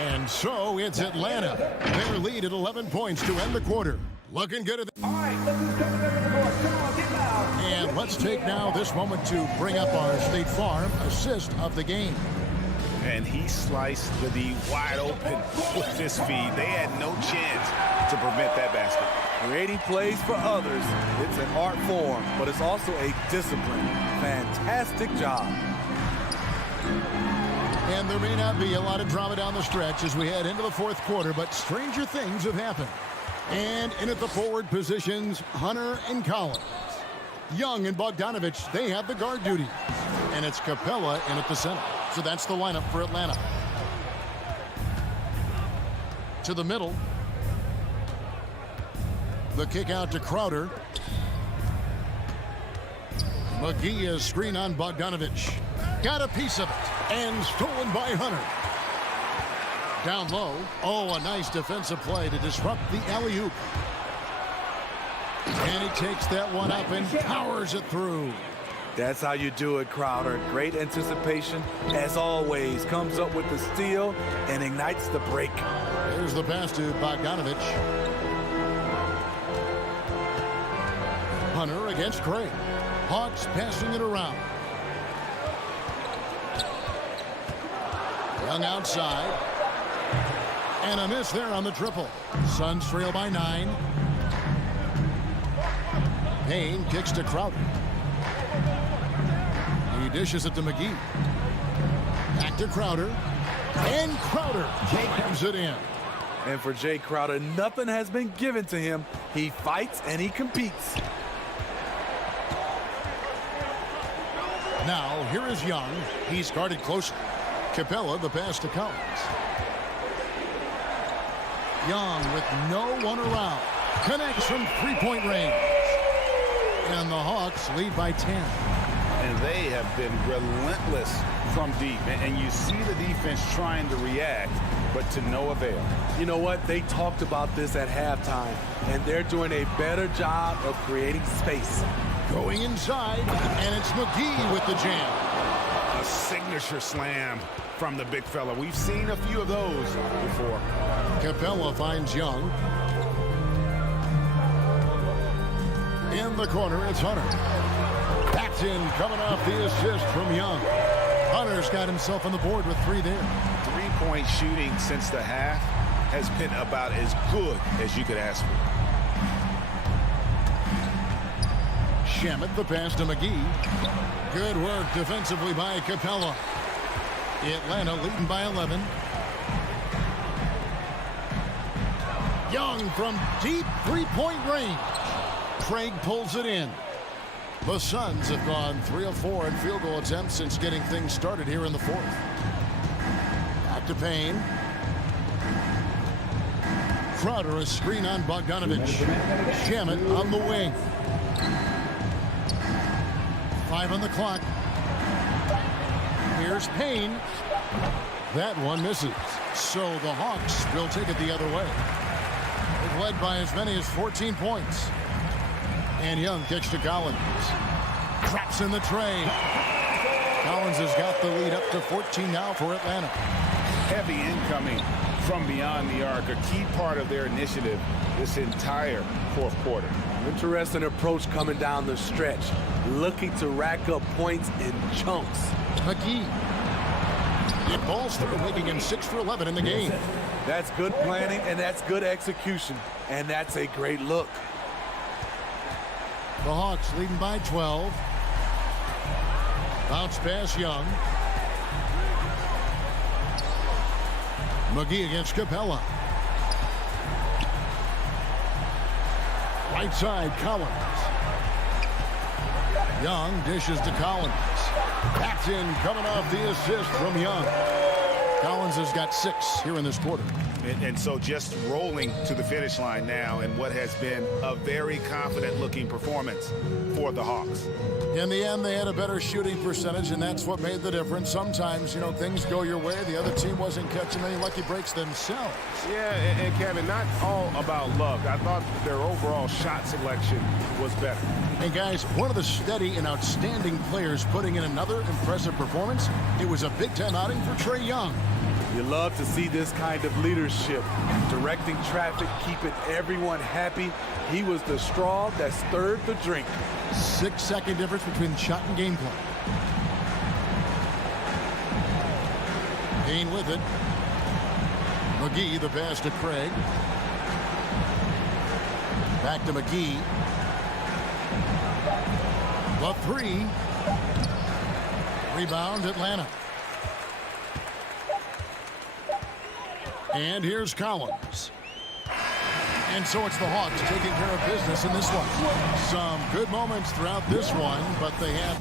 And so it's Atlanta. Their lead at 11 points to end the quarter. Looking good at the... All right, look who's coming into the court. Come on, get loud. And let's take now this moment to bring up our State Farm assist of the game. And he sliced the D wide open with this feed. They had no chance to prevent that basket. Creating plays for others, it's an art form, but it's also a discipline. Fantastic job. And there may not be a lot of drama down the stretch as we head into the 4th quarter, but stranger things have happened. And in at the forward positions, Hunter and Collins. Young and Bogdanovich, they have the guard duty. And it's Capella in at the center. So that's the lineup for Atlanta. To the middle. The kick out to Crowder. McGee is screen on Bogdanovich. Got a piece of it. And stolen by Hunter. Down low. Oh, a nice defensive play to disrupt the alley-oop. And he takes that one up and powers it through. That's how you do it, Crowder. Great anticipation, as always. Comes up with the steal and ignites the break. There's the pass to Bogdanovich. Hunter against Craig. Hawks passing it around. Young outside. And a miss there on the triple. Suns trail by 9. Payne kicks to Crowder. He dishes it to McGee. Back to Crowder. And Crowder jams it in. And for Jay Crowder, nothing has been given to him. He fights and he competes. Now, here is Young. He's guarded closely. Capella, the pass to Collins. Young with no one around. Connects from three-point range. And the Hawks lead by 10. And they have been relentless from deep. And you see the defense trying to react, but to no avail. You know what? They talked about this at halftime, and they're doing a better job of creating space. Going inside, and it's McGee with the jam. A signature slam from the big fella. We've seen a few of those before. Capella finds Young. In the corner, it's Hunter. Backed in, coming off the assist from Young. Hunter's got himself on the board with 3 there. Three-point shooting since the half has been about as good as you could ask for. Shamet, the pass to McGee. Good work defensively by Capella. Atlanta leading by 11. Young from deep three-point range. Craig pulls it in. The Suns have gone 3 of 4 in field goal attempts since getting things started here in the fourth. Back to Payne. Crowder, a screen on Bogdanovich. Shamet on the wing. 5 on the clock. Here's Payne. That one misses. So the Hawks will take it the other way. They've led by as many as 14 points. And Young kicks to Collins. Traps in the tray. Collins has got the lead up to 14 now for Atlanta. Heavy incoming from beyond the arc, a key part of their initiative this entire fourth quarter. Interesting approach coming down the stretch, looking to rack up points in chunks. McGee. It balls through, making him 6 for 11 in the game. That's good planning, and that's good execution, and that's a great look. The Hawks leading by 12. Bounce pass Young. McGee against Capella. Right side, Collins. Young dishes to Collins. Backed in, coming off the assist from Young. Collins has got 6 here in this quarter. And so just rolling to the finish line now in what has been a very confident-looking performance for the Hawks. In the end, they had a better shooting percentage, and that's what made the difference. Sometimes, you know, things go your way. The other team wasn't catching any lucky breaks themselves. Yeah, and Kevin, not all about luck. I thought their overall shot selection was better. And guys, one of the steady and outstanding players putting in another impressive performance, it was a big-time outing for Trae Young. You love to see this kind of leadership, directing traffic, keeping everyone happy. He was the straw that stirred the drink. 6-second difference between shot and gameplay. Payne with it. McGee, the pass to Craig. Back to McGee. The 3. Rebound, Atlanta. And here's Collins. And so it's the Hawks taking care of business in this one. Some good moments throughout this one, but they have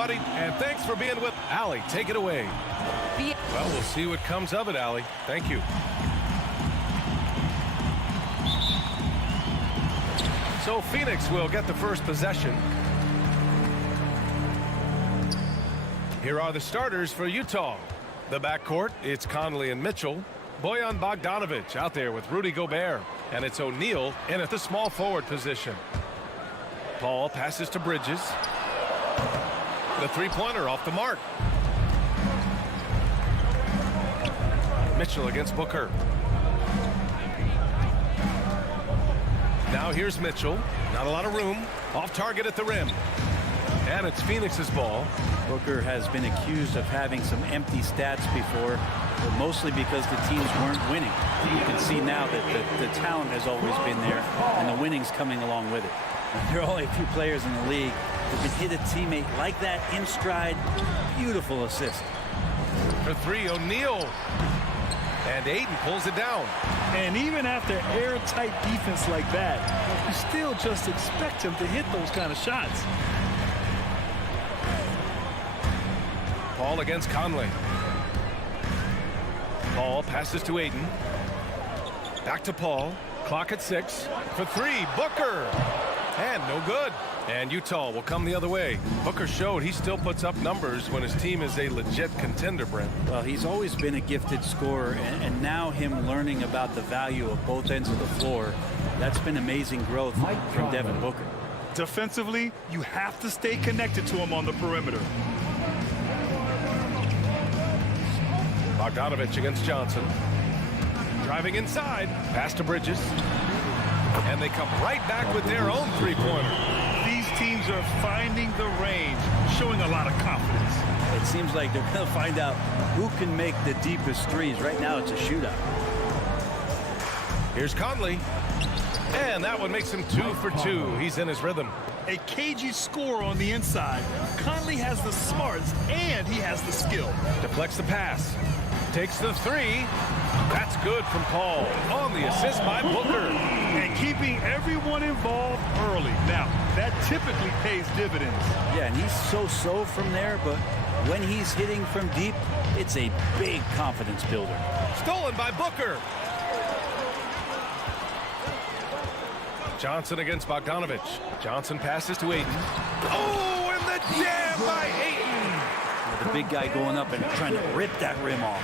buddy, and thanks for being with Allie. Take it away. Well, we'll see what comes of it, Allie. Thank you. So Phoenix will get the first possession. Here are the starters for Utah. The backcourt, it's Conley and Mitchell. Bojan Bogdanovic out there with Rudy Gobert. And it's O'Neal in at the small forward position. Paul passes to Bridges. The three-pointer off the mark. Mitchell against Booker. Now here's Mitchell. Not a lot of room. Off target at the rim. And it's Phoenix's ball. Booker has been accused of having some empty stats before, but mostly because the teams weren't winning. You can see now that the talent has always been there, and the winning's coming along with it. There are only a few players in the league who can hit a teammate like that in stride. Beautiful assist. For three, O'Neal. And Ayton pulls it down. And even after airtight defense like that, you still just expect him to hit those kind of shots. Paul against Conley. Paul passes to Ayton. Back to Paul. Clock at 6. For three, Booker. And no good. And Utah will come the other way. Booker showed he still puts up numbers when his team is a legit contender, Brent. Well, he's always been a gifted scorer, and now him learning about the value of both ends of the floor, that's been amazing growth from Devin Booker. Defensively, you have to stay connected to him on the perimeter. Bogdanovic against Johnson. Driving inside. Pass to Bridges. And they come right back with their own three-pointer. These teams are finding the range, showing a lot of confidence. It seems like they're going to find out who can make the deepest threes. Right now, it's a shootout. Here's Conley. And that one makes him 2 for 2. He's in his rhythm. A cagey score on the inside. Conley has the smarts, and he has the skill. Deflects the pass. Takes the three. That's good from Paul. On the assist by Booker. And keeping everyone involved early. Now, that typically pays dividends. Yeah, and he's so from there, but when he's hitting from deep, it's a big confidence builder. Stolen by Booker. Johnson against Bogdanovic. Johnson passes to Ayton. Oh, and the jam by Ayton. The big guy going up and trying to rip that rim off.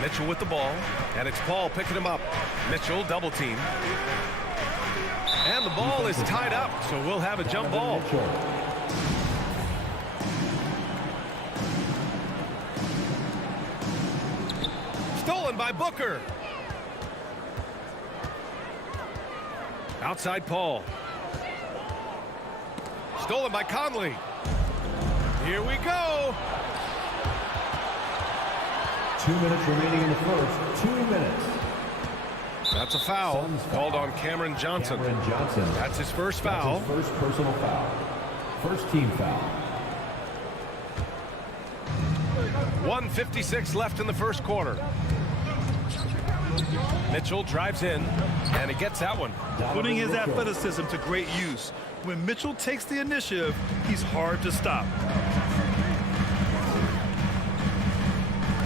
Mitchell with the ball, and it's Paul picking him up. Mitchell double team. And the ball is tied up, so we'll have a jump ball. Stolen by Booker. Outside Paul. Stolen by Conley. Here we go. 2 minutes remaining in the first. 2 minutes. That's a foul called on Cameron Johnson. That's his first foul. That's his first personal foul. First team foul. 1:56 left in the first quarter. Mitchell drives in, and he gets that one. Putting his athleticism to great use. When Mitchell takes the initiative, he's hard to stop.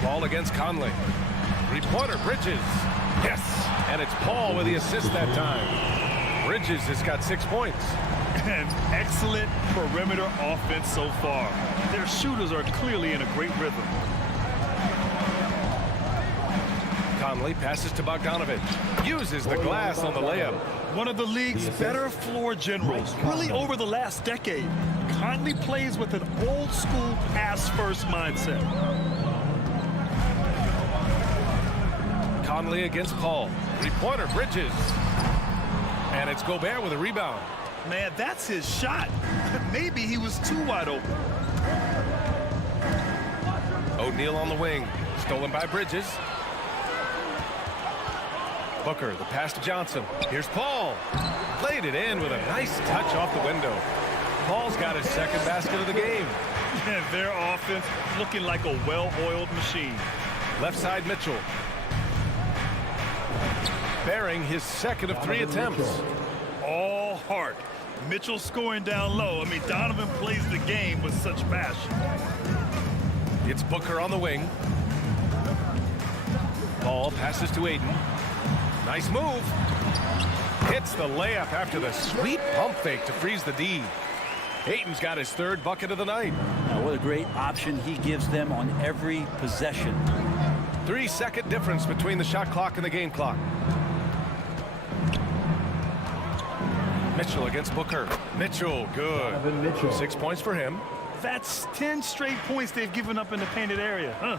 Ball against Conley. Three-pointer, Bridges. Yes, and it's Paul with the assist that time. Bridges has got 6 points. And excellent perimeter offense so far. Their shooters are clearly in a great rhythm. Conley passes to Bogdanovic. Uses the glass on the layup. One of the league's better floor generals, really over the last decade. Conley plays with an old-school pass-first mindset. Conley against Paul. Three-pointer, Bridges. And it's Gobert with a rebound. Man, that's his shot. Maybe he was too wide open. O'Neal on the wing. Stolen by Bridges. Booker, the pass to Johnson. Here's Paul. Laid it in with a nice touch off the window. Paul's got his second basket of the game. And their offense looking like a well-oiled machine. Left side, Mitchell. Bearing his second of 3 attempts. All heart. Mitchell scoring down low. I mean, Donovan plays the game with such passion. It's Booker on the wing. Ball passes to Aiden. Nice move. Hits the layup after the sweet pump fake to freeze the D. Aiden's got his third bucket of the night. Now, what a great option he gives them on every possession. 3-second difference between the shot clock and the game clock. Mitchell against Booker. Mitchell, good. 6 points for him. That's 10 straight points they've given up in the painted area. Huh?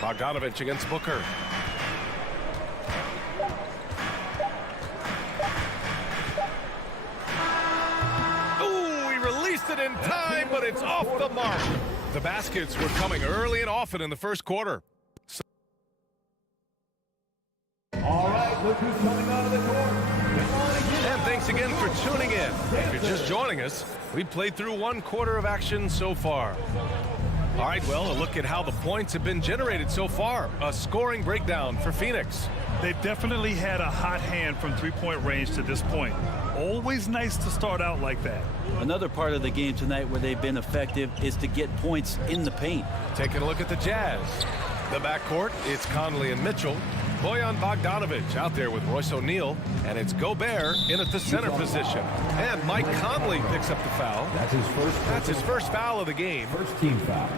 Bogdanovich against Booker. Ooh, he released it in time, but it's off the mark. The baskets were coming early and often in the first quarter. All right, look who's coming out of the court. And thanks again for tuning in. If you're just joining us, we've played through 1 quarter of action so far. All right, well, a look at how the points have been generated so far. A scoring breakdown for Phoenix. They've definitely had a hot hand from three-point range to this point. Always nice to start out like that. Another part of the game tonight where they've been effective is to get points in the paint. Taking a look at the Jazz. The backcourt, it's Conley and Mitchell. Bojan Bogdanovich out there with Royce O'Neal, and it's Gobert in at the center position. And Mike Conley picks up the foul. That's his first foul of the game. First team foul.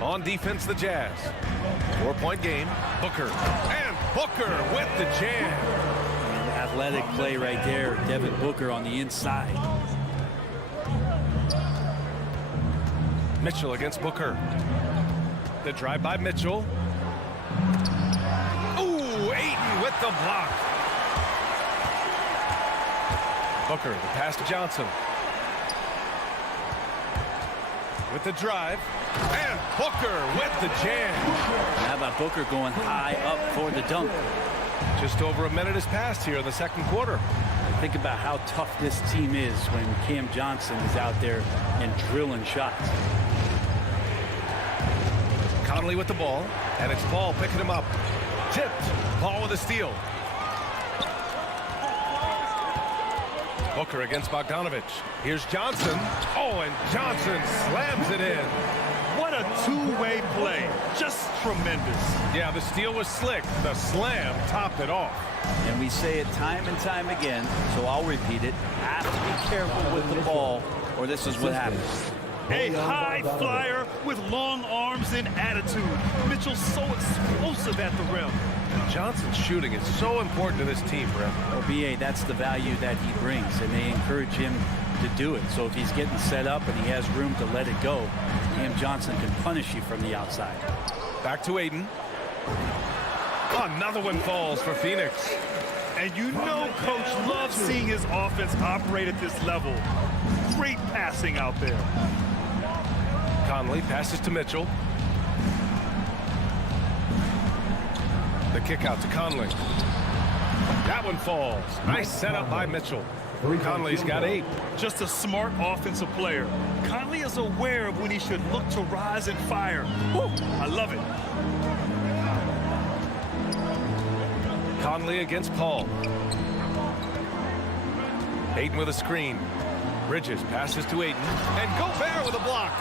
On defense, the Jazz. 4-point game. Booker. And Booker with the jam. Athletic play right there. Devin Booker on the inside. Mitchell against Booker. The drive by Mitchell. Ooh, Ayton with the block. Booker, the pass to Johnson. With the drive. And Booker with the jam. How about Booker going high up for the dunk? Just over a minute has passed here in the second quarter. Think about how tough this team is when Cam Johnson is out there and drilling shots. Conley with the ball, and it's Ball picking him up. Tipped. Ball with a steal. Booker against Bogdanovich. Here's Johnson. Oh, and Johnson slams it in. What a two-way play. Just tremendous. Yeah, the steal was slick. The slam topped it off. And we say it time and time again, so I'll repeat it. Have to be careful with the ball, or this is what happens. A high flyer with long arms and attitude. Mitchell's so explosive at the rim. And Johnson's shooting is so important to this team, Brett. Well, BA, that's the value that he brings, and they encourage him to do it. So if he's getting set up and he has room to let it go, Cam Johnson can punish you from the outside. Back to Aiden. Another one falls for Phoenix. And you know Coach loves seeing his offense operate at this level. Great passing out there. Conley passes to Mitchell. The kick out to Conley. That one falls. Nice setup by Mitchell. Conley's got 8. Just a smart offensive player. Conley is aware of when he should look to rise and fire. Woo, I love it. Conley against Paul. Aiden with a screen. Bridges passes to Aiden. And Gobert with a block.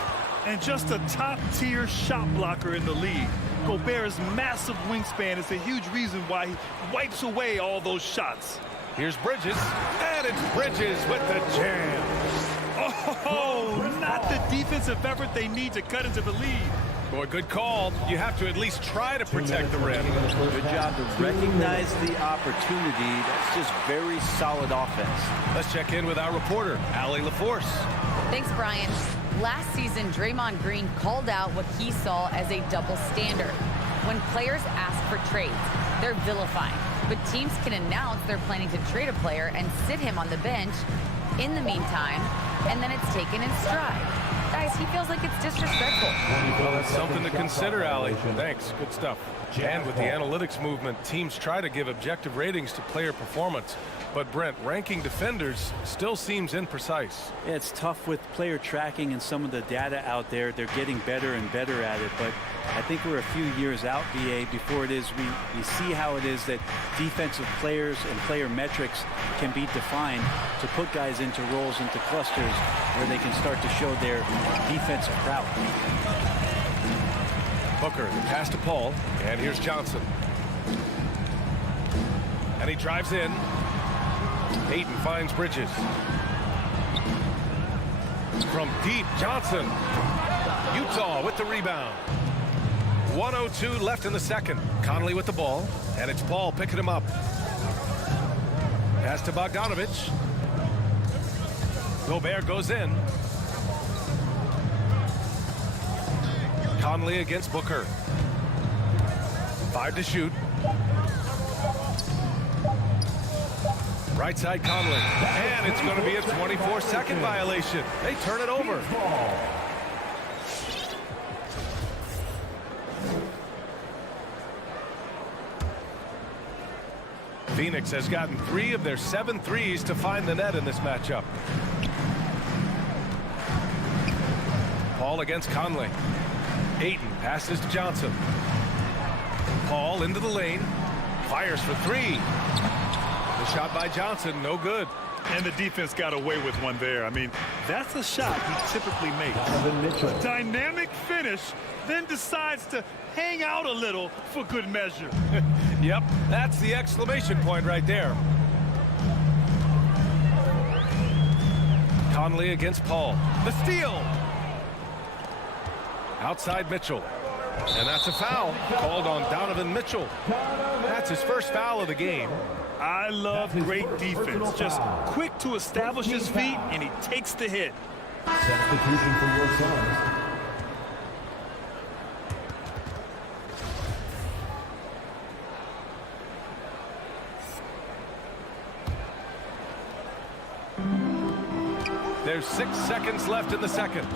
And just a top-tier shot blocker in the league. Gobert's massive wingspan is a huge reason why he wipes away all those shots. Here's Bridges. And it's Bridges with the jam. Oh, not the defensive effort they need to cut into the lead. Boy, good call. You have to at least try to protect the rim. Good job to recognize the opportunity. That's just very solid offense. Let's check in with our reporter, Allie LaForce. Thanks, Brian. Last season, Draymond Green called out what he saw as a double standard. When players ask for trades, they're vilified. But teams can announce they're planning to trade a player and sit him on the bench in the meantime, and then it's taken in stride. Guys, he feels like it's disrespectful. Well, that's something to consider, Allie. Thanks. Good stuff. And with the analytics movement, teams try to give objective ratings to player performance. But, Brent, ranking defenders still seems imprecise. Yeah, it's tough with player tracking and some of the data out there. They're getting better and better at it. But I think we're a few years out, BA, before it is we see how it is that defensive players and player metrics can be defined to put guys into roles, into clusters, where they can start to show their defensive prowess. Booker, the pass to Paul, and here's Johnson. And he drives in. Ayton finds Bridges. From deep, Johnson. Utah with the rebound. 1:02 left in the second. Conley with the ball, and it's Paul picking him up. Pass to Bogdanovich. Gobert goes in. Conley against Booker. 5 to shoot. Right side Conley. And it's going to be a 24-second violation. They turn it over. Phoenix has gotten 3 of their 7 threes to find the net in this matchup. Paul against Conley. Ayton passes to Johnson. Paul into the lane. Fires for 3. The shot by Johnson, no good. And the defense got away with one there. I mean, that's a shot he typically makes. A dynamic finish, then decides to hang out a little for good measure. Yep, that's the exclamation point right there. Conley against Paul. The steal. Outside Mitchell. And that's a foul called on Donovan Mitchell. That's his first foul of the game. I love great defense. Just quick to establish his feet, and he takes the hit. Substitution for your Suns. There's 6 seconds left in the second.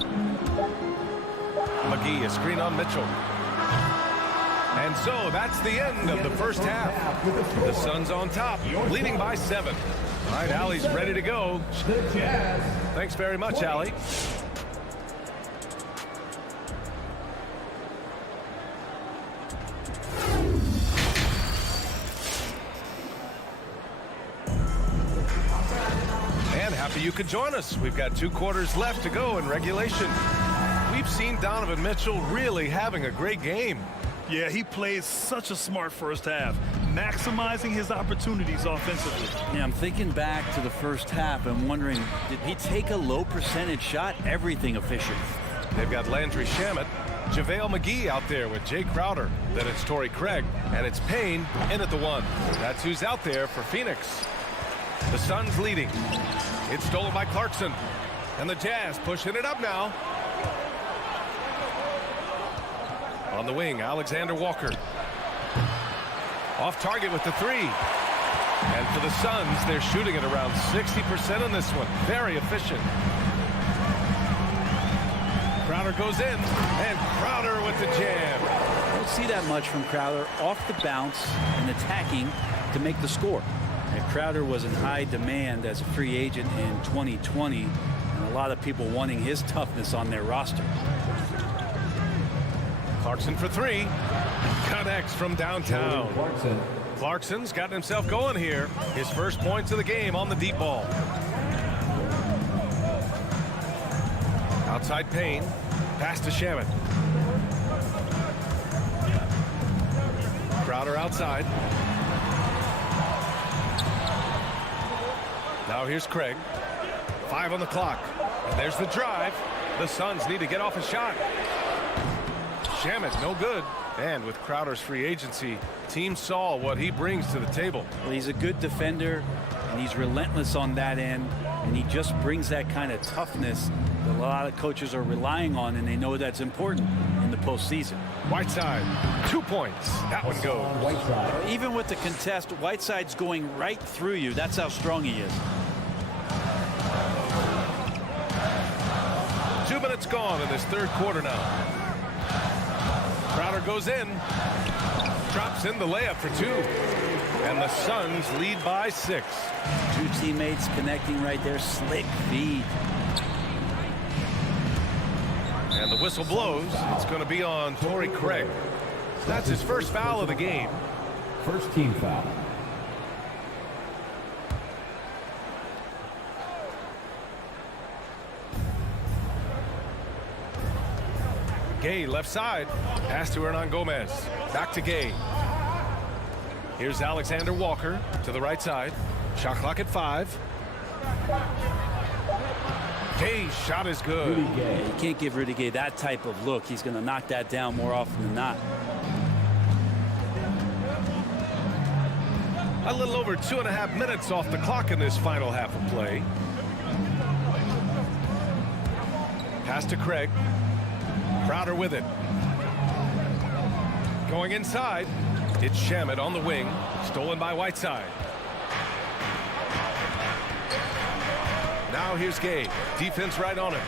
McGee, a screen on Mitchell. And so that's the end of the first half. The Suns on top, leading by 7. All right, Allie's ready to go. Thanks very much, Allie. And happy you could join us. We've got 2 quarters left to go in regulation. We've seen Donovan Mitchell really having a great game. Yeah, he plays such a smart first half, maximizing his opportunities offensively. Yeah, I'm thinking back to the first half and wondering, did he take a low percentage shot? Everything efficient. They've got Landry Shamet, JaVale McGee out there with Jay Crowder. Then it's Torrey Craig, and it's Payne in at the 1. That's who's out there for Phoenix. The Suns leading. It's stolen by Clarkson. And the Jazz pushing it up now. On the wing, Alexander Walker. Off target with the 3. And for the Suns, they're shooting at around 60% on this one. Very efficient. Crowder goes in, and Crowder with the jam. Don't see that much from Crowder off the bounce and attacking to make the score. And Crowder was in high demand as a free agent in 2020, and a lot of people wanting his toughness on their roster. Clarkson for 3. Connects from downtown. Clarkson's gotten himself going here. His first points of the game on the deep ball. Outside Payne. Pass to Shamet. Crowder outside. Now here's Craig. 5 on the clock. And there's the drive. The Suns need to get off a shot. Shamet, no good. And with Crowder's free agency, team saw what he brings to the table. Well, he's a good defender, and he's relentless on that end, and he just brings that kind of toughness that a lot of coaches are relying on, and they know that's important in the postseason. Whiteside, 2 points. That one goes. Even with the contest, Whiteside's going right through you. That's how strong he is. minutes gone in this third quarter now. Crowder goes in. Drops in the layup for 2. And the Suns lead by 6. 2 teammates connecting right there. Slick feed. And the whistle blows. It's going to be on Torrey Craig. That's his first foul of the game. First team foul. Gay left side. Pass to Hernan Gomez. Back to Gay. Here's Alexander Walker to the right side. Shot clock at 5. Gay's shot is good. You can't give Rudy Gay that type of look. He's going to knock that down more often than not. A little over 2.5 minutes off the clock in this final half of play. Pass to Craig. Crowder with it. Going inside. It's Shamet on the wing. Stolen by Whiteside. Now here's Gay. Defense right on him.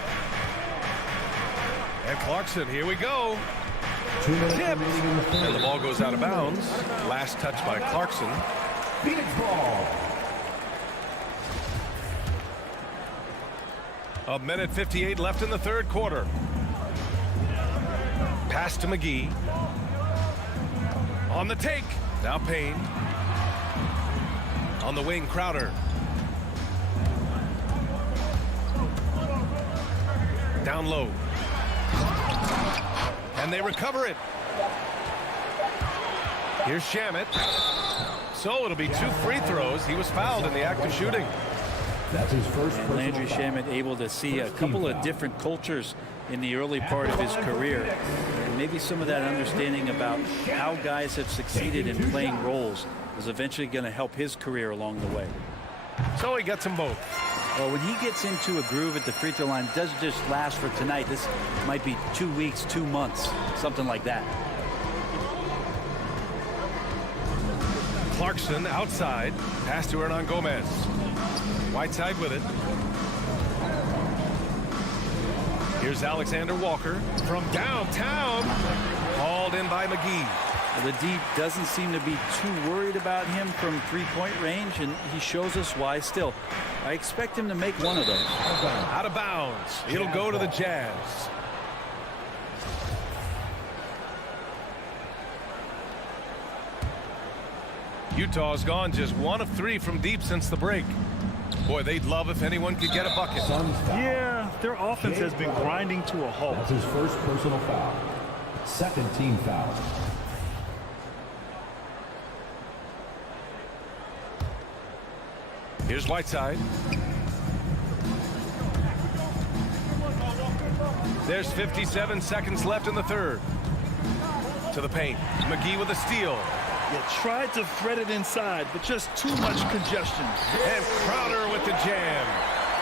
And Clarkson, here we go. Tipped. And the ball goes out of bounds. Last touch by Clarkson. Phoenix ball. 1:58 left in the third quarter. Pass to McGee. On the take. Now Payne. On the wing, Crowder. Down low. And they recover it. Here's Shamet. So it'll be 2 free throws. He was fouled in the act of shooting. That's his first. And Landry Shamet able to see a couple of different cultures in the early part of his career. And maybe some of that understanding about how guys have succeeded in playing roles is eventually going to help his career along the way. So he gets them both. Well, when he gets into a groove at the free throw line, it doesn't just last for tonight. This might be 2 weeks, 2 months, something like that. Clarkson outside. Pass to Hernan Gomez. Whiteside with it. Here's Alexander Walker from downtown. Hauled in by McGee. The D doesn't seem to be too worried about him from three-point range, and he shows us why still. I expect him to make one of those. Out of bounds. It'll go to the Jazz. Utah's gone just 1 of 3 from deep since the break. Boy, they'd love if anyone could get a bucket. Yeah, their offense has been grinding to a halt. That's his first personal foul. Second team foul. Here's Whiteside. There's 57 seconds left in the third. To the paint. McGee with a steal. Yeah, tried to thread it inside, but just too much congestion. And Crowder with the jam.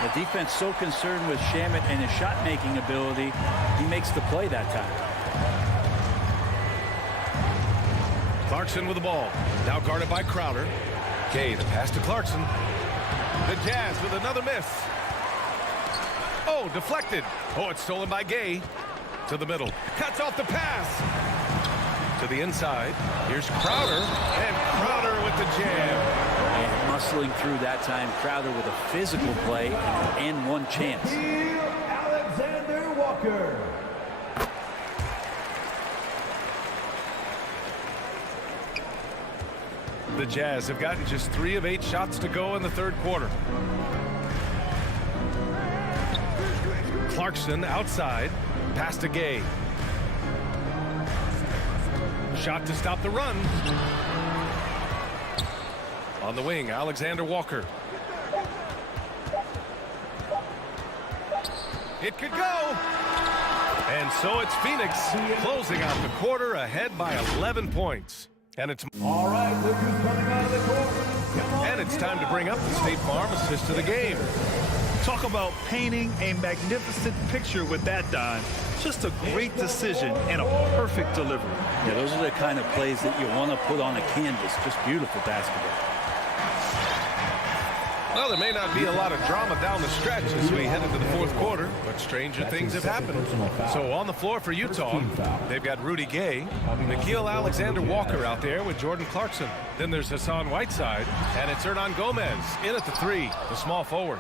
The defense so concerned with Shamet and his shot-making ability, he makes the play that time. Clarkson with the ball. Now guarded by Crowder. Gay, the pass to Clarkson. The Jazz with another miss. Oh, deflected. Oh, it's stolen by Gay. To the middle. Cuts off the pass. To the inside. Here's Crowder. And Crowder with the jam. And muscling through that time. Crowder with a physical play and one chance. Alexander Walker. The Jazz have gotten just 3 of 8 shots to go in the third quarter. Clarkson outside. Pass to Gay. Shot to stop the run. On the wing, Alexander Walker. It could go. And so it's Phoenix closing out the quarter ahead by 11 points. And it's all right, look who's coming out of the court. And it's time to bring up the State Farm assist of the game. Talk about painting a magnificent picture with that dime. Just a great decision and a perfect delivery. Yeah, those are the kind of plays that you want to put on a canvas. Just beautiful basketball. All right, look who's coming out of the court. Come on. Talk about painting a magnificent picture with that dime. Yeah, those are the kind of plays that you want to put on a canvas. Just beautiful basketball. Well, there may not be a lot of drama down the stretch as we head into the fourth quarter, but stranger things have happened. So on the floor for Utah, they've got Rudy Gay, Nickeil Alexander-Walker out there with Jordan Clarkson. Then there's Hassan Whiteside, and it's Hernan Gomez in at the three, the small forward.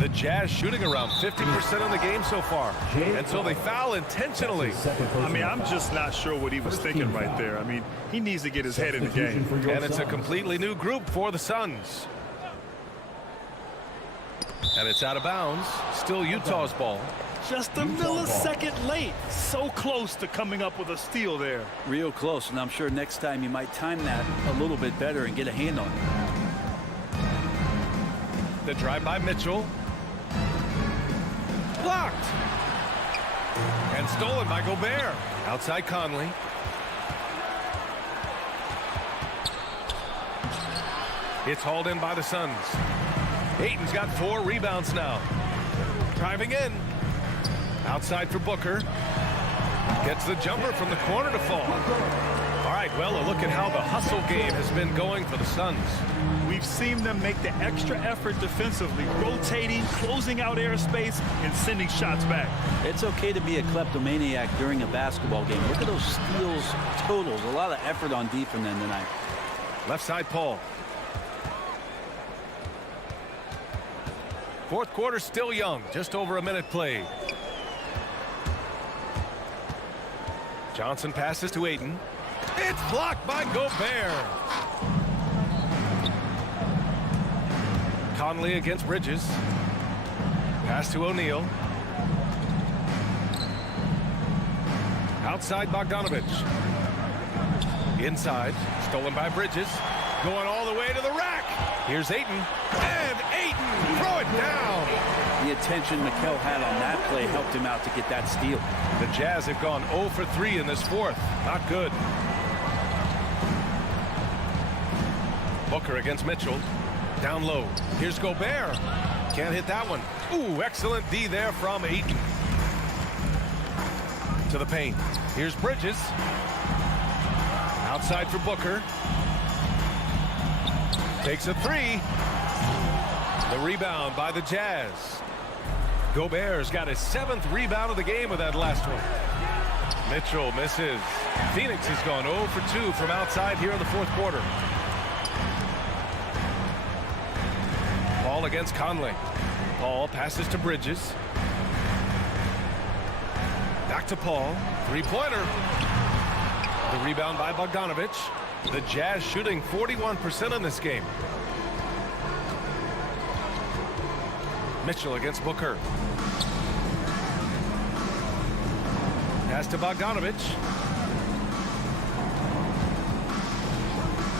The Jazz shooting around 50% in the game so far, and so they foul intentionally. I mean, I'm just not sure what he was thinking right there. I mean, he needs to get his head in the game. And it's a completely new group for the Suns. And it's out of bounds. Still Utah's ball. Just a millisecond late. So close to coming up with a steal there. Real close, and I'm sure next time you might time that a little bit better and get a hand on it. The drive by Mitchell. Blocked. And stolen by Gobert. Outside Conley. It's hauled in by the Suns. Ayton's got 4 rebounds now. Driving in. Outside for Booker. Gets the jumper from the corner to fall. All right, well, a look at how the hustle game has been going for the Suns. We've seen them make the extra effort defensively, rotating, closing out airspace, and sending shots back. It's okay to be a kleptomaniac during a basketball game. Look at those steals totals. A lot of effort on defense tonight. Left side, Paul. Fourth quarter still young. Just over a minute played. Johnson passes to Ayton. It's blocked by Gobert. Conley against Bridges. Pass to O'Neal. Outside Bogdanovich. Inside. Stolen by Bridges. Going all the way to the rack. Here's Ayton. And Ayton throw it down. The attention Nickeil had on that play helped him out to get that steal. The Jazz have gone 0 for 3 in this fourth. Not good. Booker against Mitchell. Down low. Here's Gobert. Can't hit that one. Ooh, excellent D there from Ayton. To the paint. Here's Bridges. Outside for Booker. Takes a 3. The rebound by the Jazz. Gobert's got his 7th rebound of the game with that last one. Mitchell misses. Phoenix has gone 0 for 2 from outside here in the fourth quarter. Paul against Conley. Paul passes to Bridges. Back to Paul. Three-pointer. The rebound by Bogdanovich. The Jazz shooting 41% in this game. Mitchell against Booker. Pass to Bogdanovich.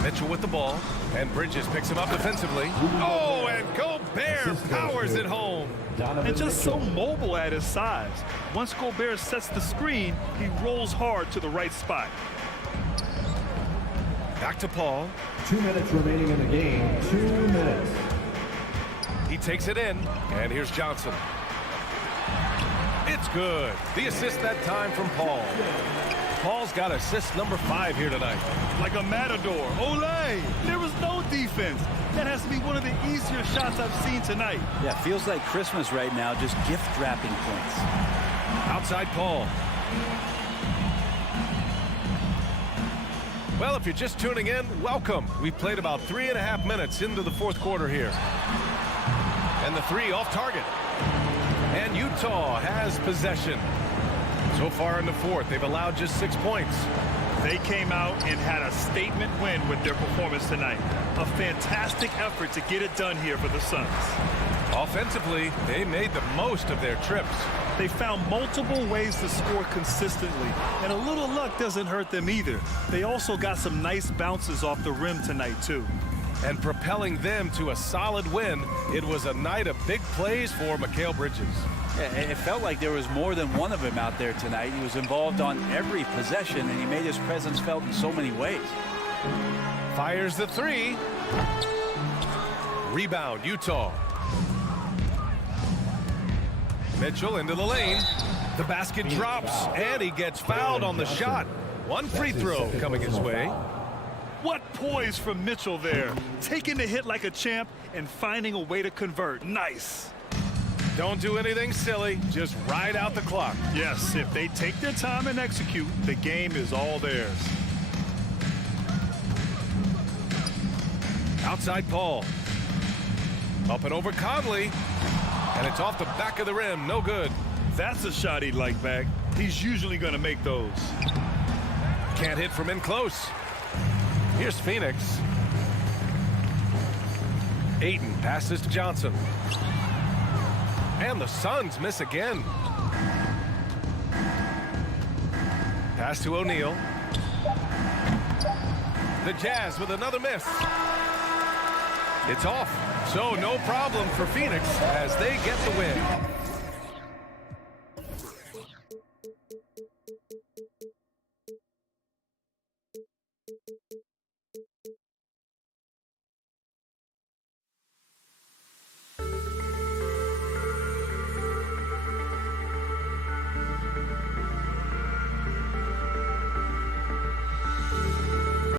Mitchell with the ball. And Bridges picks him up defensively. Oh, and Gobert powers it home. And just so mobile at his size. Once Gobert sets the screen, he rolls hard to the right spot. Back to Paul. 2 minutes remaining in the game. 2 minutes. He takes it in. And here's Johnson. It's good. The assist that time from Paul. Paul's got assist number 5 here tonight. Like a matador. Olay! There was no defense. That has to be one of the easier shots I've seen tonight. Yeah, feels like Christmas right now, just gift wrapping points. Outside Paul. Well, if you're just tuning in, welcome. We've played about 3.5 minutes into the fourth quarter here. And the 3 off target. And Utah has possession. So far in the fourth, they've allowed just 6 points. They came out and had a statement win with their performance tonight. A fantastic effort to get it done here for the Suns. Offensively, they made the most of their trips. They found multiple ways to score consistently, and a little luck doesn't hurt them either. They also got some nice bounces off the rim tonight, too. And propelling them to a solid win, it was a night of big plays for Mikal Bridges. Yeah, it felt like there was more than one of him out there tonight. He was involved on every possession, and he made his presence felt in so many ways. Fires the 3. Rebound, Utah. Mitchell into the lane. The basket drops, and he gets fouled on the shot. One free throw coming his way. What poise from Mitchell there. Taking the hit like a champ and finding a way to convert. Nice. Don't do anything silly. Just ride out the clock. Yes, if they take their time and execute, the game is all theirs. Outside Paul. Up and over Conley. And it's off the back of the rim. No good. That's a shot he'd like back. He's usually going to make those. Can't hit from in close. Here's Phoenix. Ayton passes to Johnson. And the Suns miss again. Pass to O'Neal. The Jazz with another miss. It's off. So no problem for Phoenix as they get the win.